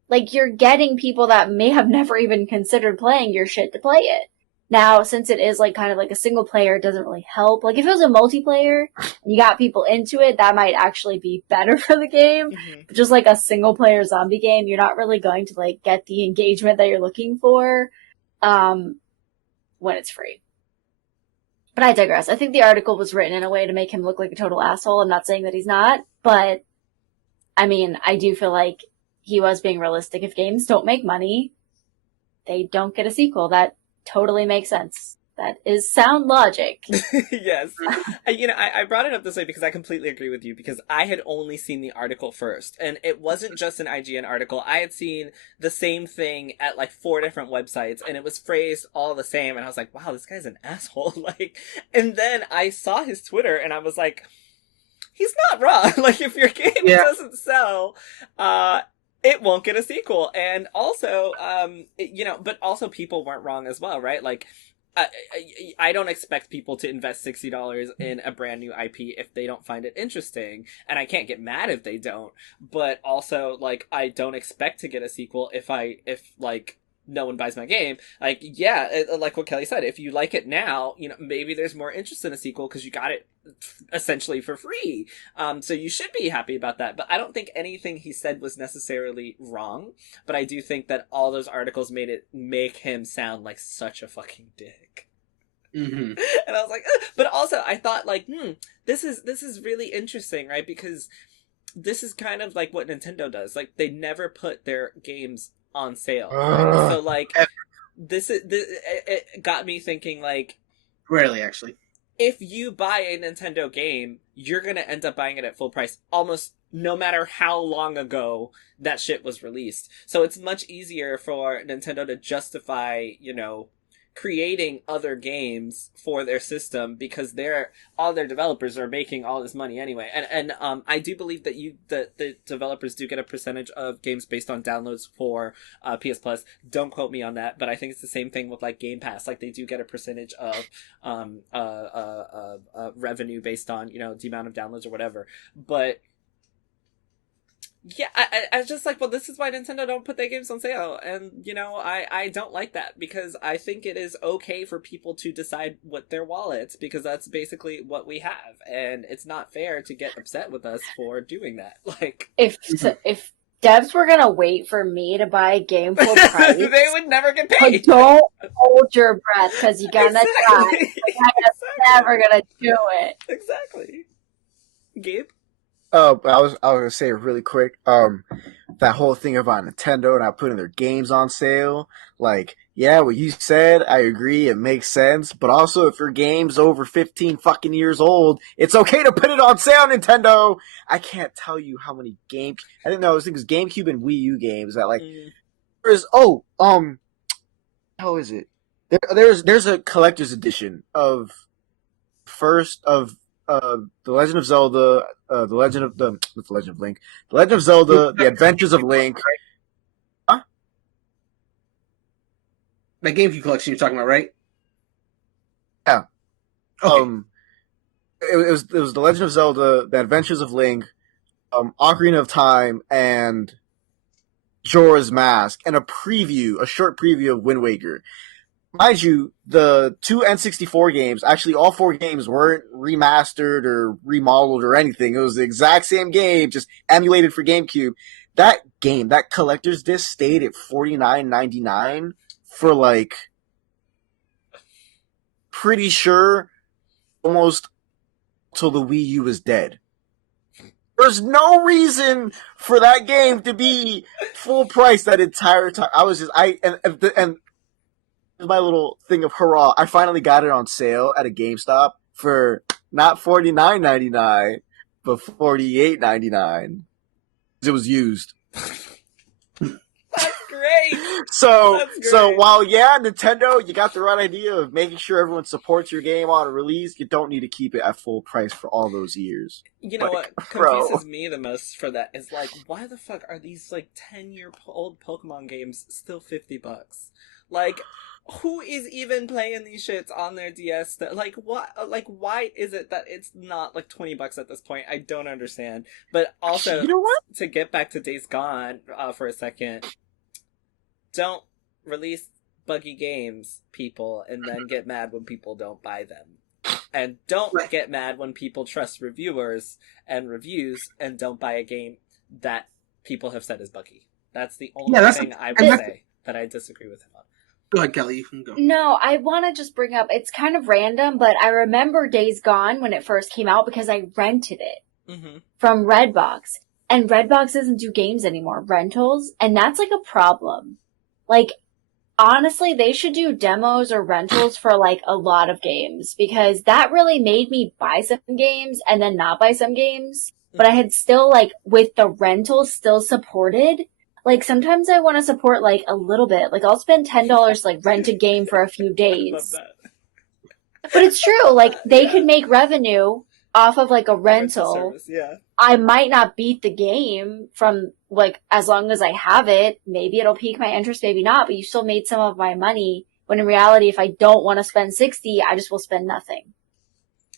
Like, you're getting people that may have never even considered playing your shit to play it. Now, since it is like kind of like a single player, it doesn't really help. Like, if it was a multiplayer and you got people into it, that might actually be better for the game. Mm-hmm. But just like a single player zombie game, you're not really going to like get the engagement that you're looking for when it's free. But I digress. I think the article was written in a way to make him look like a total asshole. I'm not saying that he's not, but I mean, I do feel like he was being realistic. If games don't make money, they don't get a sequel. That totally makes sense. That is sound logic. Yes. I brought it up this way because I completely agree with you, because I had only seen the article first, and it wasn't just an IGN article. I had seen the same thing at like 4 different websites, and it was phrased all the same, and I was like, wow, this guy's an asshole. Like, and then I saw his Twitter, and I was like, he's not wrong. Like, if your game doesn't sell, it won't get a sequel. And also, but also people weren't wrong as well, right? Like, I don't expect people to invest $60 in a brand new IP if they don't find it interesting, and I can't get mad if they don't. But also, like, I don't expect to get a sequel if no one buys my game. Like, like what Kelly said, if you like it now, maybe there's more interest in a sequel because you got it essentially for free. So you should be happy about that. But I don't think anything he said was necessarily wrong. But I do think that all those articles make him sound like such a fucking dick. Mm-hmm. And I was like, ugh. But also I thought like, this is really interesting, right? Because this is kind of like what Nintendo does. Like, they never put their games on sale. Right? So like, it got me thinking, like, Rarely, actually. if you buy a Nintendo game, you're gonna end up buying it at full price, almost no matter how long ago that shit was released. So it's much easier for Nintendo to justify, creating other games for their system, because all their developers are making all this money anyway. And I do believe that the developers do get a percentage of games based on downloads for PS Plus. Don't quote me on that, but I think it's the same thing with like Game Pass. Like, they do get a percentage of revenue based on the amount of downloads or whatever. But yeah, I was just like, well, this is why Nintendo don't put their games on sale. And, I don't like that, because I think it is okay for people to decide what their wallets, because that's basically what we have. And it's not fair to get upset with us for doing that. Like, If devs were gonna wait for me to buy a game full price, they would never get paid. don't hold your breath, because you're gonna die. Exactly. You're never gonna do it. Exactly. Gabe? I was gonna say really quick, that whole thing about Nintendo not putting their games on sale. Like, yeah, what you said, I agree, it makes sense. But also, if your game's over 15 fucking years old, it's okay to put it on sale, Nintendo. I can't tell you how many I didn't know. I think it was GameCube and Wii U games that how is it? There's a collector's edition of The Legend of Zelda, The Legend of Link, The Legend of Zelda, The Adventures of Link. Huh? The GameCube collection you're talking about, right? Yeah. Okay. It was The Legend of Zelda, The Adventures of Link, Ocarina of Time, and Jorah's Mask, and a short preview of Wind Waker. Mind you, the two N64 games, actually all 4 games weren't remastered or remodeled or anything. It was the exact same game, just emulated for GameCube. That game, that collector's disc, stayed at $49.99 for like, pretty sure, almost till the Wii U was dead. There's no reason for that game to be full price that entire time. And my little thing of hurrah, I finally got it on sale at a GameStop for not $49.99, but $48.99. It was used. great. So That's great. while Nintendo, you got the right idea of making sure everyone supports your game on release, you don't need to keep it at full price for all those years. You know Like, what bro. confuses me the most for that is like, why the fuck are these like 10-year-old Pokemon games still $50? Like, who is even playing these shits on their DS? Like, what? Like, why is it that it's not like $20 at this point? I don't understand. But also, You know what? to get back to Days Gone for a second, don't release buggy games, people, and then get mad when people don't buy them. And don't get mad when people trust reviewers and reviews and don't buy a game that people have said is buggy. That's the only thing I would say that I disagree with him on. Go ahead, Kelly. You can go. No, I want to just bring up, it's kind of random, but I remember Days Gone when it first came out because I rented it from Redbox. And Redbox doesn't do games anymore, rentals, and that's like a problem. Like, honestly, they should do demos or rentals for like a lot of games because that really made me buy some games and then not buy some games. But I had still like, with the rentals still supported, like, sometimes I want to support, like, a little bit. Like, I'll spend $10 to, like, rent a game for a few days. But it's true. Like, they could make revenue off of, like, a rental. Service, yeah. I might not beat the game from, like, as long as I have it. Maybe it'll pique my interest, maybe not. But you still made some of my money. When in reality, if I don't want to spend $60, I just will spend nothing.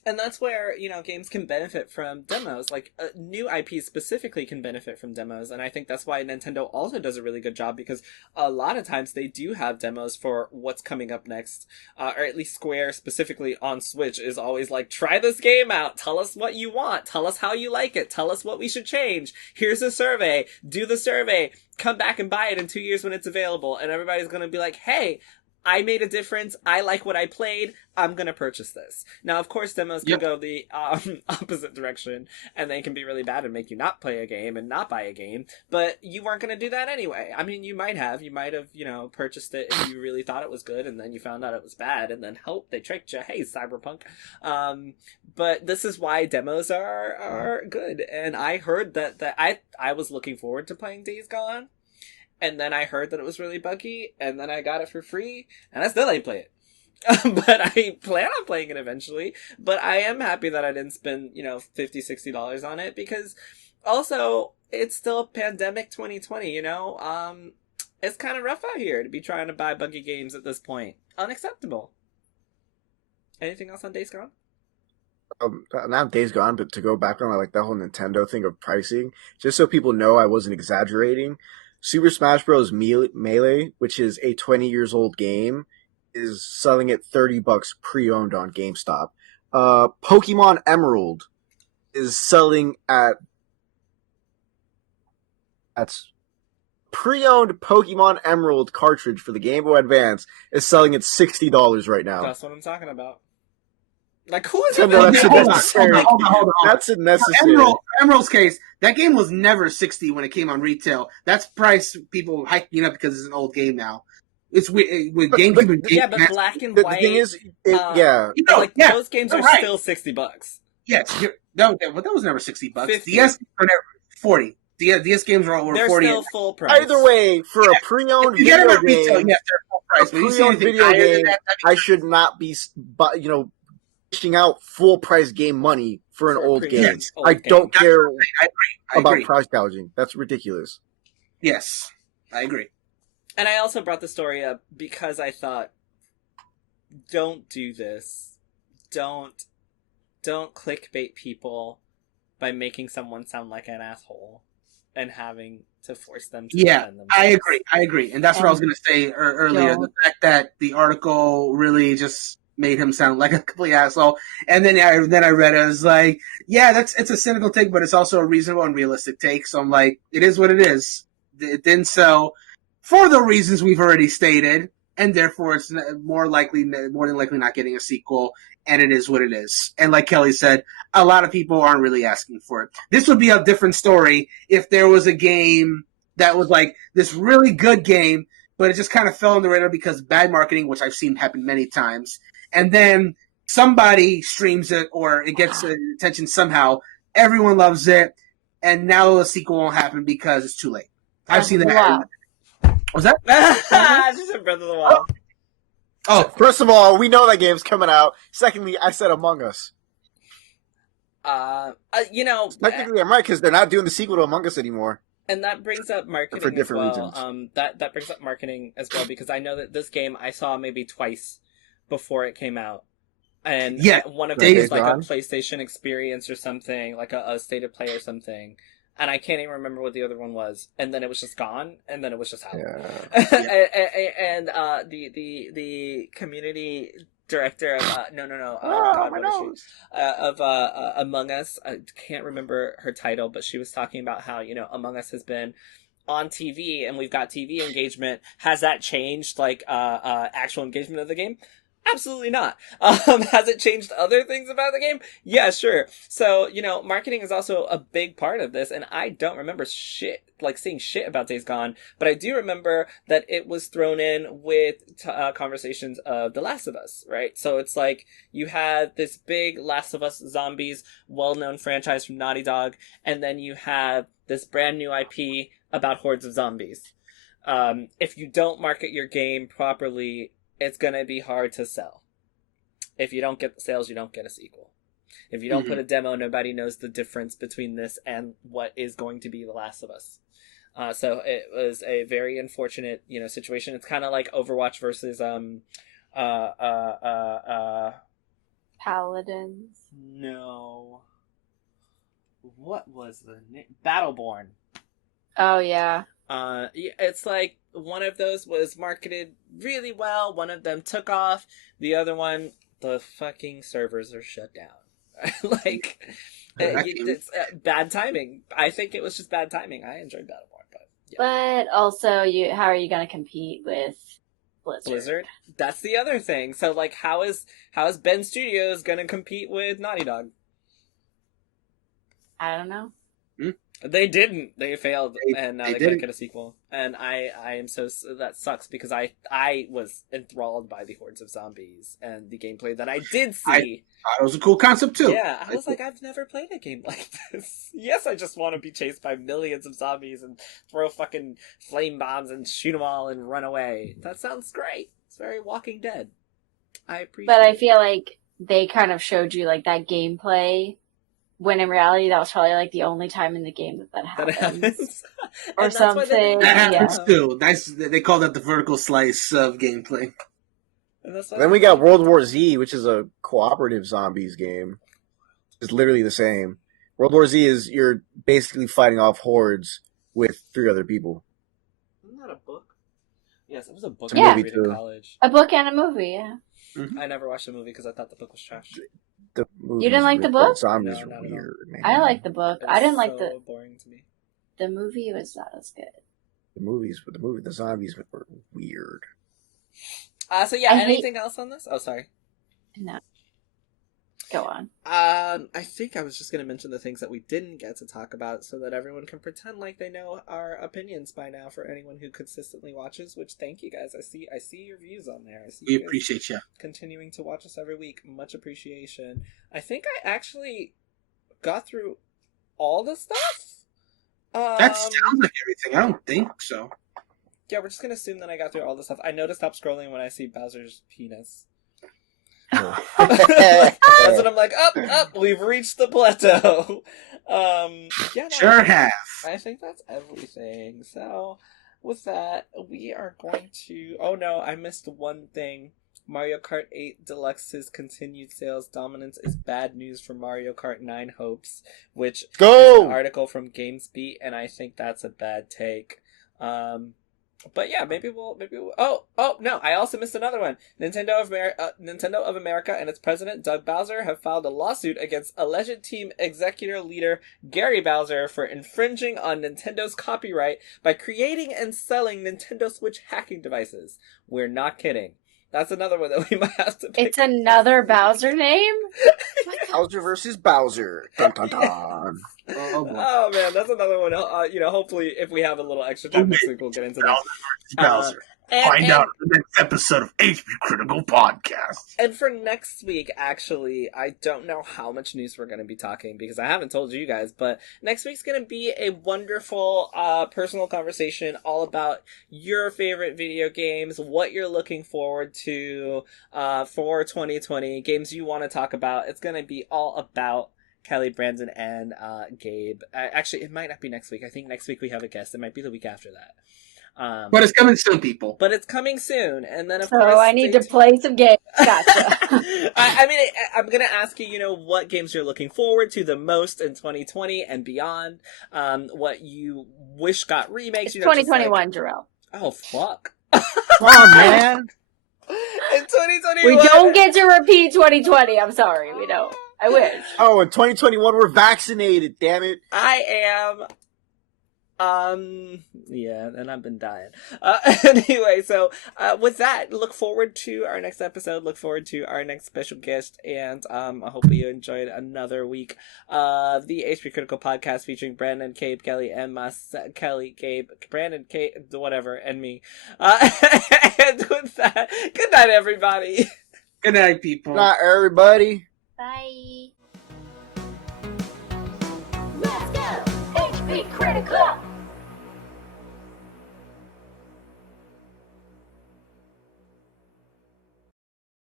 And that's where, you know, games can benefit from demos. Like, new IPs specifically can benefit from demos. And I think that's why Nintendo also does a really good job, because a lot of times they do have demos for what's coming up next. Or at least Square, specifically on Switch, is always like, try this game out. Tell us what you want. Tell us how you like it. Tell us what we should change. Here's a survey. Do the survey. Come back and buy it in 2 years when it's available. And everybody's going to be like, hey, I made a difference. I like what I played. I'm going to purchase this. Now, of course, demos can go the opposite direction, and they can be really bad and make you not play a game and not buy a game, but you weren't going to do that anyway. I mean, you might have, you know, purchased it if you really thought it was good, and then you found out it was bad, and then, they tricked you. Hey, Cyberpunk. But this is why demos are good, and I heard that I was looking forward to playing Days Gone, and then I heard that it was really buggy, and then I got it for free, and I still ain't play it. But I plan on playing it eventually. But I am happy that I didn't spend, you know, $50, $60 on it, because also, it's still pandemic 2020, you know? It's kind of rough out here to be trying to buy buggy games at this point. Unacceptable. Anything else on Days Gone? Not Days Gone, but to go back on like that whole Nintendo thing of pricing, just so people know I wasn't exaggerating. Super Smash Bros. Melee, which is a 20 years old game, is selling at $30 pre-owned on GameStop. Pokemon Emerald is selling that's pre-owned Pokemon Emerald cartridge for the Game Boy Advance is selling at $60 right now. That's what I'm talking about. Like, who is Hold even... on. That's unnecessary. Emerald's case, that game was never $60 when it came on retail. That's price people hiking up because it's an old game now. It's with GameCube and yeah, but Black and White. The thing is, those games are still $60. Yes, that was never $60. 50. DS were never 40. DS games were They're 40. They're still full price. Either way, for a pre-owned video game, retail, yes, they're full price. But you see anything video higher game, than that, I should not be, dishing out full price game money for an old game. Yes, I don't care I about agree. price gouging. That's ridiculous. Yes, I agree. And I also brought the story up because I thought, don't do this. Don't clickbait people by making someone sound like an asshole and having to force them to defend themselves. I agree. And that's what I was going to say earlier. The fact that the article really just made him sound like a complete asshole. And then I read it, I was like, yeah, it's a cynical take, but it's also a reasonable and realistic take. So I'm like, it is what it is. It didn't sell for the reasons we've already stated, and therefore it's more than likely not getting a sequel, and it is what it is. And like Kelly said, a lot of people aren't really asking for it. This would be a different story if there was a game that was like this really good game, but it just kind of fell on the radar because of bad marketing, which I've seen happen many times. And then somebody streams it or it gets attention somehow. Everyone loves it, and now a sequel won't happen because it's too late. I've seen that. Was that? Just a Breath of the Wild. Oh, First of all, we know that game's coming out. Secondly, I said Among Us. You know, Technically, I'm right because they're not doing the sequel to Among Us anymore. and that brings up marketing For different as well. reasons. That brings up marketing as well because I know that this game I saw maybe twice before it came out, and Yeah, one of them Days was like Gone. a PlayStation experience or something, like a state of play or something. And I can't even remember what the other one was. And then it was just gone. And then it was just out. Yeah. and the community director of Oh, my nose. of Among Us. I can't remember her title, but she was talking about how Among Us has been on TV and we've got TV engagement. Has that changed like actual engagement of the game? Absolutely not. Has it changed other things about the game? Yeah, sure. So, marketing is also a big part of this, and I don't remember seeing shit about Days Gone, but I do remember that it was thrown in with conversations of The Last of Us, right? So it's like, you had this big Last of Us Zombies, well-known franchise from Naughty Dog, and then you have this brand new IP about hordes of zombies. If you don't market your game properly, it's going to be hard to sell. If you don't get the sales, you don't get a sequel. If you don't put a demo, nobody knows the difference between this and what is going to be The Last of Us. So it was a very unfortunate, situation. It's kind of like Overwatch versus Paladins. no. What was the name? Battleborn. Oh yeah. It's like one of those was marketed really well, one of them took off, the other one, the fucking servers are shut down. Like, it's bad timing. I think it was just bad timing. I enjoyed Battleborn, but yeah. But also, how are you going to compete with Blizzard? That's the other thing. So, like, how is Ben Studios going to compete with Naughty Dog? I don't know. They didn't. They failed, and now they can't didn't. get a sequel. And I am so that sucks because I was enthralled by the hordes of zombies and the gameplay that I did see. It was a cool concept too. Yeah, I was like, I've never played a game like this. Yes, I just want to be chased by millions of zombies and throw fucking flame bombs and shoot them all and run away. That sounds great. It's very Walking Dead. I appreciate. But I feel like they kind of showed you like that gameplay. When in reality, that was probably like the only time in the game that happens. Or And that's why they something. didn't That do happens it. too. They call that the vertical slice of gameplay. And that's why Then we got World War Z, which is a cooperative zombies game. It's literally the same. World War Z is you're basically fighting off hordes with 3 other people. Isn't that a book? Yes, it was a book. It's a I movie, read in too. college. A book and a movie, yeah. I never watched the movie because I thought the book was trash. The You didn't like the book? Zombies No, are not at all. weird, man. I like the book. I didn't like so boring to me. the movie. Was not as good. The zombies were weird. So yeah, I hate- anything else on this? Oh, sorry. No. Go on. I think I was just going to mention the things that we didn't get to talk about so that everyone can pretend like they know our opinions by now for anyone who consistently watches, which thank you guys. I see your views on there. I see We you guys appreciate you. continuing to watch us every week. Much appreciation. I think I actually got through all the stuff. That sounds like everything. I don't think so. Yeah, we're just going to assume that I got through all the stuff. I know to stop scrolling when I see Bowser's penis. That's when I'm like, up, we've reached the plateau. Yeah, no, Sure have. I think that's everything. So, with that, we are going to... Oh no, I missed one thing. Mario Kart 8 Deluxe's continued sales dominance is bad news for Mario Kart 9 hopes, which is an article from Gamesbeat, and I think that's a bad take. But yeah, maybe we'll. Oh no! I also missed another one. Nintendo of America and its president Doug Bowser have filed a lawsuit against alleged team executive leader Gary Bowser for infringing on Nintendo's copyright by creating and selling Nintendo Switch hacking devices. We're not kidding. That's another one that we might have to pick. It's another Bowser name? Bowser versus Bowser. Dun, dun, dun. Oh, boy. Oh man, that's another one. Hopefully, if we have a little extra time next week, we'll get into that. Bowser. Find out in the next episode of HP Critical Podcast. And for next week, actually, I don't know how much news we're going to be talking because I haven't told you guys, but next week's going to be a wonderful personal conversation all about your favorite video games, what you're looking forward to for 2020, games you want to talk about. It's going to be all about Kellie, Brandon, and Gabe. Actually, it might not be next week. I think next week we have a guest. It might be the week after that. But it's coming soon, people. But it's coming soon, and then of So course I need to play some games. Gotcha. I mean, I'm gonna ask you, what games you're looking forward to the most in 2020 and beyond. What you wish got remakes. It's 2021, Jerel. Oh fuck! Come on, man. In 2021, We don't get to repeat 2020. I'm sorry, we don't. I wish. Oh, in 2021 we're vaccinated. Damn it. I am. Yeah, and I've been dying. Anyway, so, with that, look forward to our next episode, look forward to our next special guest, and, I hope you enjoyed another week of the HP Critical Podcast featuring Brandon, Gabe, Kellie, and myself, Kellie, Gabe, Brandon, Kate, whatever, and me. And with that, good night, everybody. Good night, people. Good night, everybody. Bye. Let's go! HP Critical!